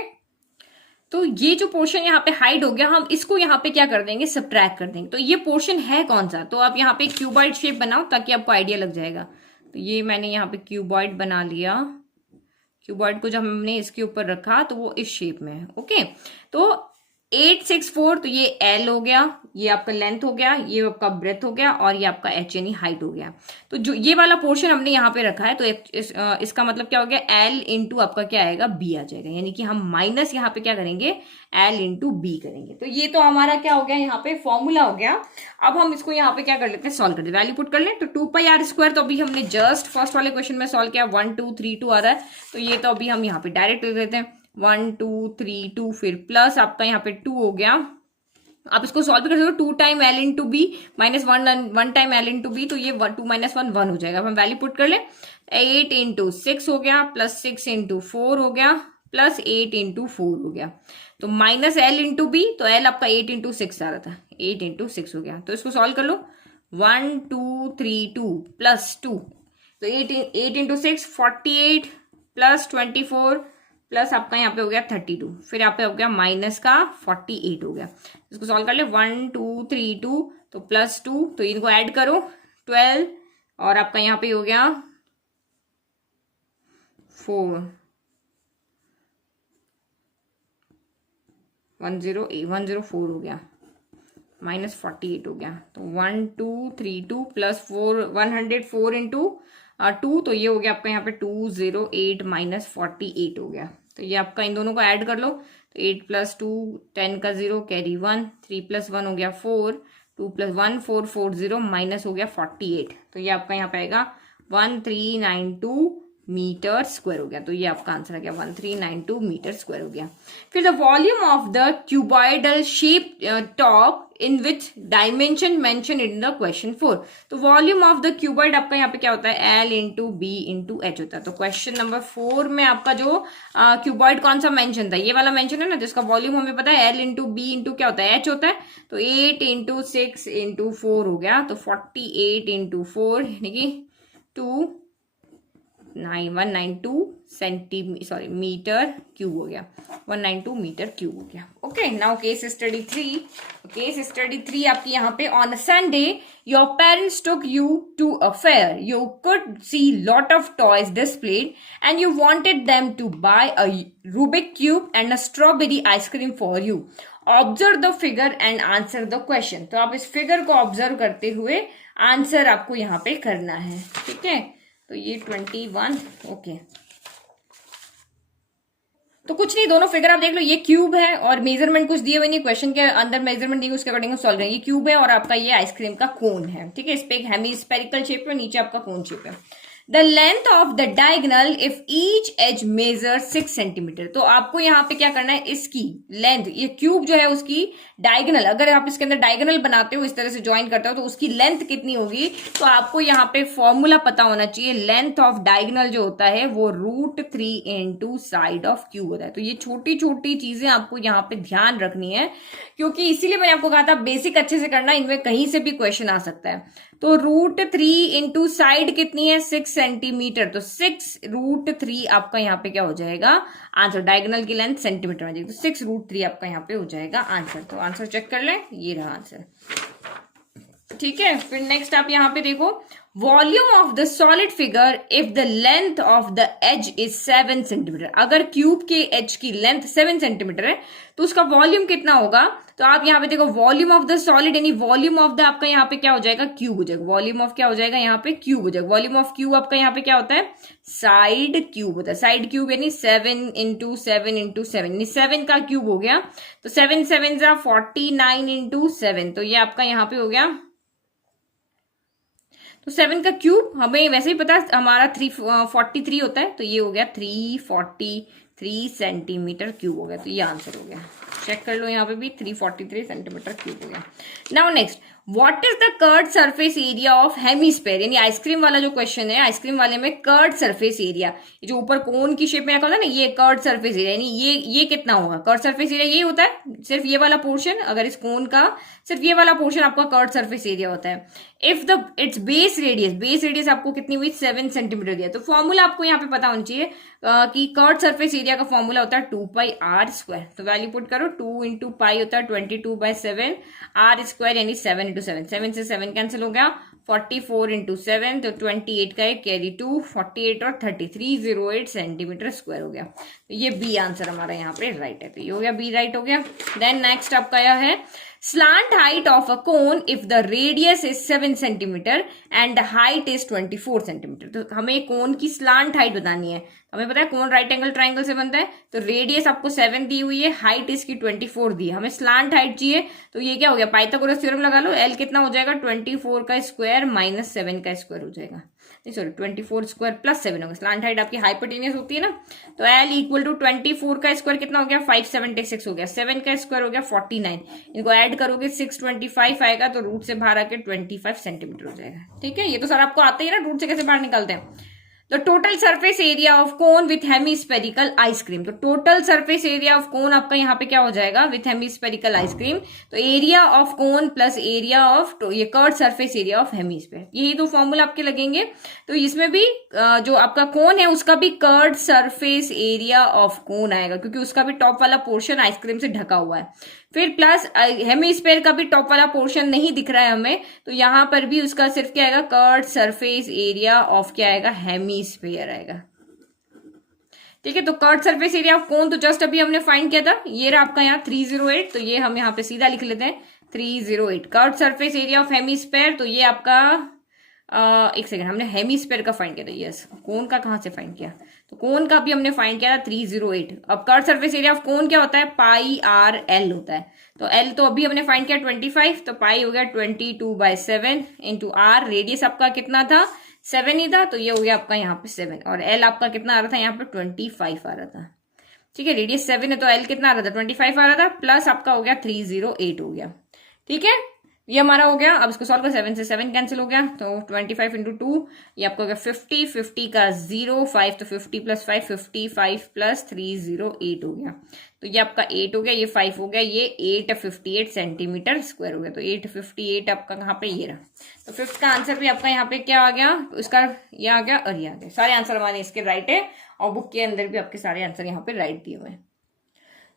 तो ये जो पोर्शन यहाँ पे हाइड हो गया, हम इसको यहाँ पे क्या कर देंगे, सब्ट्रैक्ट कर देंगे। तो ये पोर्शन है कौन सा, तो आप यहाँ पे क्यूबॉइड शेप बनाओ ताकि आपको आइडिया लग जाएगा। तो ये मैंने यहाँ पे क्यूबॉइड बना लिया। क्यूबॉइड को जब हमने इसके ऊपर रखा तो वो इस शेप में है। ओके, तो 864, तो ये L हो गया, ये आपका लेंथ हो गया, ये आपका ब्रेथ हो गया, और ये आपका H यानी हाइट हो गया। तो जो ये वाला पोर्शन हमने यहाँ पे रखा है, तो इसका मतलब क्या हो गया, L इंटू आपका क्या आएगा, B आ जाएगा। यानी कि हम माइनस यहाँ पे क्या करेंगे, L इंटू B करेंगे। तो ये तो हमारा क्या हो गया, यहाँ पे फॉर्मूला हो गया। अब हम इसको यहाँ पे क्या कर लेते हैं, सॉल्व कर दे, वैल्यू पुट कर लें। तो 2πr², तो अभी हमने जस्ट फर्स्ट वाले क्वेश्चन में सॉल्व किया, 1 2 3 2 आ रहा है। तो ये तो अभी हम यहाँ पे डायरेक्ट कर देते हैं, 1 2 3 2, फिर प्लस आपका यहाँ पे 2 हो गया। आप इसको सॉल्व कर सकते हो, 2 time L into B minus 1 time L into B, तो ये 2 माइनस 1 1 हो जाएगा। अब हम वैल्यू पुट कर ले, 8 इंटू 6 हो गया, प्लस 6 इंटू 4 हो गया, प्लस 8 इंटू 4 हो गया। तो माइनस L इंटू बी, तो L आपका 8 इंटू 6 आ रहा था, 8 इंटू 6 हो गया। तो इसको सॉल्व कर लो, 1 2 3 2 प्लस 2, तो 8 इंटू 6 48, प्लस 24, प्लस आपका यहाँ पे हो गया 32, फिर यहाँ पे हो गया माइनस का 48 हो गया। इसको सॉल्व कर ले, 1 2 3 2, तो प्लस 2, तो इनको ऐड करो 12, और आपका यहाँ पे हो गया 4 104 हो गया, माइनस 48 हो गया। तो 1 2 3 2 प्लस 4 104 इंटू 2, तो ये हो गया आपका यहाँ पे 208 माइनस 48 हो गया। तो ये आपका इन दोनों को ऐड कर लो, तो 8 प्लस 2 10 का 0 कैरी 1, 3 प्लस 1 हो गया 4, 2 प्लस 1 4 4 0 माइनस हो गया 48। तो ये आपका यहाँ पे आएगा 1392 मीटर स्क्वायर हो गया। तो ये आपका आंसर आ गया, 1392 मीटर स्क्वायर हो गया। फिर the volume of the cuboidal shape top in which dimension mention in the question 4। तो वॉल्यूम ऑफ द क्यूबॉइड आपका यहाँ पे क्या होता है, L into B into H होता है। तो क्वेश्चन नंबर 4 में आपका जो क्यूबॉइड कौन सा मेंशन था, ये वाला मेंशन है ना, जिसका वॉल्यूम हमें पता है L इंटू बी इंटू क्या होता है, एच होता है। तो 8 इंटू 6 इंटू 4 हो गया, तो 48 इंटू 4 यानी कि 192 मीटर क्यूब हो गया, 192 मीटर क्यूब हो गया। Okay, now case study 3। Case study 3 आपकी यहाँ पे, on Sunday your parents took you to a fair, you could see lot of toys displayed and you wanted them to buy a Rubik cube and a strawberry ice cream for you. Observe the figure and answer the question. तो आप इस figure को observe करते हुए answer आपको यहाँ पे करना है। ठीक है, तो ये 21। ओके, तो कुछ नहीं, दोनों फिगर आप देख लो, ये क्यूब है और मेजरमेंट कुछ दिए हुए नहीं, क्वेश्चन के अंदर मेजरमेंट दी, उसके अकॉर्डिंग सॉल्व करेंगे। ये क्यूब है और आपका ये आइसक्रीम का कोन है। ठीक है, इस पे एक हेमीस्फेरिकल शेप है, नीचे आपका कोन शेप है। The length of the diagonal if each edge measure 6 centimetre. तो आपको यहाँ पे क्या करना है, इसकी लेंथ, ये क्यूब जो है उसकी डायगोनल, अगर आप इसके अंदर डायगोनल बनाते हो, इस तरह से ज्वाइन करते हो, तो उसकी लेंथ कितनी होगी। तो आपको यहाँ पे फॉर्मूला पता होना चाहिए, लेंथ ऑफ डायगोनल जो होता है वो √3 इंटू साइड ऑफ क्यूब होता है। तो ये छोटी छोटी चीजें आपको यहाँ पे ध्यान रखनी है, क्योंकि इसीलिए मैंने आपको कहा था बेसिक अच्छे से करना, इनमें कहीं से भी क्वेश्चन आ सकता है। तो √3 इंटू साइड कितनी है, 6 सेंटीमीटर, तो 6√3 आपका यहाँ पे क्या हो जाएगा आंसर। डायगोनल की लेंथ सेंटीमीटर में जाएगी, तो 6√3 आपका यहाँ पे हो जाएगा आंसर। तो आंसर चेक कर लें, ये रहा आंसर। ठीक है, फिर नेक्स्ट आप यहाँ पे देखो, volume of the solid figure if the length of the edge is 7 centimetre. अगर क्यूब के एज की लेंथ 7 सेंटीमीटर है तो उसका वॉल्यूम कितना होगा। तो आप यहाँ पे देखो, वॉल्यूम ऑफ द सॉलिड यानी वॉल्यूम ऑफ द आपका यहाँ पे क्या हो जाएगा, क्यूब हो जाएगा। वॉल्यूम ऑफ क्या हो जाएगा, यहाँ पे क्यूब हो जाएगा। वॉल्यूम ऑफ क्यूब आपका यहाँ पे क्या होता है, साइड क्यूब होता है। साइड क्यूब यानी 7 इंटू 7 इंटू 7 यानी 7 का क्यूब हो गया। तो 7 7 49 इंटू 7, तो ये आपका यहाँ पे हो गया। तो 7 का क्यूब हमें वैसे ही पता है हमारा 343 होता है, तो ये हो गया 343 सेंटीमीटर क्यूब हो गया। तो ये आंसर हो गया, चेक कर लो, यहाँ पे भी 343 सेंटीमीटर क्यूब हो गया। Now next, what is the curd surface area of hemisphere, यानी आइसक्रीम वाला जो क्वेश्चन है, आइसक्रीम वाले में कर्ड सरफेस एरिया, जो ऊपर कोन की शेप में रखा होता है ना, ये कर्ड सरफेस एरिया, यानी ये कितना होगा, कर्ड सरफेस एरिया ये होता है सिर्फ ये वाला पोर्शन, अगर इस कोन का सिर्फ ये वाला पोर्शन आपका कर्ड सरफेस एरिया होता है। If the it's base radius आपको कितनी हुई 7 सेंटीमीटर दिया, तो फॉर्मूला आपको यहाँ पे पता होना चाहिए कि कर्ड सरफेस एरिया का फॉर्मूला होता है 2πr²। तो वैल्यू पुट करो, 2 इंटू पाई होता है 22/7, r² यानी 7 इंटू 7, 7 से 7 कैंसिल हो गया, 44 इंटू 7 तो 28 का एक कैरी 2, 48 और 308 सेंटीमीटर स्क्वायर हो गया। तो ये बी आंसर हमारा यहाँ पे राइट है, तो ये हो गया, बी राइट हो गया। देन नेक्स्ट आपका यह है slant height of a cone if the radius is 7 centimetre and the height is 24 centimetre. तो हमें कोन की स्लांट हाइट बतानी है, हमें पता है कोन राइट एंगल ट्राइंगल से बनता है, तो रेडियस आपको 7 दी हुई है, हाइट इसकी 24 दी है, हमें स्लांट हाइट चाहिए, तो ये क्या हो गया, पाइथागोरस थ्योरम लगा लो, एल कितना हो जाएगा 24 का स्क्वायर माइनस 7 का स्क्वायर हो जाएगा, नहीं सॉरी 24 स्क्वायर प्लस 7 होगा, स्लांट हाइट आपकी हाइपोटेनियस होती है ना, तो एल इक्वल टू 24 का स्क्वायर कितना हो गया 576 हो गया, 7 का स्क्वायर हो गया 49, इनको ऐड करोगे 625 आएगा, तो रूट से बाहर आके 25 सेंटीमीटर हो जाएगा। ठीक है, ये तो सर आपको आता ही है ना, रूट से कैसे बाहर निकलते हैं। तो total surface area of cone with hemispherical ice cream, तो total surface area of cone आपका यहाँ पे क्या हो जाएगा विथ हेमिस्फेरिकल आइसक्रीम, तो area of cone plus area of ये curved surface area of hemisphere, यही दो फॉर्मूला आपके लगेंगे। तो इसमें भी जो आपका कोन है उसका भी कर्ड सरफेस एरिया ऑफ कोन आएगा, क्योंकि उसका भी टॉप वाला पोर्शन आइसक्रीम से ढका हुआ है, फिर प्लस हेमिस्फेयर का भी टॉप वाला पोर्शन नहीं दिख रहा है हमें, तो यहां पर भी उसका सिर्फ क्या आएगा कर्ड सरफेस एरिया ऑफ क्या आएगा हेमिस्फेयर आएगा। ठीक है, तो कर्ड सरफेस एरिया ऑफ कोन तो जस्ट अभी हमने फाइंड किया था, ये रहा आपका यहाँ 308, तो ये हम यहाँ पे सीधा लिख लेते हैं 308। Curd surface area of hemisphere, तो ये आपका एक सेकंड, हमने हेमिस्फेयर का फाइंड किया था, यस, कोन का कहां से फाइंड किया, तो कोन का भी हमने फाइंड किया था 308। अब कर्ड सरफेस एरिया ऑफ कोन क्या होता है πr/l होता है, तो l तो अभी हमने फाइंड किया 25, तो पाई हो गया 22/7 इंटू r, रेडियस आपका कितना था 7 ही था, तो ये हो गया आपका यहाँ पे 7, और l आपका कितना आ रहा था यहाँ पे 25 आ रहा था। ठीक है, रेडियस 7 है तो l कितना आ रहा था 25 आ रहा था, प्लस आपका हो गया 308 हो गया। ठीक है, ये हमारा हो गया। अब इसको सॉल्व कर, 7 से 7 कैंसिल हो गया, तो 25 इंटू 2 ये आपको हो गया 50, 50 का 0, 5 तो 50 प्लस 5 55 प्लस 308 हो गया, तो ये आपका 8 हो गया, ये 5 हो गया, ये 858 सेंटीमीटर स्क्वायर हो गया, तो 858 आपका कहाँ पे ये रहा। तो फिफ्थ का आंसर भी आपका यहाँ पे क्या आ गया, तो इसका ये आ गया और ये आ गया, सारे आंसर हमारे इसके राइट है, और बुक के अंदर भी आपके सारे आंसर यहाँ पे राइट दिए हुए हैं।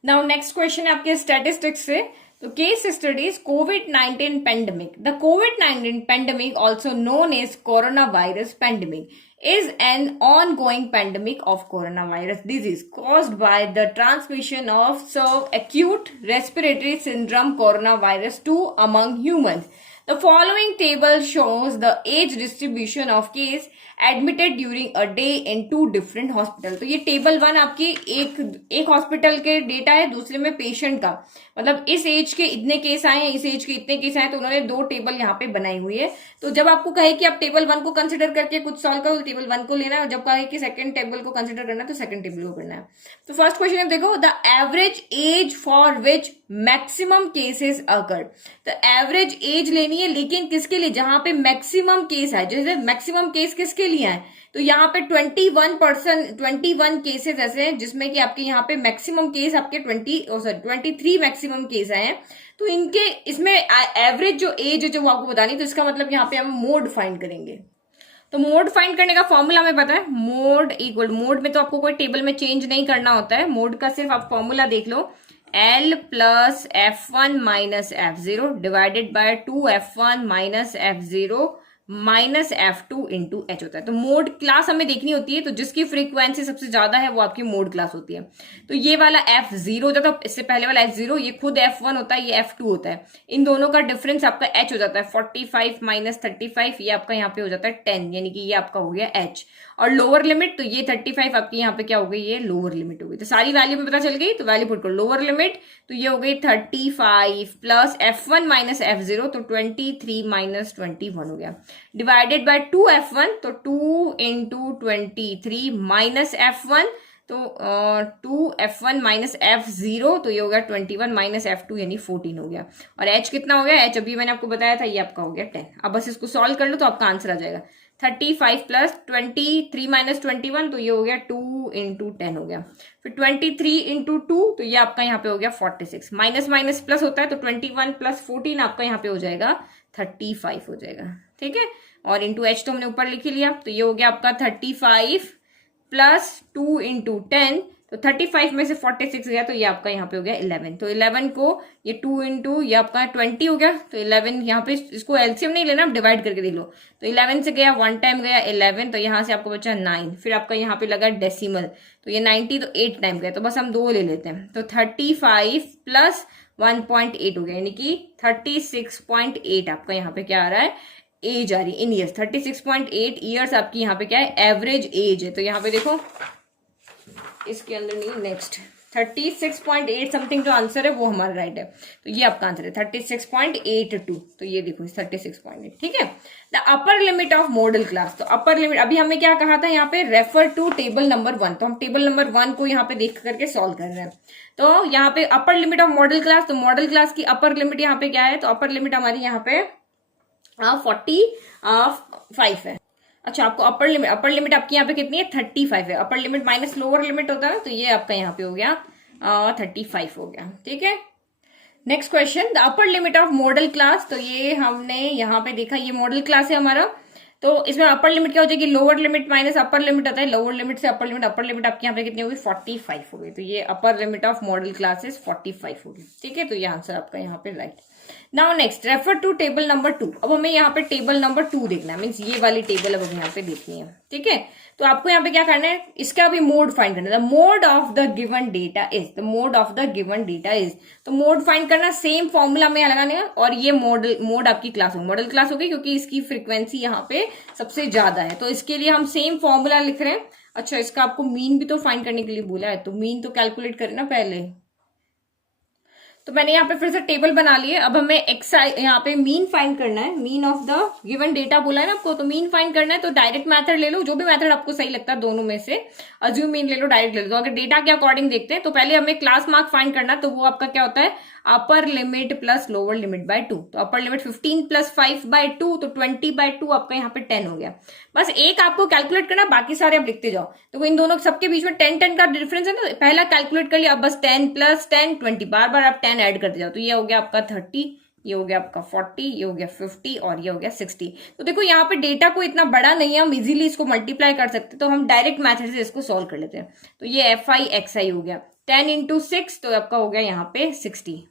नाउ नेक्स्ट क्वेश्चन है आपके स्टैटिस्टिक्स से, तो case studies COVID-19 pandemic. The COVID-19 pandemic, also known as coronavirus pandemic, is an ongoing pandemic of coronavirus disease caused by the transmission of acute respiratory syndrome coronavirus 2 among humans. The following table shows the age distribution of case admitted during a day in 2 different hospital. तो ये table 1 आपकी एक hospital के data है, दूसरे में patient का, मतलब इस एज के इतने केस आए हैं, इस एज के इतने केस आए, तो उन्होंने 2 टेबल यहाँ पे बनाई हुई है। तो जब आपको कहे कि आप टेबल 1 को कंसिडर करके कुछ सॉल्व करो, टेबल 1 को लेना है, जब कहे कि सेकंड टेबल को कंसिडर करना है तो सेकंड टेबल को करना है। तो फर्स्ट क्वेश्चन है, देखो, the average age for which maximum cases occurred. तो एवरेज एज लेनी है, लेकिन किसके लिए, जहां पे मैक्सिमम केस है, जैसे मैक्सिमम केस किसके लिए है, तो यहाँ पे 21 केसेस ऐसे हैं जिसमें कि आपके यहाँ पे मैक्सिमम केस आपके 23 मैक्सिमम केस आए हैं। तो इनके इसमें एवरेज जो एज है जो वो आपको बतानी, तो इसका मतलब यहाँ पे हम मोड फाइंड करेंगे। तो मोड फाइंड करने का फॉर्मूला हमें पता है, मोड इक्वल, मोड में तो आपको कोई टेबल में चेंज नहीं करना होता है, मोड का सिर्फ आप फॉर्मूला देख लो, L plus F1 minus F0 divided by 2F1 minus F0 minus F2 into H होता है। तो मोड क्लास हमें देखनी होती है, तो जिसकी फ्रीक्वेंसी सबसे ज्यादा है वो आपकी मोड क्लास होती है। तो ये वाला F0 होता है, तो इससे पहले वाला F0 ये खुद F1 होता है, ये F2 होता है, इन दोनों का डिफरेंस आपका H हो जाता है, 45 माइनस 35 ये आपका यहाँ पे हो जाता है 10, यानी कि ये आपका हो गया H। और लोअर लिमिट, तो ये 35 आपकी यहाँ पे क्या हो गई, ये लोअर लिमिट हो गई। तो सारी वैल्यू में पता चल गई, तो वैल्यू पुट करो, लोअर लिमिट तो ये हो गई 35 प्लस F1 माइनस F0, तो 23 माइनस 21 हो गया, डिवाइडेड बाय 2F1, तो 2 इंटू 23 माइनस F1, तो 2f1 माइनस f0, तो ये हो गया 21 माइनस f2 यानी 14 हो गया। और h कितना हो गया, h अभी मैंने आपको बताया था, ये आपका हो गया 10। अब बस इसको सॉल्व कर लो तो आपका आंसर आ जाएगा 35 प्लस 23 माइनस 21, तो ये हो गया 2 इंटू 10 हो गया। फिर 23 इंटू 2, तो ये आपका यहाँ पे हो गया 46। माइनस माइनस प्लस होता है, तो 21 प्लस 14 आपका यहाँ पे हो जाएगा 35 हो जाएगा, ठीक है। और इंटू एच तो हमने ऊपर लिख ही लिया, तो ये हो गया आपका 35 प्लस 2 इंटू 10, तो 35 में से 46 गया, तो ये आपका यहाँ पे हो गया 11। तो 11 को ये 2 इंटू ये आपका 20 हो गया, तो 11 यहाँ पे इसको एलसीएम नहीं लेना, आप डिवाइड करके देख लो। तो 11 से गया 1 टाइम गया 11, तो यहाँ से आपको बचा 9। फिर आपका यहाँ पे लगा डेसिमल, तो ये 90, तो 8 टाइम गया, तो बस हम 2 ले लेते हैं। तो 35 प्लस 1.8 हो गया, यानी कि 36.8 आपका यहाँ पे क्या आ रहा है, एज आ रही है इन ईयर्स। 36.8 ईयर्स आपकी यहाँ पे क्या है, एवरेज एज है। तो यहाँ पे देखो इसके अंदर नहीं, नेक्स्ट 36.8 समथिंग जो आंसर है वो हमारा राइट है। तो ये आपका आंसर है 36.82। तो ये देखो 36.8, ठीक है। The upper limit of model class, तो अपर लिमिट अभी हमें क्या कहा था यहाँ पे, रेफर टू टेबल नंबर 1। तो हम टेबल नंबर 1 को यहाँ पे देख करके सॉल्व कर रहे हैं। तो यहाँ पे upper limit of model class, तो मॉडल क्लास की अपर लिमिट यहाँ पे क्या है, तो अपर लिमिट हमारी यहाँ पे 45 है। अच्छा, आपको अपर लिमिट आपकी यहाँ पे कितनी है, 35 है। Upper limit minus lower limit होता है, तो ये आपका यहाँ पे हो गया 35 हो गया, ठीक है। Next question, the upper limit of model class, तो ये हमने यहाँ पे देखा, ये मॉडल क्लास है हमारा। तो इसमें अपर लिमिट क्या हो जाएगी, lower limit minus upper limit आता है, लोअर लिमिट से अपर लिमिट आपकी यहाँ पे कितनी होगी, 45 हो गई। तो ये upper limit of model classes 45 होगी, ठीक है। तो ये आंसर आपका यहाँ पे right. Now next, refer to table number 2। अब हमें यहाँ पे टेबल नंबर 2 देखना है, मीन्स ये वाली टेबल अब हमें यहाँ पे देखनी है, ठीक है। तो आपको यहाँ पे क्या करना है, इसका भी मोड फाइंड करना है। The mode of the given data is, the mode of the given data is, तो मोड फाइंड करना, सेम फॉर्मूला में लगाने का। और ये मोड आपकी क्लास होगी, मॉडल क्लास होगी, क्योंकि इसकी फ्रीक्वेंसी यहाँ पे सबसे ज्यादा है। तो इसके लिए हम सेम फॉर्मूला लिख रहे हैं। अच्छा, इसका आपको मीन भी तो फाइंड करने के लिए बोला है, तो मीन तो कैलकुलेट करें ना पहले। तो मैंने यहाँ पे फिर से टेबल बना ली है। अब हमें यहाँ पे मीन फाइंड करना है, mean of the given data बोला है ना आपको, तो मीन फाइंड करना है। तो डायरेक्ट मेथड ले लो, जो भी मेथड आपको सही लगता है दोनों में से, अज्यूम मीन ले लो, डायरेक्ट ले लो। तो अगर डेटा के अकॉर्डिंग देखते हैं, तो पहले हमें क्लास मार्क फाइंड करना, तो वो आपका क्या होता है, upper limit plus lower limit by 2। तो अपर लिमिट 15 प्लस 5 बाय 2, तो 20 बाय 2 आपका यहाँ पे 10 हो गया। बस एक आपको कैलकुलेट करना, बाकी सारे आप लिखते जाओ। तो इन दोनों सबके बीच में 10 का डिफरेंस है, तो पहला कैलकुलेट कर लिया। अब बस 10 प्लस 10 20, बार बार आप 10 ऐड करते जाओ। तो ये हो गया आपका 30, ये हो गया आपका 40, ये हो गया 50 और ये हो गया 60। तो देखो यहाँ पे डेटा को इतना बड़ा नहीं है, हम इजीली इसको मल्टीप्लाई कर सकते, तो हम डायरेक्ट मेथड से इसको सॉल्व कर लेते हैं। तो ये fi xi हो गया 10 इंटू 6, तो आपका हो गया यहाँ पे 60।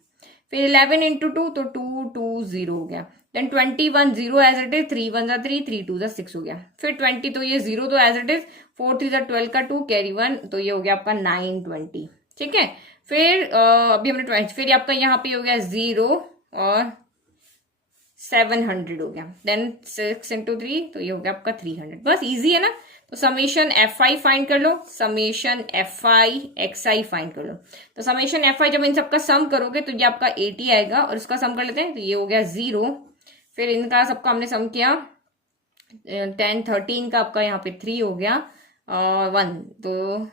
फिर 11 इंटू 2, तो 220 हो गया। देन 21 0 एज इट इज, 3 1 3, 3 2 6 हो गया। फिर 20, तो ये 0 तो एज इट इज, 4 3 12 का 2 कैरी 1, तो ये हो गया आपका 920, ठीक है। फिर अभी हमने 20, फिर आपका यहाँ पे हो गया 0 और 700 हो गया। देन 6 इंटू 3, तो ये हो गया आपका 300। बस इजी है ना। तो समेशन fi फाइंड कर लो, समेशन fi xi फाइंड कर लो। तो समेशन fi जब इन सबका सम करोगे तो ये आपका 80 आएगा, और इसका सम कर लेते हैं। तो ये हो गया 0, फिर इनका सबका हमने सम किया 10 13 का आपका यहाँ पे 3 हो गया 1, तो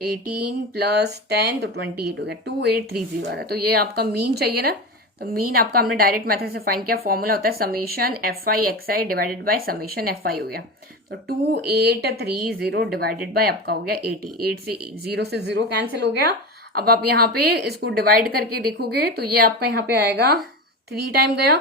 18 प्लस 10, तो 28 हो गया, 2830 आ रहा है। तो ये आपका मीन चाहिए ना, तो मीन आपका हमने डायरेक्ट मेथड से फाइंड किया। फॉर्मूला होता है summation fi xi divided by summation fi हो गया। तो 2830 डिवाइडेड बाय आपका हो गया 80। 8 से 0 से 0 कैंसिल हो गया। अब आप यहाँ पे इसको डिवाइड करके देखोगे, तो ये आपका यहाँ पे आएगा 3 टाइम गया,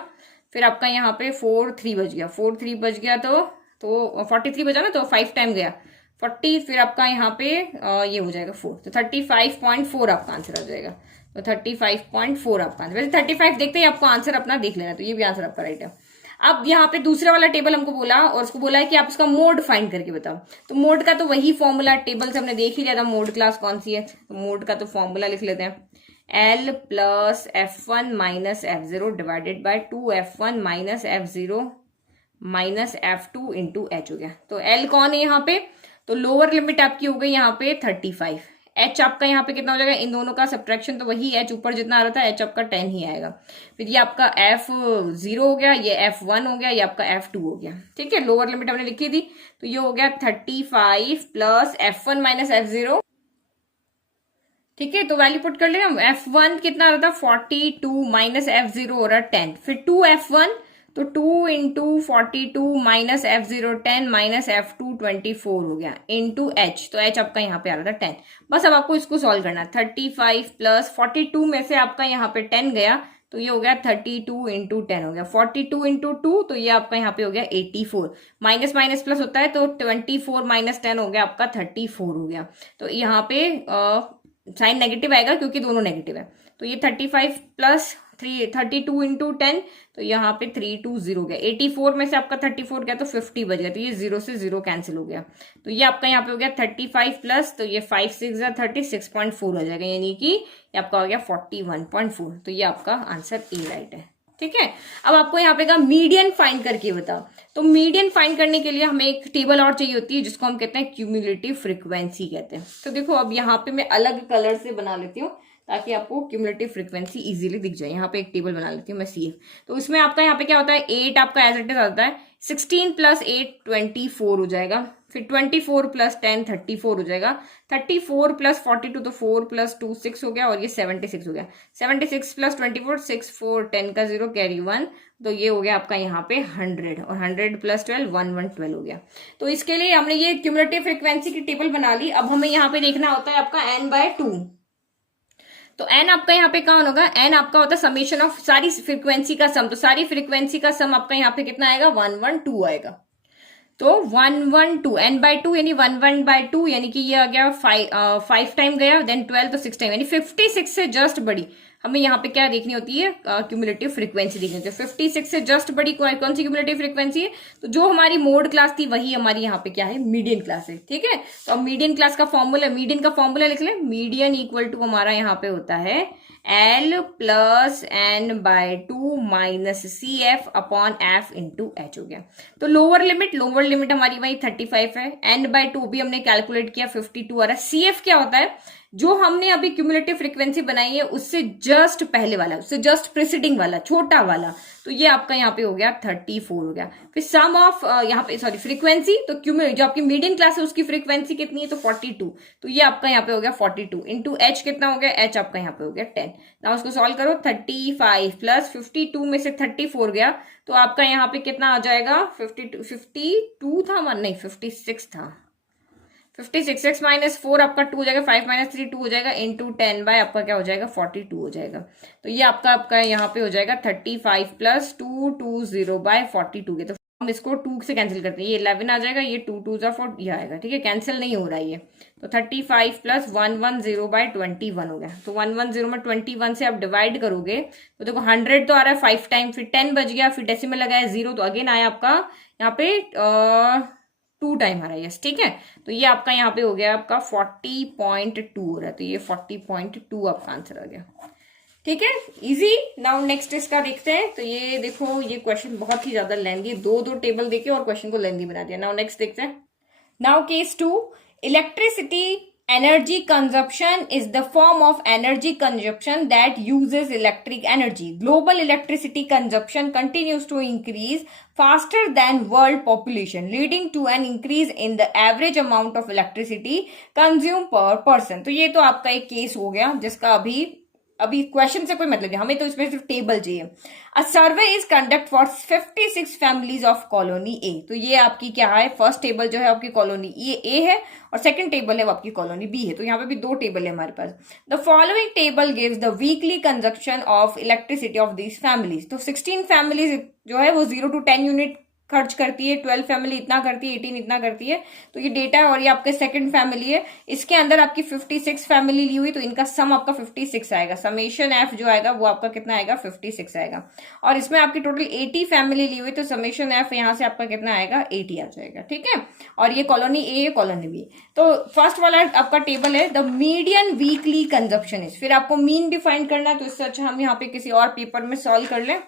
फिर आपका यहाँ पे 4 3 बच गया, 4 3 बच गया, तो 43 बचा ना, तो 5 टाइम गया 40, फिर आपका यहाँ पे ये हो जाएगा 4, तो 35.4 आपका आंसर आ जाएगा। तो 35.4 आपका आंसर। वैसे 35 देखते ही आपको आंसर अपना देख लेना, तो ये भी आंसर आपका राइट है। अब यहाँ पे दूसरा वाला टेबल हमको बोला, और उसको बोला है कि आप इसका मोड फाइंड करके बताओ। तो मोड का तो वही फॉर्मूला टेबल से हमने देख ही लिया था, मोड क्लास कौन सी है। तो मोड का तो फॉर्मूला लिख लेते हैं, L plus F1 minus F0 divided by 2F1 minus F0 minus F2 into H हो गया। तो L कौन है यहाँ पे, तो लोअर लिमिट आपकी हो गई यहाँ पे 35, एच आपका यहाँ पे कितना हो जाएगा, इन दोनों का सब्ट्रैक्शन तो वही, एच ऊपर जितना आ रहा था एच आपका 10 ही आएगा। फिर ये आपका F0 हो गया, ये F1 हो गया, ये आपका F2 हो गया। ठीक है, लोअर लिमिट हमने लिखी थी, तो ये हो गया 35 प्लस F1 माइनस F0। ठीक है, तो वैल्यू पुट कर लेना। F1 कितना आ रहा था 42 माइनस F0 हो रहा है 10, फिर 2F1 तो 2 into 42 minus F0 10 minus F2 24 हो गया इंटू H, तो H आपका यहाँ पे आ रहा था 10। बस अब आपको इसको सॉल्व करना है। 35 प्लस 42 में से आपका यहाँ पे 10 गया, तो ये हो गया 32 इंटू 10 हो गया, 42 इंटू 2 तो ये आपका यहाँ पे हो गया 84। माइनस माइनस प्लस होता है तो 24 माइनस 10 हो गया आपका 34 हो गया। तो यहाँ पे साइन नेगेटिव आएगा क्योंकि दोनों नेगेटिव है। तो ये 35 प्लस 32 इंटू 10, तो यहाँ पे 320 हो गया। 84 में से आपका 34 गया तो 50 बच गया, तो ये 0 से 0 कैंसिल हो गया। तो ये आपका यहाँ पे हो गया 35 प्लस, तो ये 5 6 36.4 हो जाएगा, यानी कि ये आपका हो गया 41.4। तो ये आपका आंसर ए राइट है। ठीक है, अब आपको यहाँ पे का मीडियन फाइंड करके बताओ। तो मीडियन फाइंड करने के लिए हमें एक टेबल और चाहिए होती है जिसको हम कहते हैं क्यूमुलेटिव फ्रीक्वेंसी कहते हैं। तो देखो अब यहाँ पे मैं अलग कलर से बना लेती हूँ ताकि आपको क्यूमुलेटिव फ्रीक्वेंसी इजीली दिख जाए। यहाँ पे एक टेबल बना लेती हूँ मैं CF। तो उसमें आपका यहाँ पे क्या होता है, 8 आपका एज इट इज आता है, 16 प्लस 8 24 हो जाएगा, फिर 24 प्लस 10 34 हो जाएगा, 34 प्लस 42 तो 4 प्लस 2 6 हो गया, और ये 76 हो गया। 76 प्लस 24 6 4 10 का 0 कैरी 1, तो ये हो गया आपका यहाँ पे 100, और 100 प्लस 12 112 हो गया। तो इसके लिए हमने ये क्यूमुलेटिव फ्रीक्वेंसी की टेबल बना ली। अब हमें यहाँ पे देखना होता है आपका n/2। तो n आपका यहाँ पे कौन होगा, n आपका होता है समेशन ऑफ सारी फ्रीक्वेंसी का सम। तो सारी फ्रीक्वेंसी का सम आपका यहाँ पे कितना आएगा, 112 आएगा। तो 112 n/2 यानी 1/2 यानी कि ये आ गया 5 टाइम गया, देन 12 तो 6 टाइम, यानी 56 से जस्ट बड़ी हमें यहाँ पे क्या देखनी होती है, क्यूमुलेटिव फ्रीक्वेंसी देखनी होती है। 56 से जस्ट बड़ी कौन सी क्यूमुलेटिव फ्रीक्वेंसी है, तो जो हमारी मोड क्लास थी वही हमारी यहाँ पे क्या है, मीडियन क्लास है। ठीक है, तो अब मीडियन क्लास का फॉर्मूला, मीडियन का फॉर्मूला लिख ले। मीडियन इक्वल टू हमारा यहाँ पे होता है L plus n/2 minus CF upon F into H हो गया। तो लोअर लिमिट हमारी वही 35 है, n/2 भी हमने कैलकुलेट किया 52 आ रहा है। CF क्या होता है, जो हमने अभी क्यूमुलेटिव फ्रीक्वेंसी बनाई है उससे जस्ट पहले वाला, उससे जस्ट प्रीसीडिंग वाला, छोटा वाला, तो ये आपका यहाँ पे हो गया 34 हो गया। फिर सम ऑफ यहाँ पे सॉरी फ्रीक्वेंसी, तो जो आपकी मीडियन क्लास है उसकी फ्रीक्वेंसी कितनी है, तो 42, तो ये आपका यहाँ पे हो गया 42 इंटू H कितना हो गया, H आपका यहाँ पे हो गया 10। ना उसको सॉल्व करो, 35 प्लस 52 में से 34 गया, तो आपका यहाँ पे कितना आ जाएगा, 52 था नहीं 56 था, 56 6 माइनस 4 आपका 2 हो जाएगा, 5 माइनस 3 2 हो जाएगा, इंटू 10 बाय आपका क्या हो जाएगा 42 हो जाएगा। तो ये आपका यहाँ पे हो जाएगा 35 प्लस 220 बाय 42 के। तो हम इसको 2 से कैंसिल करते हैं, ये 11 आ जाएगा, ये 2 2 4 ये आएगा। ठीक है, कैंसिल नहीं हो रहा है ये। तो 35 प्लस 110 बाय 21 हो गया। तो 110 में 21 से आप डिवाइड करोगे तो देखो 100 तो आ रहा है 5 टाइम, फिर 10 बच गया, फिर डेसिमल लगाया 0, तो अगेन आया आपका यहाँ पे 2 टाइम आ रहा है। यस, ठीक है, तो ये आपका यहाँ पे हो गया आपका 40.2 हो रहा है, तो ये 40.2 आपका आंसर आ गया। ठीक है, इजी। नाउ नेक्स्ट इसका देखते हैं। तो ये देखो, ये क्वेश्चन बहुत ही ज्यादा लेंदी, दो टेबल देके और क्वेश्चन को लेंदी बना दिया। नाउ नेक्स्ट देखते हैं। Now case 2, electricity energy consumption is the form of energy consumption that uses electric energy. Global electricity consumption continues to increase faster than world population, leading to an increase in the average amount of electricity consumed per person. तो ये तो आपका एक case हो गया जिसका अभी question से कोई मतलब नहीं, हमें तो इसमें सिर्फ टेबल चाहिए। A survey is conduct for 56 families of colony A. तो ये आपकी क्या है, फर्स्ट टेबल जो है आपकी कॉलोनी ए है, और सेकंड टेबल है वो आपकी कॉलोनी बी है। तो यहाँ पे भी 2 टेबल है हमारे पास। The following table gives the weekly consumption of electricity of these families. तो 16 फैमिलीज जो है वो 0 to 10 यूनिट खर्च करती है, 12 फैमिली इतना करती है, 18 इतना करती है। तो ये डेटा है, और ये आपके सेकंड फैमिली है। इसके अंदर आपकी 56 फैमिली ली हुई, तो इनका सम आपका 56 आएगा। समेशन एफ जो आएगा वो आपका कितना आएगा, 56 आएगा। और इसमें आपकी टोटल 80 फैमिली ली हुई, तो समेशन एफ यहाँ से आपका कितना आएगा, 80 आ जाएगा। ठीक है, और ये कॉलोनी ए, कॉलोनी बी। तो फर्स्ट वाला आपका टेबल है, the median weekly consumption is. फिर आपको मीन डिफाइन करना है, तो इससे अच्छा हम यहाँ पे किसी और पेपर में सॉल्व कर लें।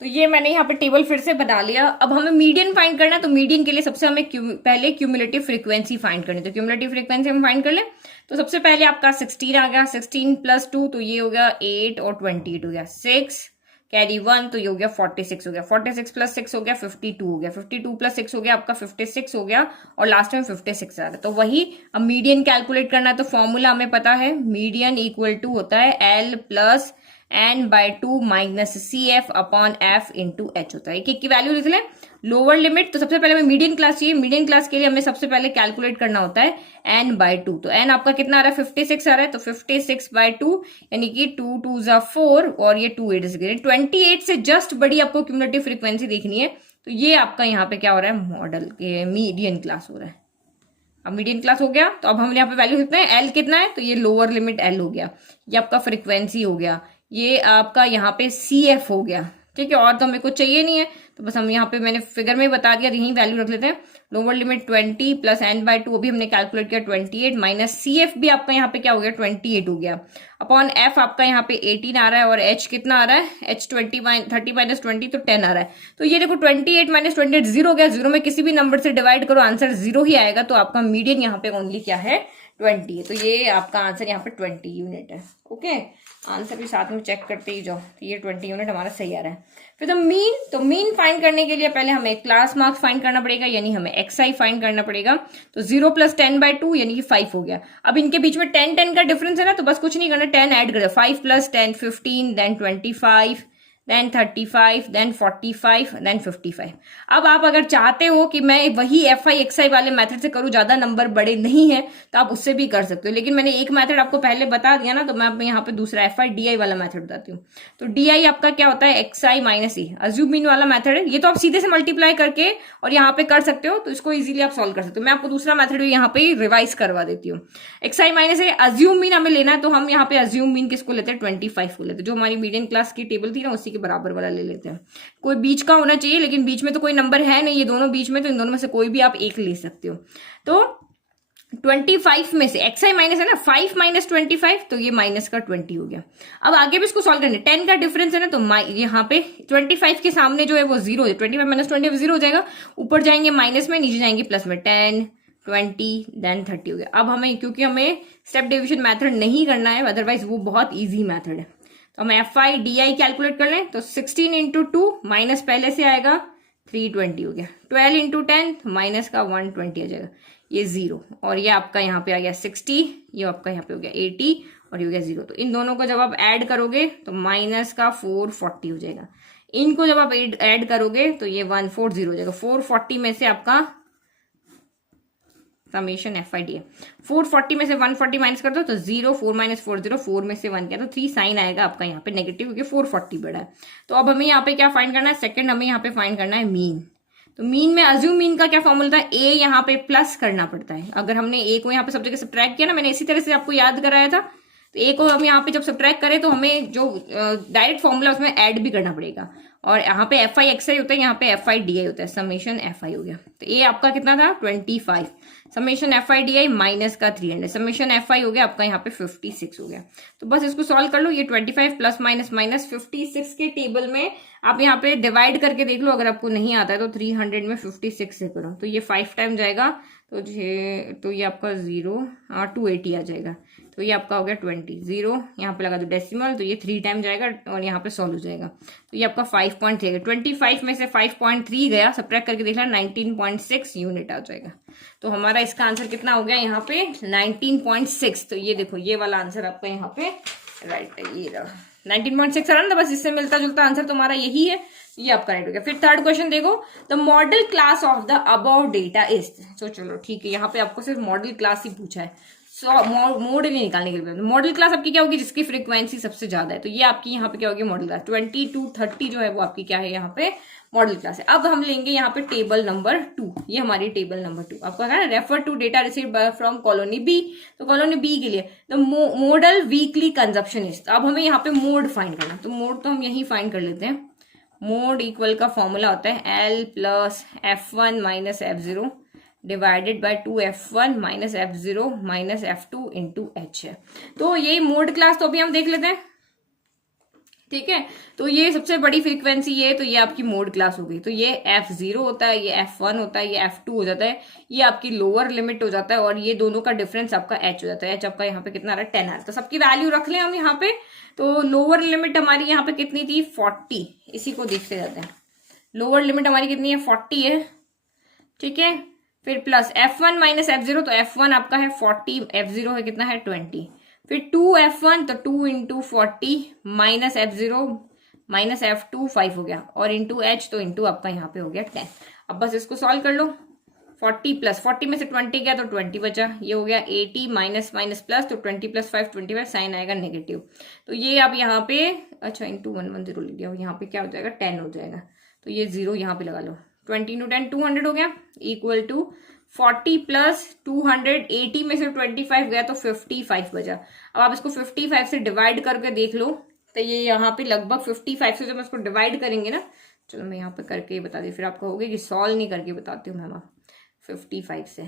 तो ये मैंने यहाँ पे टेबल फिर से बना लिया। अब हमें मीडियन फाइंड करना है, तो मीडियन के लिए सबसे हमें पहले क्यूमुलेटिव फ्रीक्वेंसी फाइंड करनी है। तो क्यूमुलेटिव फ्रीक्वेंसी हम फाइंड कर ले। तो सबसे पहले आपका 16 आ गया, 16 + 2 तो ये हो गया 8 और 28 हो गया, 6 कैरी 1 तो ये हो गया 46 हो गया, 46 + 6 हो गया 52 हो गया, 52 + 6 हो गया आपका 56 हो गया, और लास्ट में 56 आ रहा है। तो वही अब मीडियन कैलकुलेट करना है, तो फॉर्मूला हमें पता है, मीडियन इक्वल टू होता है L + n/2 - CF / F × H होता है। एक की वैल्यू लिख लें। लोअर लिमिट, तो सबसे पहले हमें मीडियन क्लास चाहिए। मीडियन क्लास के लिए हमें सबसे पहले कैलकुलेट करना होता है n/2। तो n आपका कितना आ रहा है, 56 आ रहा है, तो 56/2 यानी कि 2 2 = 4 और ये 2 8 28 से जस्ट बड़ी आपको क्यूमुलेटिव फ्रीक्वेंसी देखनी है। तो ये आपका यहाँ पे क्या हो रहा है, मॉडल के मीडियन क्लास हो रहा है। अब मीडियन क्लास हो गया, तो अब हम यहाँ पे वैल्यू लिखते हैं। L कितना है, तो ये लोअर लिमिट L हो गया, ये आपका फ्रीक्वेंसी हो गया, ये आपका यहाँ पे CF हो गया, ठीक है। और तो हमें कुछ चाहिए नहीं है, तो बस हम यहाँ पे मैंने फिगर में बता दिया, यही वैल्यू रख लेते हैं। लोअर लिमिट 20 + n/2 अभी हमने कैलकुलेट किया 28 - CF भी आपका यहाँ पे क्या हो गया, 28 हो गया, अपॉन F आपका यहाँ पे 18 आ रहा है, और H कितना आ रहा है, H 30 - 20 तो 10 आ रहा है। तो ये देखो 28 - 28 0 हो गया, 0 में किसी भी नंबर से डिवाइड करो आंसर 0 ही आएगा। तो आपका मीडियन यहाँ पे ओनली क्या है, 20 है। तो ये आपका आंसर यहाँ पे 20 यूनिट है। ओके, आंसर भी साथ में चेक करते ही जाओ। तो ये 20 यूनिट हमारा सही आ रहा है। फिर तो मीन फाइंड करने के लिए पहले हमें क्लास मार्क्स फाइंड करना पड़ेगा, यानी हमें XI फाइंड करना पड़ेगा। तो 0 + 10/2 यानी कि 5 हो गया। अब इनके बीच में 10 का डिफरेंस है ना, तो बस कुछ नहीं करना, 10 ऐड कर दो, 5 + 10 15, देन 25, देन 35, देन 45, देन 55। अब आप अगर चाहते हो कि मैं वही FI XI वाले मेथड से करूं, ज्यादा नंबर बड़े नहीं है, तो आप उससे भी कर सकते हो। लेकिन मैंने एक मेथड आपको पहले बता दिया ना, तो मैं अब यहाँ पे दूसरा FI DI वाला मेथड बताती हूँ। तो DI आपका क्या होता है, XI - E, अज्यूम मीन वाला मेथड है। ये तो आप सीधे से मल्टीप्लाई करके और यहाँ पे कर सकते हो, तो इसको इजीली आप सॉल्व कर सकते हो। मैं आपको दूसरा मेथड भी यहाँ पे रिवाइज करवा देती हूँ। XI - E अज्यूम मीन हमें लेना है, तो हम यहाँ पे अज्यूम मीन किसको लेते हैं, 25 को लेते हैं। जो हमारी मीडियन क्लास की टेबल थी ना, उसी के बराबर वाला ले लेते हैं। कोई बीच का होना चाहिए, लेकिन बीच में तो कोई नंबर है नहीं, ये दोनों बीच में, तो इन दोनों में से कोई भी आप एक ले सकते हो। तो 25 में से XI माइनस है ना, 5 - 25, तो ये माइनस का 20 हो गया। अब आगे भी इसको सॉल्व करना है, 10 का डिफरेंस है ना, तो यहाँ पे 25 के सामने जो है वो 0 है, 25 - 20 0 हो जाएगा। ऊपर जाएंगे माइनस में, नीचे जाएंगे प्लस में, 10 20 देन 30 हो गया। अब हमें, क्योंकि हमें स्टेप डिविजन मेथड नहीं करना है, अदरवाइज वो बहुत ईजी मेथड है, तो हम FI DI कैलकुलेट कर लें। तो 16 × 2 माइनस पहले से आएगा 320 हो गया, 12 × 10 माइनस का 120 आ जाएगा, ये 0, और ये आपका यहाँ पे आ गया 60, ये आपका यहाँ पे हो गया 80, और ये हो गया 0। तो इन दोनों को जब आप ऐड करोगे तो माइनस का 440 हो जाएगा। इनको जब आप ऐड करोगे तो ये 140 हो जाएगा। 440 में से आपका समेशन FI DI, 440 में से 140 माइनस कर दो तो 0, 4 - 4 0, 4 में से 1 किया तो 3 साइन आएगा आपका यहाँ पे नेगेटिव, क्योंकि 440 बड़ा है। तो अब हमें यहाँ पे क्या फाइंड करना है, सेकंड हमें यहाँ पे फाइंड करना है मीन। तो मीन में अज्यूम मीन का क्या फॉर्मूला था, A यहाँ पे प्लस करना पड़ता है। अगर हमने A को यहाँ पे सब जगह सब्ट्रैक्ट किया ना, मैंने इसी तरह से आपको याद कराया था, तो A को हम यहाँ पे जब सब्ट्रैक्ट करें तो हमें जो डायरेक्ट फॉर्मूला उसमें ऐड भी करना पड़ेगा। और यहाँ पे FI XI होता है, यहाँ पे FI DI होता है, समेशन FI हो गया। तो A आपका कितना था 25, समेशन FI DI माइनस का 300, समेशन FI हो गया आपका यहाँ पे 56 हो गया। तो बस इसको सॉल्व कर लो, ये 25 प्लस माइनस माइनस 56 के टेबल में आप यहाँ पे डिवाइड करके देख लो। अगर आपको नहीं आता है तो 300 में 56 से करो, तो ये 5 टाइम जाएगा, तो ये आपका 0 280 आ जाएगा। तो ये आपका हो गया 20, 0 यहाँ पे लगा दो डेसिमल, तो ये 3 टाइम जाएगा और यहाँ पे सॉल्व हो जाएगा। तो ये आपका 5.3 है, 25 में से 5.3 गया, सब्ट्रैक्ट करके देख लेना 19.6 यूनिट आ जाएगा। तो हमारा इसका आंसर कितना हो गया यहाँ पे 19.6। तो ये देखो, ये वाला आंसर आपका यहाँ पे राइट है, ये रहा 19.6 आ रहा ना, तो बस इससे मिलता जुलता आंसर तुम्हारा यही है, ये आपका राइट हो गया। फिर थर्ड क्वेश्चन देखो, the model class of the above data is. तो चलो ठीक है, यहाँ पे आपको सिर्फ मॉडल क्लास ही पूछा है, मोड नहीं निकालने के लिए। मॉडल क्लास आपकी क्या होगी, जिसकी फ्रीक्वेंसी सबसे ज्यादा है, तो ये आपकी यहाँ पे क्या होगी मॉडल क्लास। 20 to 30 जो है वो आपकी क्या है यहाँ पे मॉडल क्लास है। अब हम लेंगे यहाँ पे टेबल नंबर 2, ये हमारी टेबल नंबर 2 आपका है ना, refer to data received from colony B. तो कॉलोनी बी के लिए the modal weekly consumption is. अब हमें यहाँ पे मोड फाइंड करना, तो मोड तो हम यही फाइंड कर लेते हैं। मोड इक्वल का फॉर्मूला होता है L + F1 - F0 divided by 2F1 - F0 - F2 × H है। तो यही मोड क्लास तो अभी हम देख लेते हैं। ठीक है। तो ये सबसे बड़ी फ्रीक्वेंसी ये है, तो ये आपकी मोड क्लास हो गई। तो ये F0 होता है, ये F1 होता है, ये F2 हो जाता है, ये आपकी लोअर लिमिट हो जाता है, और ये दोनों का डिफरेंस आपका H हो जाता है। H आपका यहाँ पे कितना आ रहा है, 10 आ रहा है। तो सबकी वैल्यू रख लें हम यहाँ पे। तो लोअर लिमिट हमारी यहाँ पे कितनी थी, 40। इसी को देखते जाते हैं। लोअर लिमिट हमारी कितनी है, 40 है, ठीक है। फिर प्लस F1 माइनस F0, तो F1 आपका है 40, F0 है कितना है 20। फिर 2F1, तो 2 into 40 minus F0 minus F2 5 हो गया, और इंटू H, तो इंटू आपका यहाँ पे हो गया 10। अब बस इसको सॉल्व कर लो। 40 प्लस 40 में से 20 गया तो 20 बचा, ये हो गया 80 माइनस माइनस प्लस, तो 20 प्लस 5 25, साइन आएगा नेगेटिव। तो ये आप यहाँ पे अच्छा इंटू 110 ले लिया, यहाँ पे क्या हो जाएगा 10 हो जाएगा, तो ये 0 यहाँ पे लगा लो। 20 इंटू 10 200 हो गया, इक्वल टू 40 प्लस 200, 80 में से 25 गया तो 55 बचा। अब आप इसको 55 से डिवाइड करके देख लो, तो ये यहाँ पे लगभग 55 से जब हम इसको डिवाइड करेंगे ना, चलो मैं यहाँ पे करके ही बता दी, फिर आप कहोगे कि सॉल्व नहीं करके बताती हूँ मैम। आप 55 से,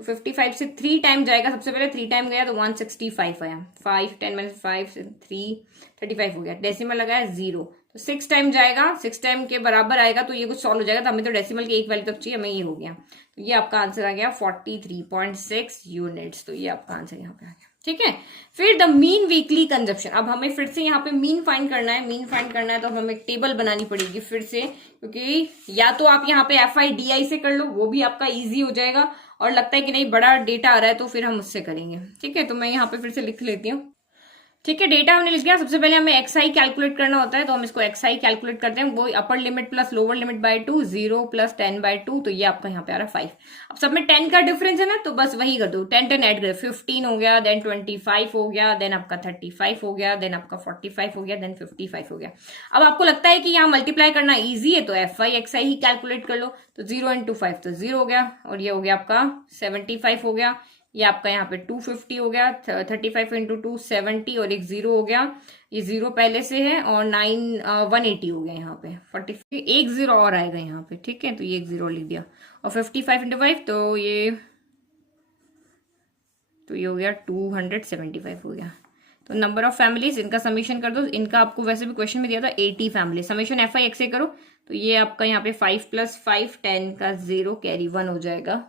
तो 55 से 3 टाइम जाएगा, सबसे पहले 3 टाइम गया तो 165 आया, 5 10 माइनस 5 से 3 35 हो गया, डेसिमल लगाया 0, तो 6 टाइम जाएगा, 6 टाइम के बराबर आएगा तो ये कुछ सॉल्व हो जाएगा। तो हमें तो डेसिमल के एक वैल्यू तक चाहिए, हमें ये हो गया। तो ये आपका आंसर आ गया 43.6 यूनिट्स। तो ये आपका आंसर यहाँ पे आ गया, ठीक है। फिर द मीन वीकली कंजप्शन। अब हमें फिर से यहाँ पे मीन फाइंड करना है। मीन फाइंड करना है तो हमें एक टेबल बनानी पड़ेगी फिर से, क्योंकि या तो आप यहाँ पे FIDI से कर लो, वो भी आपका ईजी हो जाएगा, और लगता है कि नहीं बड़ा डेटा आ रहा है तो फिर हम उससे करेंगे, ठीक है। तो मैं यहाँ पे फिर से लिख लेती हूँ, ठीक है। डेटा हमने लिख दिया। सबसे पहले हमें XI कैलकुलेट करना होता है, तो हम इसको XI कैलकुलेट करते हैं। वो upper limit plus lower limit by 2, 0 plus 10 by 2, तो ये आपका यहाँ पे आ रहा है 5। अब सब में 10 का डिफरेंस है ना, तो बस वही कर दो, 10 10 ऐड कर, 15 हो गया, देन 25 हो गया, देन आपका 35 हो गया, देन आपका 45 हो गया, देन 55 हो गया। अब आपको लगता है कि यहाँ मल्टीप्लाई करना ईजी है, तो FI XI ही कैलकुलेट कर लो। तो 0 इंटू 5 तो 0 हो गया, और ये हो गया आपका 75 हो गया, ये आपका यहाँ पे 250 हो गया, 35 इंटू 2 70, और एक 0 हो गया, ये 0 पहले से है, और 180 हो गया यहाँ पे 40, एक 0 और आएगा यहाँ पे, ठीक है। तो ये एक 0 लिख दिया, और 55 इंटू 5 तो ये हो गया 275 हो गया। तो नंबर ऑफ फैमिलीज, इनका समीशन कर दो। इनका आपको वैसे भी क्वेश्चन में दिया था 80 फैमिली। समीशन FI XI करो, तो ये आपका यहाँ पे 5 प्लस 5 10 का 0 कैरी 1 हो जाएगा,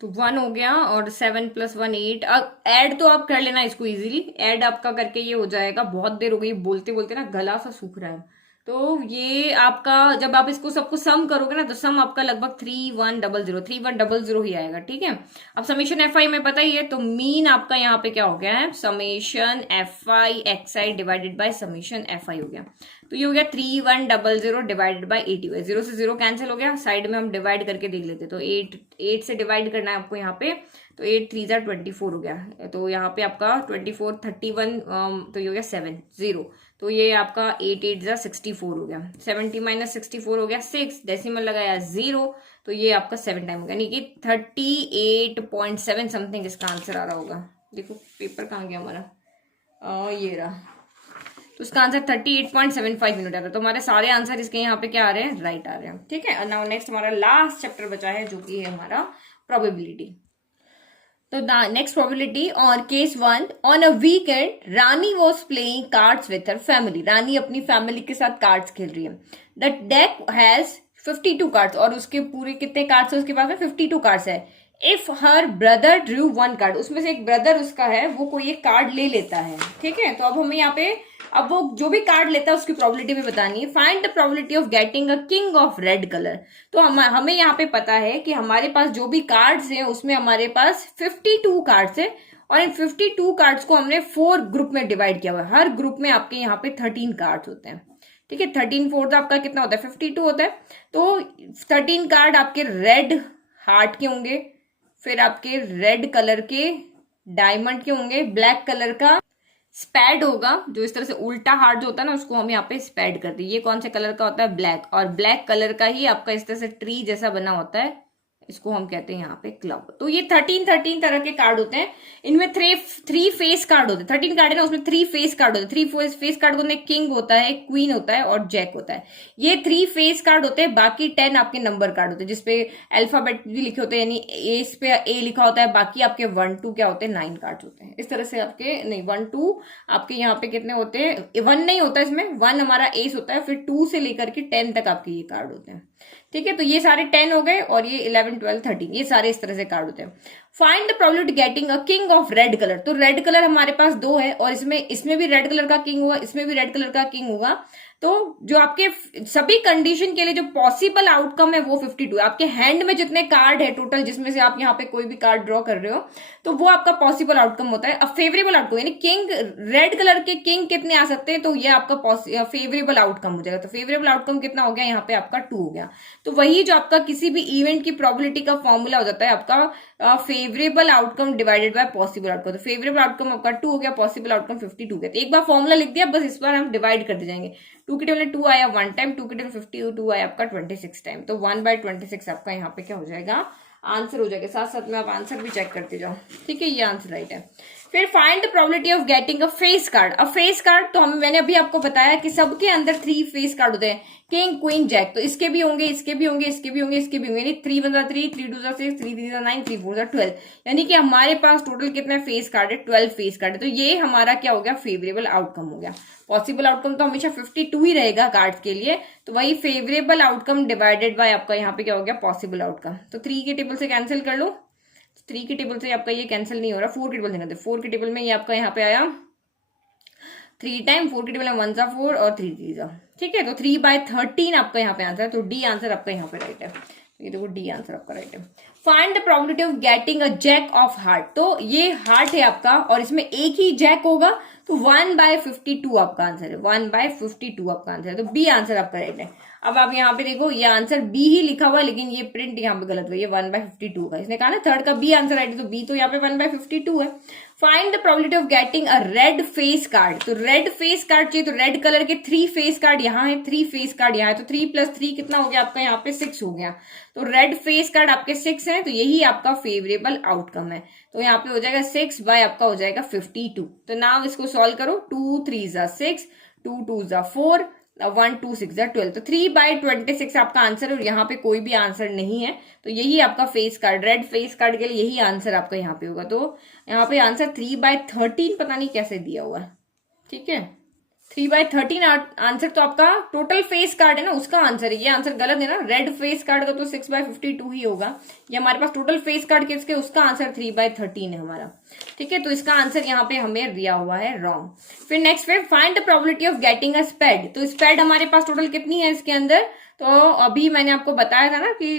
तो 1 हो गया, और 7 प्लस 1 8। अब ऐड तो आप कर लेना इसको इजीली, ऐड आपका करके ये हो जाएगा। बहुत देर हो गई बोलते बोलते ना, गला सा सूख रहा है। तो ये आपका जब आप इसको सबको सम करोगे ना, तो सम आपका लगभग 3100 ही आएगा, ठीक है। अब समीशन FI में पता ही है, तो मीन आपका यहाँ पे क्या हो गया है, summation FI XI divided by summation FI हो गया। तो ये हो गया 3100 डिवाइडेड बाय 80 हुआ, 0 से 0 कैंसिल हो गया। साइड में हम डिवाइड करके देख लेते, तो 8 से डिवाइड करना है आपको यहाँ पे, तो 8 3 24 हो गया। तो यहाँ पे आपका 24 31, तो ये हो गया 7 0, तो ये आपका 8 8 64 हो गया। 70 माइनस 64 हो गया 6, डेसिमल लगाया 0, तो ये आपका 7 टाइम हो गया, यानी कि 38.7 समथिंग इसका आंसर आ रहा होगा। देखो पेपर कहाँ गया हमारा, ये रहा। तो उसका आंसर 38.75 मिनट आ रहा है। तो हमारे सारे आंसर इसके यहाँ पे क्या आ रहे हैं, राइट आ रहे हैं, ठीक है। नाउ नेक्स्ट हमारा लास्ट चैप्टर बचा है, जो कि है हमारा प्रोबेबिलिटी। तो नेक्स्ट प्रोबेबिलिटी और case 1, on a weekend Rani was playing cards with her family. Rani अपनी फैमिली के साथ कार्ड्स खेल रही है। द डेक हैज 52 कार्ड्स, और उसके पूरे कितने कार्ड्स है उसके पास में, 52 कार्ड्स है। If her brother Drew 1 card, उसमें से एक ब्रदर उसका है, वो कोई एक कार्ड ले लेता है, ठीक है। तो अब हमें यहाँ पे, अब वो जो भी कार्ड लेता है उसकी प्रोबेबिलिटी भी बतानी है। Find the probability of getting a king of red colour. तो हमें यहाँ पे पता है कि हमारे पास जो भी कार्ड्स हैं उसमें हमारे पास 52 कार्ड्स है, और इन 52 कार्ड्स को हमने 4 ग्रुप में डिवाइड किया हुआ है। हर ग्रुप में आपके यहाँ पे 13 कार्ड्स होते हैं, ठीक है। 13 4 आपका कितना होता है, 52 होता है। तो 13 कार्ड आपके रेड हार्ट के होंगे, फिर आपके रेड कलर के डायमंड के होंगे, ब्लैक कलर का स्पैड होगा, जो इस तरह से उल्टा हार्ट जो होता है ना, उसको हम यहाँ पे स्पैड करते हैं। ये कौन से कलर का होता है, ब्लैक, और ब्लैक कलर का ही आपका इस तरह से ट्री जैसा बना होता है, इसको हम कहते हैं यहाँ पे क्लब। तो ये 13 तरह के कार्ड होते हैं। इनमें थ्री फेस कार्ड होते हैं। 13 कार्ड है ना, उसमें 3 फेस कार्ड होते हैं। 3 फेस कार्ड होते हैं, किंग होता है, क्वीन होता है और जैक होता है। ये 3 फेस कार्ड होते हैं। बाकी 10 आपके नंबर कार्ड होते हैं जिसपे अल्फाबेट भी लिखे होते हैं, यानी इस पे ए लिखा होता है। बाकी आपके 1 2 क्या होते हैं, 9 कार्ड होते हैं। इस तरह से आपके नहीं 1 2 आपके यहाँ पे कितने होते हैं, 1 नहीं होता इसमें, 1 हमारा एस होता है, फिर 2 से लेकर के 10 तक आपके ये कार्ड होते हैं। ठीक है, तो ये सारे 10 हो गए और ये 11 12 13 ये सारे इस तरह से कार्ड होते हैं। Find the probability getting a king of red colour. तो रेड कलर हमारे पास 2 है और इसमें भी रेड कलर का किंग होगा, इसमें भी रेड कलर का किंग होगा। तो जो आपके सभी कंडीशन के लिए जो पॉसिबल आउटकम है वो 52। आपके हैंड में जितने कार्ड है टोटल, जिसमें से आप यहाँ पे कोई भी कार्ड ड्रॉ कर रहे हो, तो वो आपका पॉसिबल आउटकम होता है। अब फेवरेबल आउटकम यानी किंग, रेड कलर के किंग कितने आ सकते हैं, तो ये आपका फेवरेबल आउटकम हो जाएगा। तो फेवरेबल आउटकम कितना हो गया, यहाँ पे आपका 2 हो गया। तो वही जो आपका किसी भी इवेंट की प्रोबेबिलिटी का फॉर्मूला हो जाता है आपका favourable outcome divided by possible outcome. तो फेवरेबल आउटकम आपका 2 हो गया, पॉसिबल आउटकम 52 हो गया। तो एक बार फॉर्मूला लिख दिया, बस इस बार हम डिवाइड करते जाएंगे। 2 के टेबल में 2 आया 1 टाइम, 2 के टेबल 52 आया आपका 26 टाइम। तो 1/26 आपका यहाँ पे क्या हो जाएगा, आंसर हो जाएगा। साथ साथ में आप आंसर भी चेक करते जाओ। ठीक है, ये आंसर राइट है। फिर find the probability of getting a face card. A face card तो मैंने अभी आपको बताया कि सबके अंदर 3 फेस कार्ड होते हैं, किंग क्वीन जैक। तो इसके भी होंगे, इसके भी होंगे, इसके भी होंगे, इसके भी होंगे। यानी 3 1 3, 3 2 6, 3 3 9, 3 4 12। यानी कि हमारे पास टोटल कितने फेस कार्ड है, 12 फेस कार्ड है। तो ये हमारा क्या हो गया, फेवरेबल आउटकम हो गया। पॉसिबल आउटकम तो हमेशा 52 ही रहेगा कार्ड के लिए। तो वही फेवरेबल आउटकम डिवाइडेड बाय आपका यहाँ पे क्या हो गया, पॉसिबल आउटकम। तो 3 के टेबल से कैंसिल कर लो, 3 के टेबल से आपका ये कैंसिल नहीं हो रहा। 4 के टेबल से, 4 के टेबल में ये आपका यहाँ पे आया 3 टाइम, 4 के टेबल में 1 जा 4 और 3 3 जा। ठीक है, तो 3/13 आपका यहाँ पे आंसर है। तो डी आंसर आपका यहाँ पे राइट है। ये देखो डी आंसर आपका राइट है। Find the probability of getting a jack of heart. तो ये हार्ट है आपका और इसमें एक ही जैक होगा, तो 1/52 आपका आंसर है। 1/52 आपका आंसर है। तो बी आंसर आपका राइट है। अब आप यहाँ पे देखो, ये आंसर बी ही लिखा हुआ है, लेकिन ये प्रिंट यहाँ पे गलत हुआ है। 1/52 का इसने कहा ना, थर्ड का बी आंसर राइट है, तो बी तो यहाँ पे 1/52 है। Find the probability of getting a red face card. तो रेड फेस कार्ड चाहिए, तो रेड कलर के 3 फेस कार्ड यहाँ है, 3 फेस कार्ड यहाँ है। तो 3 + 3 कितना हो गया आपका, यहाँ पे 6 हो गया। तो रेड फेस कार्ड आपके 6 है, तो यही आपका फेवरेबल आउटकम है। तो यहाँ पे हो जाएगा 6 बाय आपका हो जाएगा 52। तो नाउ इसको सॉल्व करो, 2 3 जा 6, 2 2 जा 4, 1 2 6 जा 12। तो 3/26 आपका आंसर है और यहाँ पे कोई भी आंसर नहीं है। तो यही आपका face card, red face card के लिए यही आंसर आपका यहाँ पे होगा। तो यहाँ पे आंसर 3/13 पता नहीं कैसे दिया हुआ है। ठीक है, 3/13 आंसर तो आपका टोटल फेस कार्ड है ना, उसका आंसर है। ये आंसर गलत है ना, रेड फेस कार्ड का तो 6/52 ही होगा। ये हमारे पास टोटल फेस कार्ड किसके, उसका आंसर 3/13 है हमारा। ठीक है, तो इसका आंसर यहाँ पे हमें दिया हुआ है रॉन्ग। फिर नेक्स्ट पे find the probability of getting a spade. तो स्पेड हमारे पास टोटल कितनी है इसके अंदर, तो अभी मैंने आपको बताया था ना कि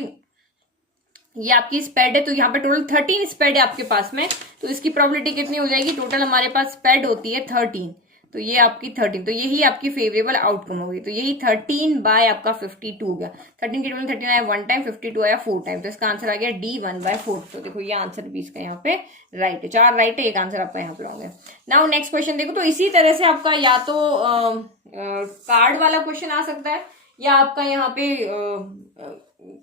ये आपकी स्पेड है, तो यहाँ पे टोटल 13 स्पेड है आपके पास में। तो इसकी प्रोबेबिलिटी कितनी हो जाएगी, टोटल हमारे पास स्पेड होती है 13, तो ये आपकी 13, तो यही आपकी फेवरेबल आउटकम होगी। तो यही 13 बाय आपका 52 हो गया। 13 के टेबल में 13 आया 1 टाइम, 52 आया 4 टाइम। तो इसका आंसर आ गया D 1/4। तो देखो ये आंसर भी इसका यहाँ पे राइट है। 4 राइट है, एक आंसर आपका यहाँ पे रॉन्ग है। नाउ नेक्स्ट क्वेश्चन देखो, तो इसी तरह से आपका या तो कार्ड वाला क्वेश्चन आ सकता है, या आपका यहाँ पे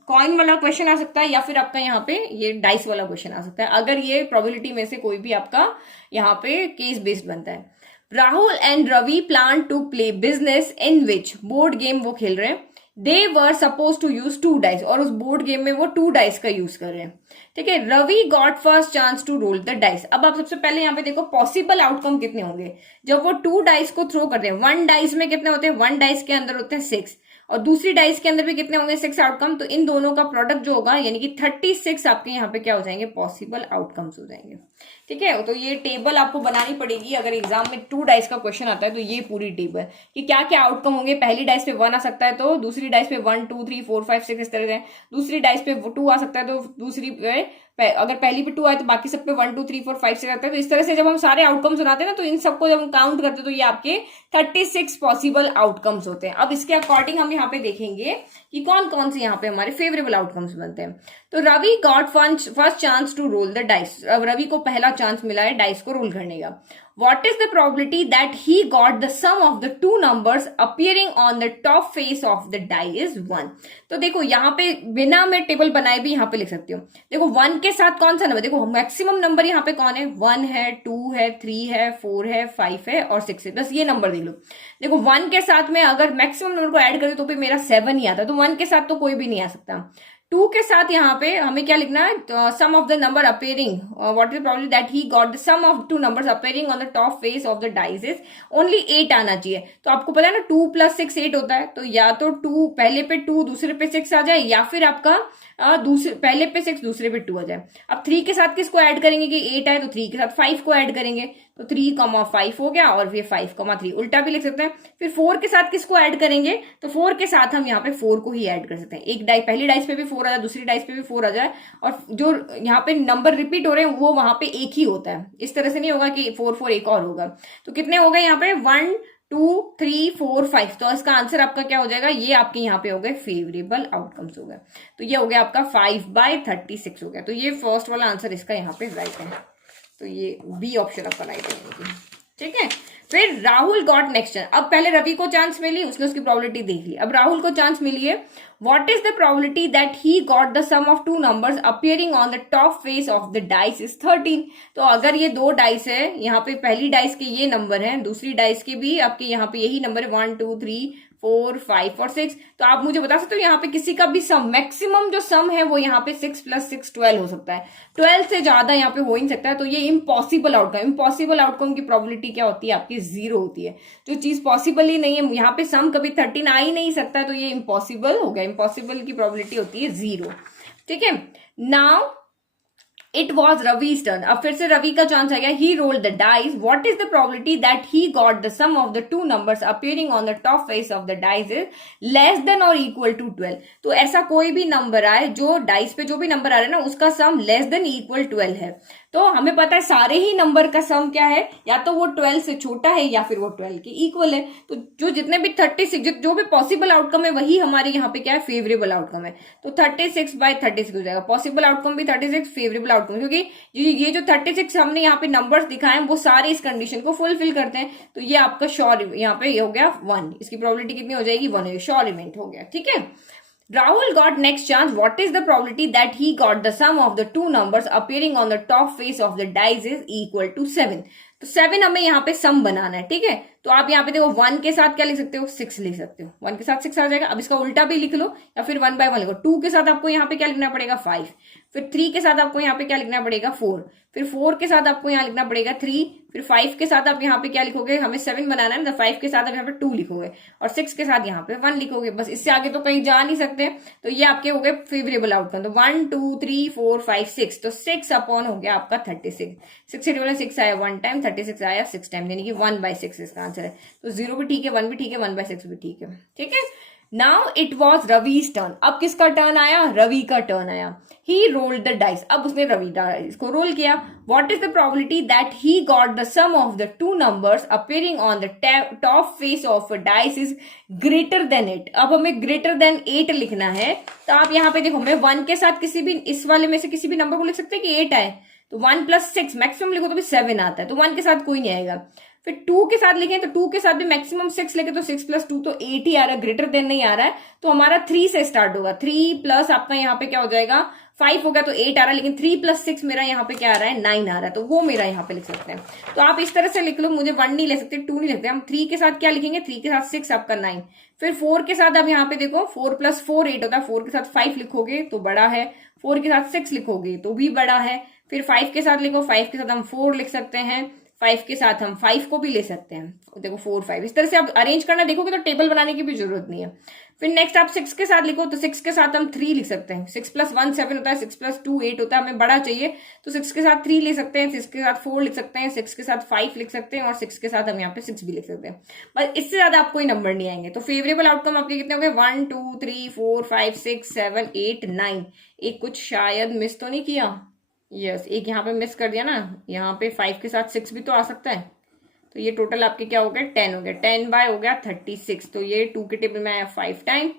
कॉइन वाला क्वेश्चन आ सकता है, या फिर आपका यहाँ पे ये डाइस वाला क्वेश्चन आ सकता है, अगर ये प्रोबेबिलिटी में से कोई भी आपका यहाँ पे केस बेस्ड बनता है। Rahul and Ravi plan to play business in which, board game वो खेल रहे हैं। They were suppose to use 2 dice, और उस बोर्ड गेम में वो 2 डाइस का यूज कर रहे हैं। ठीक है, Ravi got first chance to roll the dice. अब आप सबसे पहले यहाँ पे देखो पॉसिबल आउटकम कितने होंगे जब वो 2 डाइस को थ्रो करते हैं। 1 डाइस में कितने होते हैं, 1 डाइस के अंदर होते हैं 6, और दूसरी डाइस के अंदर भी कितने होंगे, 6 आउटकम। तो इन दोनों का प्रोडक्ट जो होगा यानी कि 36 आपके यहाँ पे क्या हो जाएंगे, पॉसिबल आउटकम्स हो जाएंगे। ठीक है, तो ये टेबल आपको बनानी पड़ेगी अगर एग्जाम में 2 डाइस का क्वेश्चन आता है, तो ये पूरी टेबल कि क्या क्या आउटकम होंगे। पहली डाइस पे 1 आ सकता है, तो दूसरी डाइस पे 1 2 3 4 5 6 इस तरह से। दूसरी डाइस पे 2 आ सकता है, तो दूसरी पे अगर पहली पे 2 आए तो बाकी सब पे 1 2 3 4 5 6 आता है। तो इस तरह से जब हम सारे आउटकम्स बनाते हैं ना, तो इन सबको जब हम काउंट करते हैं तो ये आपके 36 पॉसिबल आउटकम्स होते हैं। अब इसके अकॉर्डिंग हम यहाँ पे देखेंगे कि कौन कौन से यहाँ पे हमारे फेवरेबल आउटकम्स बनते हैं। तो Ravi got first chance to roll the dice. अब रवि को पहला चांस मिला है डाइस को रोल करने का। What is the probability that he got the sum of the two numbers appearing on the top face of the die is 1। तो देखो यहाँ पे बिना मैं टेबल बनाए भी यहाँ पे लिख सकती हूँ। देखो 1 के साथ कौन सा नंबर, देखो मैक्सिमम नंबर यहाँ पे कौन है, 1 है, 2 है, 3 है, 4 है, 5 है और 6 है, बस ये नंबर देख लो। देखो 1 के साथ में अगर मैक्सिमम नंबर को ऐड करें तो फिर मेरा 7 ही आता है, तो 1 के साथ तो कोई भी नहीं आ सकता। 2 के साथ यहाँ पे हमें क्या लिखना है, sum of the number appearing, what is problem that he got the sum of two numbers appearing on the top face of the dice is only 8 आना चाहिए। तो आपको पता है ना 2 + 6 8 होता है, तो या तो 2 पहले पे 2 दूसरे पे 6 आ जाए, या फिर आपका दूसरे पहले पे 6 दूसरे पे 2 आ जाए। अब 3 के साथ किसको ऐड करेंगे कि 8 आए, तो 3 के साथ 5 को ऐड करेंगे, तो 3,5 हो गया, और फिर 5,3 उल्टा भी लिख सकते हैं। फिर 4 के साथ किसको ऐड करेंगे, तो 4 के साथ हम यहाँ पे 4 को ही ऐड कर सकते हैं। एक पहली डाइस पे भी 4 आ जाए, दूसरी डाइस पे भी 4 आ जाए, और जो यहाँ पे नंबर रिपीट हो रहे हैं वो वहां पे एक ही होता है। इस तरह से नहीं होगा कि 4 4 एक और होगा। तो कितने हो गए यहाँ पे, 1 2 3 4 5। तो इसका आंसर आपका क्या हो जाएगा, ये आपके यहाँ पे हो गए फेवरेबल आउटकम्स हो गए। तो ये हो गया आपका 5/36 हो गया। तो ये फर्स्ट वाला आंसर इसका यहाँ पे राइट है। तो ये बी ऑप्शन आपका राइट है, ठीक है। फिर राहुल गॉट नेक्स्ट। अब पहले रवि को चांस मिली, उसने उसकी प्रोबेबिलिटी देख ली। अब राहुल को चांस मिली है, what is the probability that he got the sum of two numbers appearing on the top face of the dice is 13। तो अगर ये दो डाइस है, यहाँ पे पहली डाइस के ये नंबर है, दूसरी डाइस के भी आपके यहाँ पे यही नंबर है 1 2 3 4 5 और 6। तो आप मुझे बता सकते हो यहाँ पे किसी का भी सम, मैक्सिमम जो सम है वो यहाँ पे 6 + 6 12 हो सकता है। 12 से ज्यादा यहाँ पे हो ही नहीं सकता है। तो ये इम्पॉसिबल आउटकम, इम्पॉसिबल आउटकम की प्रोबेबिलिटी क्या होती है आपकी, 0 होती है। जो चीज पॉसिबल ही नहीं है, यहाँ पे सम कभी 13 आ ही नहीं सकता, तो ये इम्पॉसिबल हो गया। इम्पॉसिबल की प्रोबेबिलिटी होती है 0, ठीक है। Now it was Ravi's turn. अब फिर से रवि का चांस आ गया। He rolled the dice, what is the probability that he got the sum of the two numbers appearing on the top face of the dice is less than और equal to 12। तो ऐसा कोई भी number आए, जो dice पे जो भी नंबर आ रहा है ना, उसका सम लेस देन इक्वल 12 है। तो हमें पता है सारे ही नंबर का सम क्या है, या तो वो 12 से छोटा है या फिर वो 12 के इक्वल है। तो जो जितने भी 36 जो भी पॉसिबल आउटकम है वही हमारे यहाँ पे क्या है, फेवरेबल आउटकम है। तो 36/36 हो जाएगा। पॉसिबल आउटकम भी 36, फेवरेबल आउटकम, क्योंकि ये जो 36 हमने यहाँ पे नंबर्स दिखाए हैं वो सारे इस कंडीशन को फुलफिल करते हैं। तो ये आपका श्योर यहाँ पे ये हो गया 1। इसकी प्रोबेबिलिटी कितनी हो जाएगी, 1, श्योर इवेंट हो गया, ठीक है। Rahul got next chance. What is the probability that he got the sum of the two numbers appearing on the top face of the dice is equal to 7? तो 7 हमें यहाँ पे सम बनाना है, ठीक है। तो आप यहाँ पे देखो 1 के साथ क्या लिख सकते हो, 6 लिख सकते हो। 1 के साथ 6 आ जाएगा। अब इसका उल्टा भी लिख लो, या फिर 1/1 लिखो। 2 के साथ आपको यहाँ पे क्या लिखना पड़ेगा, 5। फिर 3 के साथ आपको यहाँ पे क्या लिखना पड़ेगा, 4। फिर 4 के साथ आपको यहाँ लिखना पड़ेगा 3। फिर 5 के साथ आप यहाँ पे क्या लिखोगे, हमें 7 बनाना है ना, तो 5 के साथ आप यहाँ पे 2 लिखोगे, और 6 के साथ यहाँ पे 1 लिखोगे। बस इससे आगे तो कहीं जा नहीं सकते। तो ये आपके हो गए फेवरेबल आउटकम। तो 1 2 3 4 5 6, तो 6 अपॉन हो गया आपका 36। 6 आया 1 टाइम, 36 आया 6 टाइम, यानी कि 1/6 इसका आंसर है। तो 0 भी ठीक है, 1 भी ठीक है, 1/6 भी ठीक है, ठीक है। Now it was Ravi's turn. अब किसका टर्न आया, रवि का टर्न आया। He rolled the dice. अब उसने रवि डाइस को रोल किया। What is the probability that he got the sum of the two numbers appearing on the top face of a dice is greater than 8। अब हमें greater than 8 लिखना है। तो आप यहाँ पे देखो, मैं 1 के साथ किसी भी इस वाले में से किसी भी नंबर को लिख सकते हैं कि 8 आए। तो 1 + 6 मैक्सिमम लिखो तो भी 7 आता है। तो 1 के साथ कोई नहीं आएगा। फिर 2 के साथ लिखें तो 2 के साथ भी मैक्सिमम 6 लेके, तो 6 + 2 तो 8 ही आ रहा है, ग्रेटर देन नहीं आ रहा है। तो हमारा 3 से स्टार्ट होगा। 3 प्लस आपका यहाँ पे क्या हो जाएगा, 5 हो गया, तो 8 आ रहा है। लेकिन 3 + 6 मेरा यहाँ पे क्या आ रहा है, 9 आ रहा है। तो वो मेरा यहाँ पे लिख सकते हैं। तो आप इस तरह से लिख लो। मुझे 1 नहीं ले सकते, 2 नहीं लिखते। हम 3 के साथ क्या लिखेंगे, 3 के साथ 6 आपका 9। फिर 4 के साथ आप यहाँ पे देखो, 4 + 4 8 होता है। 4 के साथ 5 लिखोगे तो बड़ा है, 4 के साथ 6 लिखोगे तो भी बड़ा है। फिर 5 के साथ लिखो, 5 के साथ हम 4 लिख सकते हैं, 5 के साथ हम 5 को भी ले सकते हैं। देखो 4 5 इस तरह से आप अरेंज करना देखोगे तो टेबल बनाने की भी जरूरत नहीं है। फिर नेक्स्ट आप 6 के साथ लिखो, तो 6 के साथ हम 3 लिख सकते हैं। 6 + 1 7 होता है, 6 + 2 8 होता है। हमें बड़ा चाहिए तो 6 के साथ 3 ले सकते हैं, 6 के साथ 4 लिख सकते हैं, 6 के साथ 5 लिख सकते हैं, और 6 के साथ हम यहाँ पे 6 भी लिख सकते हैं। बस इससे ज्यादा आपको कोई नंबर नहीं आएंगे। तो फेवरेबल आउटकम आपके कितने हो गए, 1 2 3 4 5 6 7 8 9। एक कुछ शायद मिस तो नहीं किया, यस एक यहाँ पे मिस कर दिया ना। यहाँ पे 5 के साथ 6 भी तो आ सकता है। तो ये टोटल आपके क्या हो गए, 10 हो गए। 10 बाय हो गया 36। तो ये 2 के टेबल में आया 5 टाइम,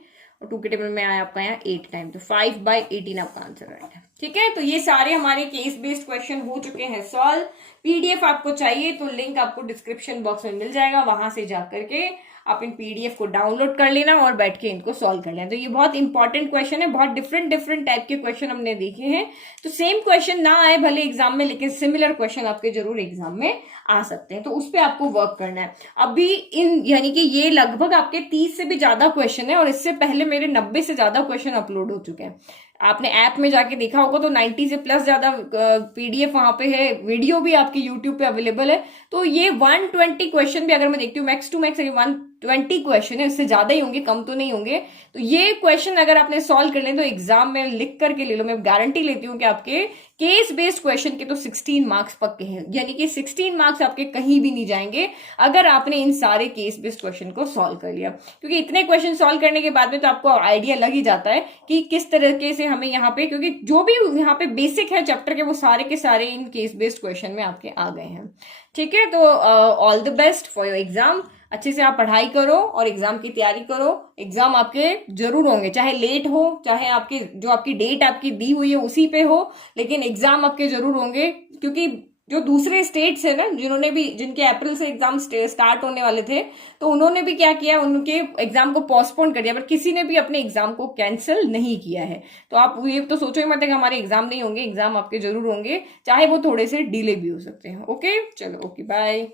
और 2 के टेबल में आया आपका यहाँ 8 टाइम, तो 5/18 आपका आंसर राइट है। ठीक है, तो ये सारे हमारे केस बेस्ड क्वेश्चन हो चुके हैं सॉल्व। पीडीएफ आपको चाहिए तो लिंक आपको डिस्क्रिप्शन बॉक्स में मिल जाएगा, वहां से जा करके आप इन पीडीएफ को डाउनलोड कर लेना और बैठ के इनको सॉल्व कर लेना। तो ये बहुत इंपॉर्टेंट क्वेश्चन है, बहुत डिफरेंट टाइप के क्वेश्चन हमने देखे हैं। तो सेम क्वेश्चन ना आए भले एग्जाम में, लेकिन सिमिलर क्वेश्चन आपके जरूर एग्जाम में आ सकते हैं, तो उस पर आपको वर्क करना है। अभी इन यानी कि ये लगभग आपके 30 से भी ज्यादा क्वेश्चन है, और इससे पहले मेरे 90 से ज्यादा क्वेश्चन अपलोड हो चुके हैं। आपने ऐप में जाके देखा होगा तो 90 से प्लस ज्यादा पीडीएफ वहां पे है, वीडियो भी आपके यूट्यूब पे अवेलेबल है। तो ये 120 क्वेश्चन भी अगर मैं देखती हूँ मैक्स टू मैक्स 120 क्वेश्चन है, इससे ज्यादा ही होंगे, कम तो नहीं होंगे। तो ये क्वेश्चन अगर आपने सॉल्व कर लें तो एग्जाम में लिख करके ले लो, मैं गारंटी लेती हूँ कि आपके केस बेस्ड क्वेश्चन के तो 16 मार्क्स पक्के हैं, यानी कि 16 मार्क्स आपके कहीं भी नहीं जाएंगे अगर आपने इन सारे केस बेस्ड क्वेश्चन को सॉल्व कर लिया। क्योंकि इतने क्वेश्चन सॉल्व करने के बाद में तो आपको आइडिया लग ही जाता है कि किस तरीके से हमें यहाँ पे, क्योंकि जो भी यहाँ पे बेसिक है चैप्टर के वो सारे के सारे इन केस बेस्ड क्वेश्चन में आपके आ गए हैं। ठीक है, तो all the best for your exam. अच्छे से आप पढ़ाई करो और एग्जाम की तैयारी करो। एग्जाम आपके जरूर होंगे, चाहे लेट हो, चाहे आपकी जो आपकी डेट आपकी दी हुई है उसी पे हो, लेकिन एग्जाम आपके जरूर होंगे। क्योंकि जो दूसरे स्टेट्स है ना, जिनके अप्रैल से एग्जाम स्टार्ट होने वाले थे, तो उन्होंने भी क्या किया, उनके एग्जाम को पोस्टपोन कर दिया, पर किसी ने भी अपने एग्जाम को कैंसिल नहीं किया है। तो आप ये तो सोचो ही मत कि हमारे एग्जाम नहीं होंगे, एग्जाम आपके जरूर होंगे, चाहे वो थोड़े से डिले भी हो सकते हैं। ओके, चलो, ओके, बाय।